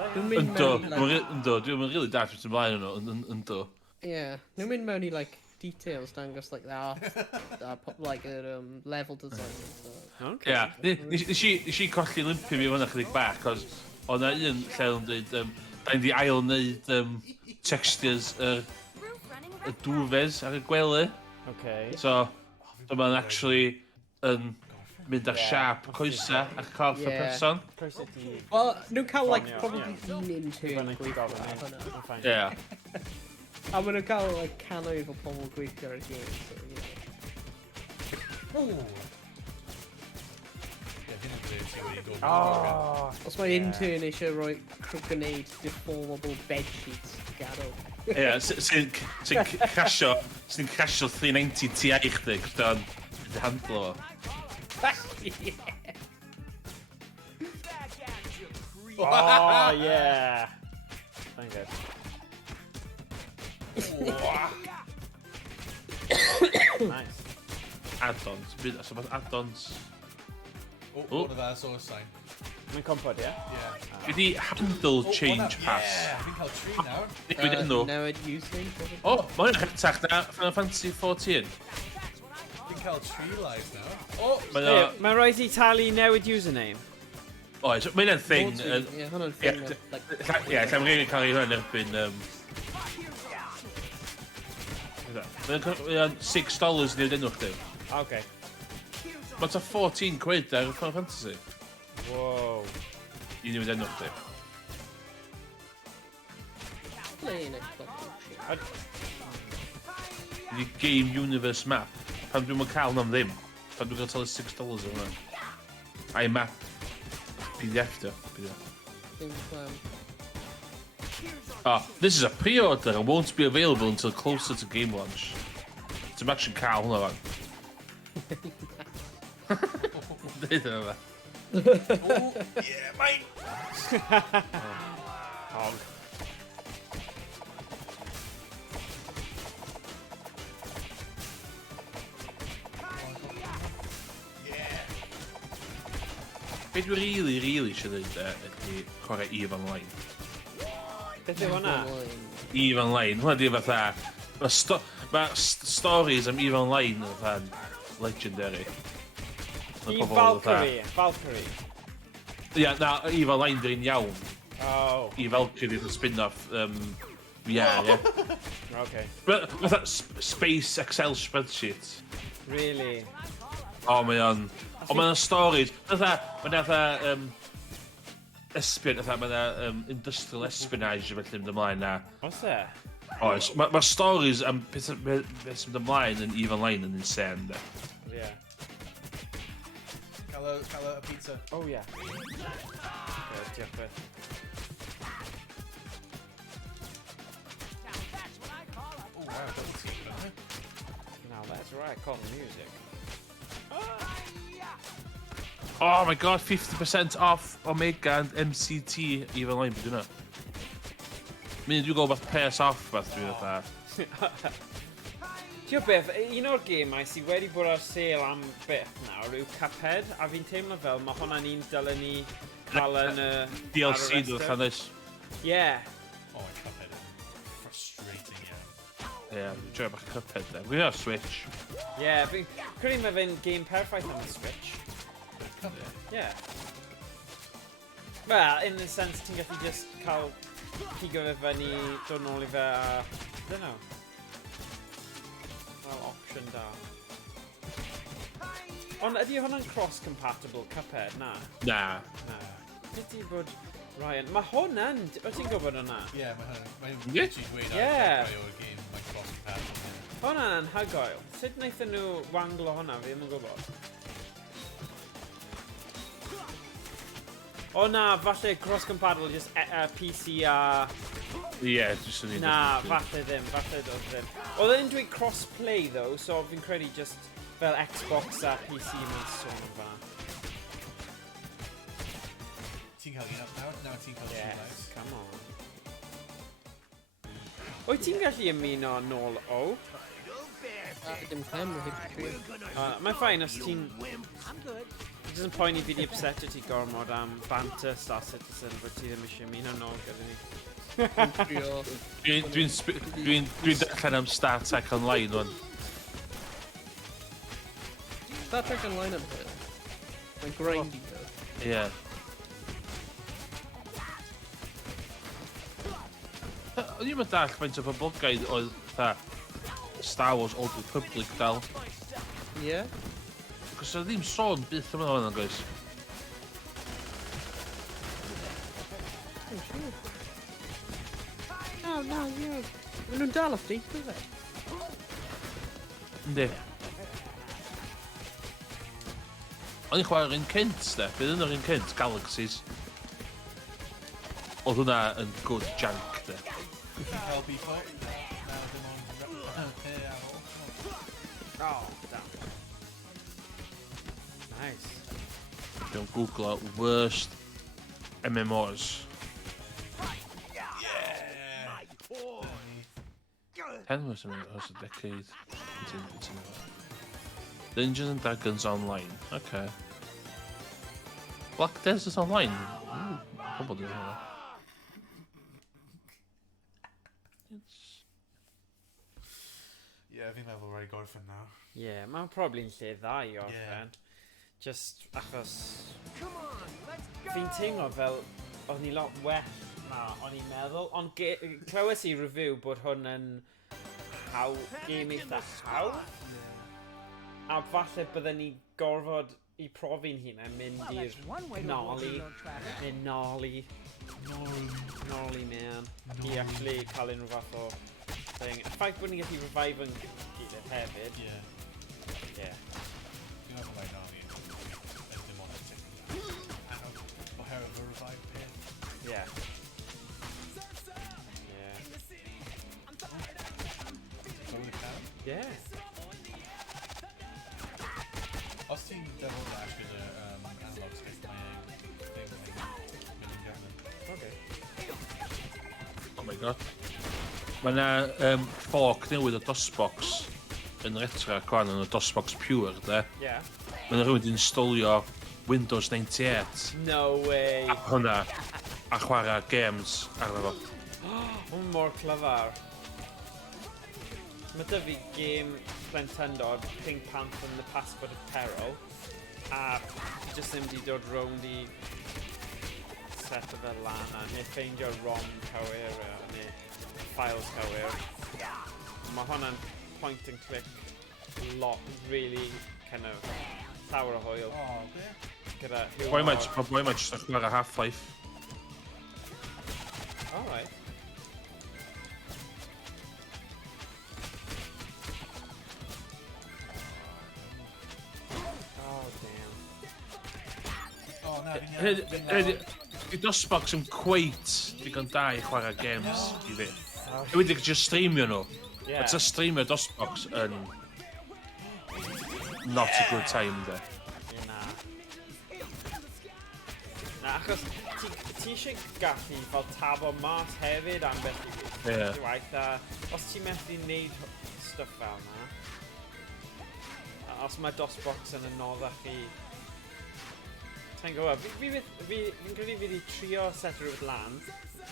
Dwi'n mynd Ynddo, mewn i, dwi'n mynd really daft wrth ymlaen nhw, ynddo. Ie, dwi'n mynd mewn i, like, details dangos, like, the art, like, level design and stuff. Okay. Ia, nes i colli limpio mi fyna chydig bach, cos o'na un lle o'n dweud, da ni di ail wneud textures y dwfes ar y gwely. Okay. So mae'n actually yn mynd ar siap coesa ac corff y Ie. person. Well, nhw'n cael, like, Ffonio, probably ie. un intern gweithio ar hwnna. Ie. A maen nhw'n cael, like, cannoedd o pobl gweithio ar y game, so, yeah. Os mae intern eisiau rhoi gwneud deformable bedsheets gadw. Ie, sy'n crasio 390 Ti i chdi, cos da'n handlo fo. Oh, yeah. Thank you. Nice. Add-ons, so mae'n add-ons. One of our source sign. Mae'n compod, ie? Yeah. Ydi handle change pass. Yeah, fi'n cael tree nawr. Dwi'n enw. Newid username, probably. O, mae'n rhetach na Final Fantasy 14. Fi'n cael tree live nawr. Mae'n rhaid i talu newid username. Oes, mae'n thing. Ie, hwnna'n thing. Ie, lla'n rhaid cael ei hwn erbyn... Mae'n $6 ni'n enw chdi. Okay. Mae'n ta 14 quid ar Final Fantasy. Wow. I ni'n enw chdi. Playing Xbox. Ydi Game Universe Map. Pan dwi'n cael nam ddim. Pan dwi'n cael talu $6 o hwnna. iMap. PDF dio. This is a pre-order and won't be available until closer to game launch. Ti'n actually cael hwnna fan. Deud yna fa. Oh, yeah, mine! Hog. Be dwi really eisiau dweud ydy chwarae EVE Online. Beth yw hwnna? EVE Online, hwnna di fatha... Mae stories am EVE Online yn fatha legendary. I Valkyrie. Valkyrie. Ia, na, EVE Online di'n iawn. Oh. I Valkyrie di'n spin-off VR, ie. Okay. Fatha Space Excel spreadsheet. Really? O, mae o'n... O, mae'n stories. Fatha, mae'n espion, fatha, mae'n industrial espionage felly mynd ymlaen na. Oes e? Oes, mae stories am beth sy'n mynd ymlaen yn EVE Online yn insane, de. Ie. Cael y pizza. Oh, ie. Diolch beth. Oh, wow, double team, isn't it? Now that's right, call the music. Oh my god, 50% off Omega and MCT EVE Online, beth yna. Mynd dwi'n gwybod beth pes off beth dwi'n fatha. Ti'n beth, un o'r gemau sydd wedi bod ar sale am beth nawr yw Cuphead, a fi'n teimlo fel mae hwnna'n un dylen ni cael yn DLC dwi'n channes. Ie. Oh, Cuphead is frustrating, yeah. Ie, dwi'n joio bach Cuphead de. Dwi'n ar Switch. Ie, fi'n credu mae fe'n game perffaith am y Switch. Ie. Well, in the sense ti'n gallu just cael pigo fe fyny, dod nôl I fe a... I don't know. Well, option da. Ond ydy hwnna'n cross-compatible Cuphead? Na. Na. Na. Ydy bod... Ryan, mae hwnna'n... Wyt ti'n gwybod hwnna? Ie, mae'n Ie? literally dweud Ie. ar o'r game, mae'n cross-compatible. Hwnna'n anhygoel. Sut wnaethon nhw wanglo hwnna? Fi ddim yn gwybod. O na, falle cross-compatible, just PC a... Ie, jyst yn un. Na, falle ddim, falle doedd ddim. Oedd e'n dweud cross-play, though, so fi'n credu just fel Xbox a PC mae'n sôn yn fanna. Ti'n cael un up nawr ti'n cael two lives. Come on. Wyt ti'n gallu ymuno nôl o? Dim camera hyd. Mae'n ffain os ti'n... It doesn't point I fi di upset o ti gormod am banter Star Citizen bod ti ddim eisiau ymuno nôl gyda ni. Dwi'n dechrau am Star Trek Online o'n. Star Trek Online am hyn. Mae'n grindy though. Ie. O'n i'n mynd dall faint o boblogaidd oedd Star Wars Old Republic dal. Ie? Cos oedd ddim sôn byth am hwnna'n goes. No, ie. Mae nhw'n dal off deep, fe? Yndi. O'n i'n chwarae'r un cynt, de. Bydd yn yr un cynt, Galaxies. Oedd hwnna yn good jank, de. Ti'n cael B-Fo? Now dim ond... Oh, damn. Nice. Dwi'n googlo worst MMOs. Ten was a decade. Dungeons and Dragons Online. Okay. Black Desert Online. Probably. Yeah, I think meddwl rai gorffen nawr. Yeah, mae'n probably'n lle dda I orffen. Just achos... Fi'n teimlo fel o'n I lot well na o'n i'n meddwl, ond clywes I review bod hwn yn game eitha hawdd. A falle bydden ni gorfod I profi'n hunain mynd i'r noli, neu noli man, I actually cael unrhyw fath o thing. Y ffaith bod ni'n gallu revive yn gilydd hefyd. Yeah. Dwi'n meddwl rai noli. Dim ond yn oherwydd y revive peth. Yeah. Yeah. Os ti'n defod dash gyda analog stick, mae go. Mae yna fork newydd o DOSBox yn retro cwan yn y DOSBox Pure, de. Yeah. Mae yna rhywun wedi installio Windows 98 No way. a hwnna a chwarae games arno fo. Hwn mor clyfar. Mae dy fi game plentyndod Pink Panther and the Passport of Peril a jyst ddim wedi dod rownd I set o fel lan a neu ffeindio ROM cywir neu files cywir. Mae hwnna'n point and click lot, really kind of llawer o hwyl. Oh, be? Gyda Boi ma jyst yn chwarae Half-Life. Alright. Oh, damn. Oh, na, fi'n iawn. Di DOSBox yn cweit digon da I chwarae games I fi. Wedi just streamio nhw. Yeah. But streamio DOSBox yn not a good time, de. Na. Na, achos ti eisiau gallu fel tafo mas hefyd am beth I Ie. waith a os ti methu neud stuff fel na, a os mae DOSBox yn anoddach I... Ta'n gwybod, fi'n credu fi wedi trio set rhywbeth lan,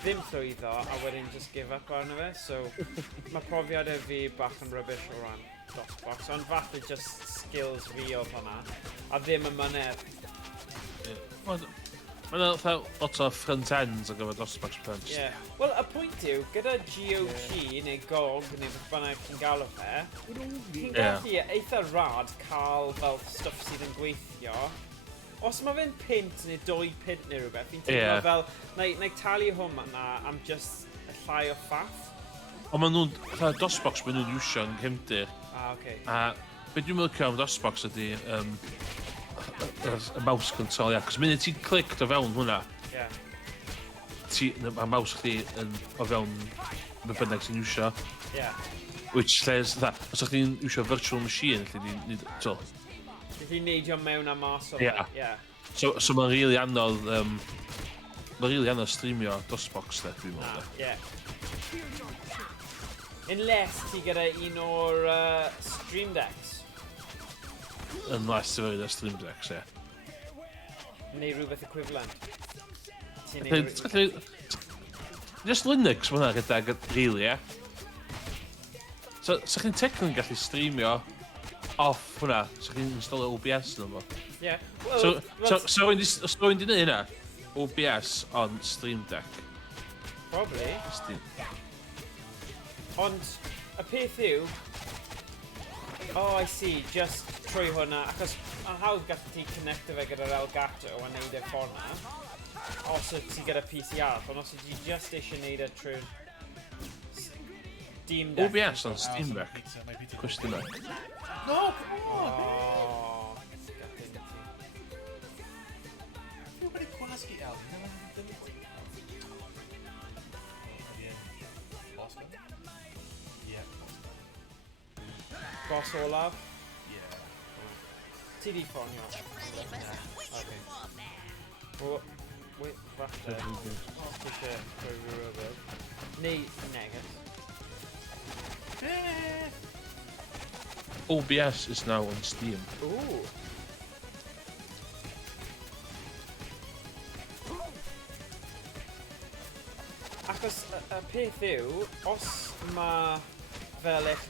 ddim llwyddo, a wedyn just give up arno fe, so mae profiadau fi bach yn rubbish o ran DOSBox, ond falle just skills fi oedd hwnna, a ddim y mynedd. Mae'n lot o front ends ar gyfer DOSBox punch. Yeah. Wel, y pwynt yw, gyda GOG neu GOG neu beth bynnag chi'n gael o fe, chi'n gallu eitha rad cael fel stuff sydd yn gweithio. Os mae fe'n pint neu 2 pint neu rhywbeth, fi'n teimlo fel, na I talu hwn yna am just y llai o ffaff. Ond maen nhw'n, DOSBox maen nhw'n iwsio yn cymdir. Ah, oce. A beth dwi'n mylicio am DOSBox ydy y mouse control, ia. Cos munud ti'n clic o fewn hwnna, mae mouse chdi yn o fewn y bynnag sy'n iwsio. Which says, os ydych chi'n iwsio virtual machine, lle di, Ti'n neidio mewn a mas o Ie. So mae'n rili anodd, mae'n rili anodd streamio DOSBox, de, dwi'n meddwl. Unless ti gyda un o'r Stream Decks. Unless ti'n fawr Stream Decks, ie. Neu rhywbeth equivalent. Just Linux, mae hwnna gyda, really, ie. So chi'n technically gallu streamio off hwnna, so chi'n installio OBS yn fo. Ie. So rwy'n di neud hynna? OBS on Stream Deck? Probably. Ond, y peth yw... Oh, I see, just trwy hwnna, achos mae'n hawdd gallu ti connecto fe gyda'r Elgato a neud e ffordd na. Os ydych ti gyda PC arall, ond os ydych ti just eisiau neud e trwy'r Steam Deck. OBS on Steam Deck? Cwestiwn mark. No, come on! Oh, gutting ti. Fi'n wedi gwasgu Elfyn, Boss Olaf? Yeah. Ti di ffonio? Okay. Wait, falle. Os ti eisiau rhoi rhywbeth. Neu neges. OBS is now on Steam. Ooh. Achos y peth yw, os mae fel eich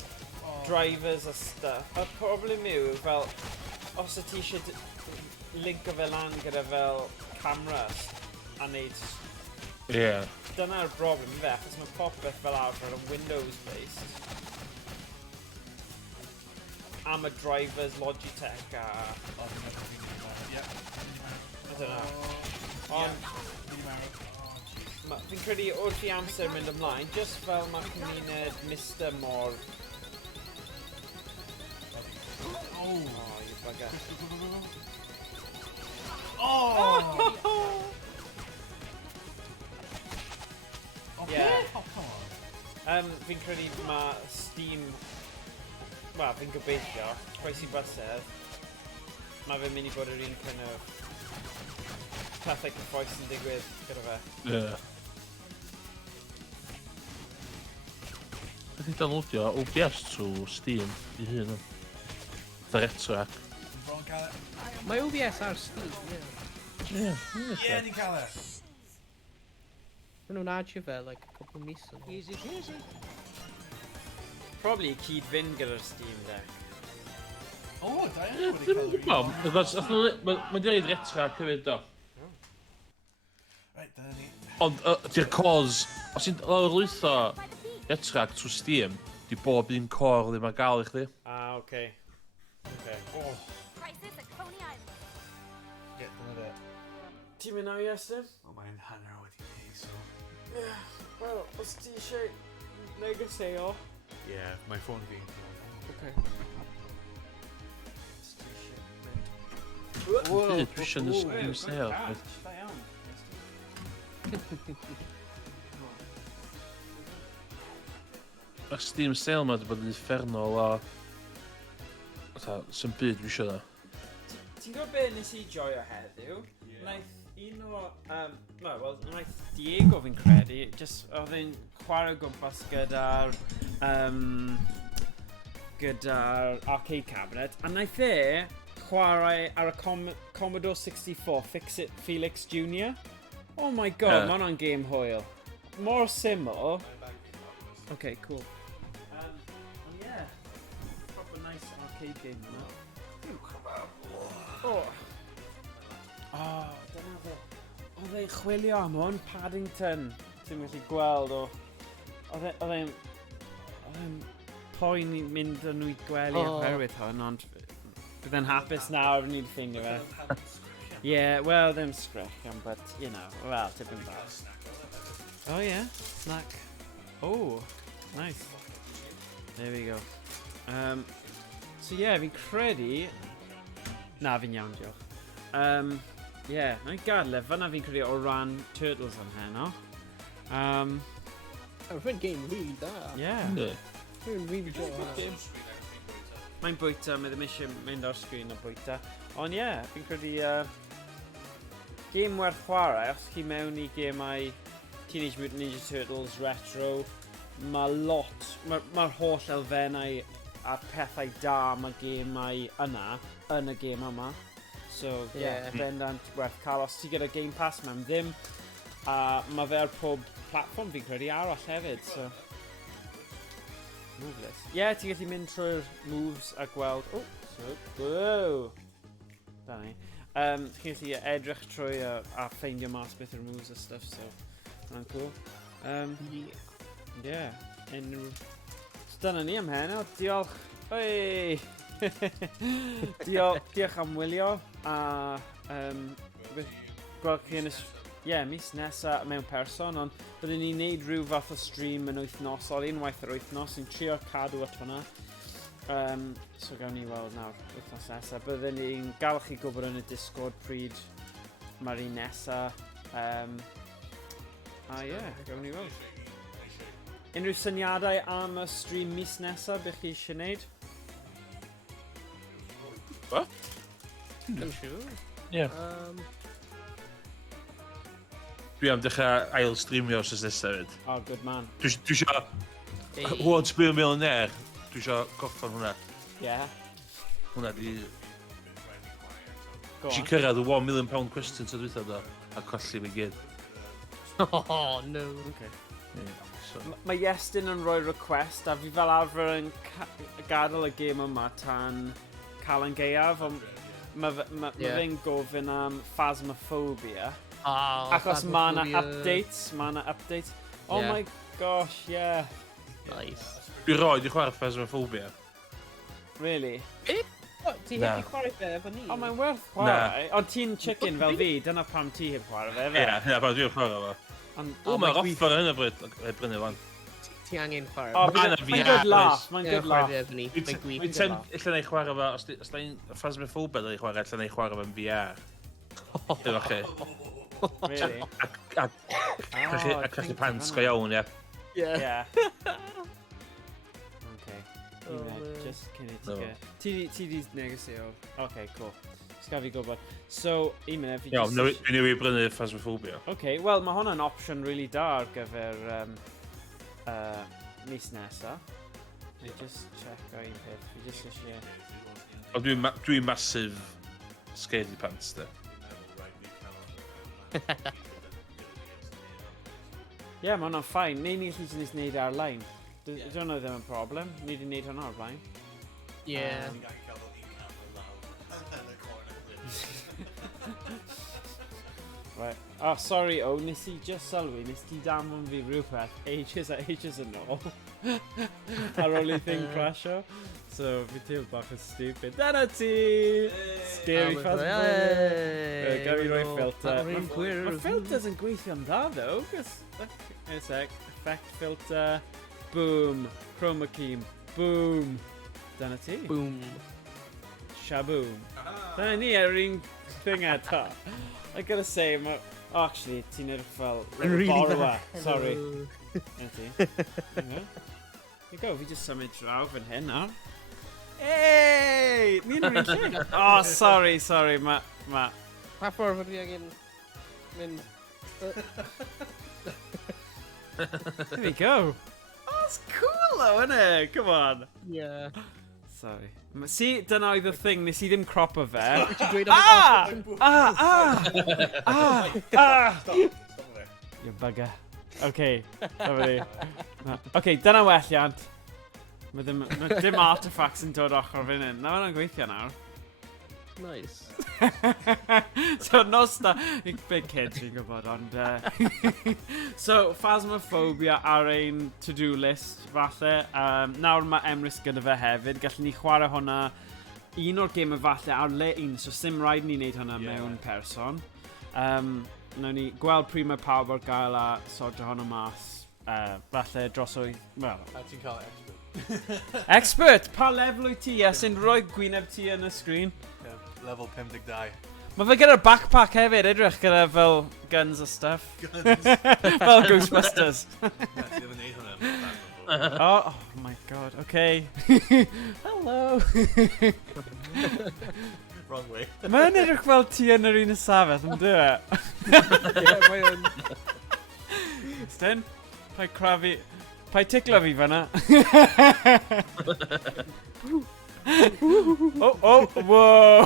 drivers a stuff, y problem yw fel, os y ti eisiau linko fe lan gyda fel cameras a neud... Yeah. Dyna'r broblem fe, achos mae popeth fel arfer yn Windows-based. Am y drivers Logitech a... I don't know. Ond... Fi'n credu wrth I amser mynd ymlaen, just fel mae cymuned Mr mor... Oh, you bugger. Oh! Yeah. Oh, come on. Fi'n credu mae Steam... Wel, fi'n gobeithio, croesi bysedd. Mae fe'n mynd I bod yr un kind of... pethau cyffroes yn digwydd gyda fe. Yeah. Ydych chi'n downloadio OBS trwy Steam i hun. The Retrack. Bron cael e. Mae OBS ar Steam, ie. Ie, ni'n cael e. Maen nhw'n adio fe, like, a couple mis yn ôl. Easy peasy. Probably cyd-fynd gyda'r Steam Deck. O, da iawn wedi Dwi'n cael gwybod, mae'n dweud Retrack hefyd do. Reit, dyna ni. Ond, di'r cos, os ti'n lwytho Retrack trwy Steam, di bob un cor ddim ar gael i chdi. Ah, oce. Crisis at Coney Island. Ie, dyna fe. Ti'n mynd nawr, Iestyn? O, mae'n hanner wedi neud, so... Wel, os ti eisiau negeseo... Ie, mae ffôn fi. Oce. Os ti eisiau mynd... Dwi eisiau yn y Steam sale. Da iawn. Mae'r Steam sale ma wedi bod yn uffernol a... Sy'n byd dwi eisiau da. Ti'n gwybod be nes i joio heddiw? Naeth un o... naeth Diego fi'n credu, oedd e'n chwarae gwmpas gyda'r... gyda'r arcade cabinet, a naeth e chwarae ar y Commodore 64 Fix-It Felix Jr. Oh my god, ma' hwnna'n game hwyl. Mor syml. Okay, cool. And yeah, proper nice arcade game hwnna. Dyna fe. Oedd ei chwilio am hwn, Paddington. Ti'n gallu gweld o... Oedd e'n poen i mynd yn wyt gwely oherwydd hwn, ond bydd e'n hapus nawr ni'n ffeindio fe. Yeah, well, them sgrechian, but, you know, well, tipyn bach. Oh yeah, snack. Oh, nice. There we go. So yeah, fi'n credu... Na, fi'n iawn, diolch. Yeah, na i gadle, fanna fi'n credu o ran Turtles yn heno. Rwy'n game really da. Yeah. Rwy'n really da. Mae'n bwyta, mae ddim eisiau mynd o'r sgrin o bwyta. Ond yeah, fi'n credu... game werth chwarae, os chi mewn i gemau Teenage Mutant Ninja Turtles Retro, mae'r holl elfennau a'r pethau da mae gemau yna, yn y gêm yma. So, yeah, bendant werth cael. Os ti gyda Game Pass, mae'n ddim. A mae fe ar pob platform fi'n credu arall hefyd, so... Moveless. Yeah, ti'n gallu mynd trwy'r moves a gweld... Oh, so... Whoa! Da ni. Chi'n gallu edrych trwy a ffeindio mas beth yw'r moves a stuff, so... Hwna'n cool. Yeah. So dyna ni am heno. Diolch. Oi! Diolch am wylio. A... gweld chi yn mis nesa mewn person, ond byddwn ni'n neud rhyw fath o stream yn wythnosol, unwaith yr wythnos, ni'n trio cadw at hwnna. So gawn ni weld nawr, wythnos nesa. Byddwn ni'n gael chi gwybod yn y Discord pryd mae'r un nesa. Gawn ni weld. Unrhyw syniadau am y stream mis nesa bych chi eisiau neud? What? I'm sure. Yeah. Dwi am dechrau ail-streamio os nesaf hefyd. Oh, good man. Dwi eisiau... Hwod Sbwyr Millionaire. Dwi eisiau goffan hwnna. Yeah. Hwnna di... Go Si on. cyrraedd y £1 million question to dwytha do. A colli fi gyd. Oh, no. Okay. Yeah, so. Mae Iestyn yn rhoi request a fi fel arfer yn gadael y gêm yma tan cael yn geiaf, ond mae fe'n gofyn am Phasmophobia. Achos mae yna updates. Oh my gosh, yeah. Nice. Dwi roed i chwarae Phasmophobia. Really? Ti'n hefyd chwarae fe efo ni? O, mae'n werth chwarae. Ond ti'n chicken fel fi, dyna pam ti heb chwarae fe, fe? Ie, pan dwi'n chwarae fo. O, mae'n offer yn y bryd. Brynu fan. Ti angen chwarae. O, mae'n good laugh, mae'n good laugh. Mae'n gwych. Wyt ti'n lle neu chwarae fo, os da'n Phasmophobia dda i chwarae, lle neu chwarae fo'n VR. Efo chi. Really? A cach i pants go iawn, ie. Yeah. Just cyn i ti get... Ti di negesio. Okay, cool. Sgaf fi gwybod. So, un minute, fi Iawn, dwi'n newid brynu Phasmophobia. Okay, wel, mae hwnna'n opsiwn really da ar gyfer mis nesa. Ni just check o un peth. Fi just eisiau... O, dwi'n massive scaredy pants, da. Ie, mae hwnna'n ffain. Neu ni llys nes wneud ar-lein. Dwi'n oedd ddim yn problem. Ni wedi wneud hwnna ar-lein. Ie. Right. Oh, sorry, nes I just sylwi, nes ti damon fi rhywbeth ages a ages yn ôl. Ar ôl I thing crasho. So, fi teimlo bach yn stupid. Dyna ti! Scary fast bullet. Gael fi roi filter. Mae filters yn gweithio'n dda, though. A sec. Effect filter. Boom. Chroma key. Boom. Dyna ti. Boom. Shaboom. Dyna ni ar un thing eto. I gotta say, oh, actually, ti'n edrych fel borwa. Sorry. Dyna ti. There you go, fi just symud draw fan hyn nawr. Hey! Ni'n rhaid lle. Oh, sorry, ma. Pa ffordd fod fi angen mynd... There we go. Oh, it's cool though, isn't it? Come on. Yeah. Sorry. See, dyna oedd y thing, nes I ddim crop o fe. Stop there. You bugger. Okay, okay, dyna welliant. Mae dim artefacts yn dod ochr fan hyn. Na mae'n gweithio nawr. Nice. So, nos da, big kid fi'n gwybod, ond... So, phasmophobia ar ein to-do list, falle. Nawr mae Emrys gyda fe hefyd. Gallwn ni chwarae hwnna un o'r gêm falle ar le un, so sim rhaid ni wneud hwnna mewn person. Nawr ni gweld pryd mae pawb o'r gael a sortio hwnna mas. Falle dros o'i... Wel... A ti'n cael expert. Expert! Pa lefel wyt ti? Sy'n rhoi gwyneb ti yn y sgrin? Level 52. Mae fe gyda'r backpack hefyd, edrych gyda fel guns a stuff. Guns. Fel Ghostbusters. Ti ddim yn neud hwnna. Oh my god, okay. Hello. Wrong way. Mae'n edrych fel ti yn yr un ystafell, yn dweud? Ie, mae yn... Iestyn, pa'i crafu... Pa'i ticlo fi fanna. Oh, whoa!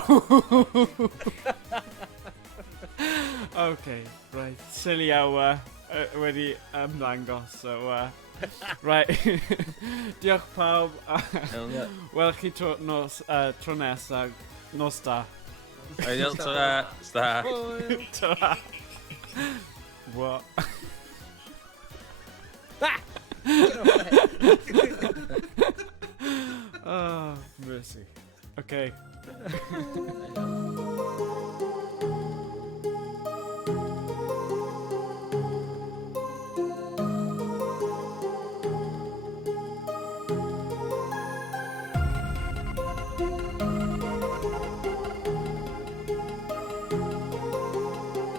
Okay, right. Silly hour wedi ymddangos, so... Right. Diolch pawb. Wel chi tro nesa. Nos da. Ideal, ta-ra. Sta. Ta-ra. What? Oh, mercy. Okay.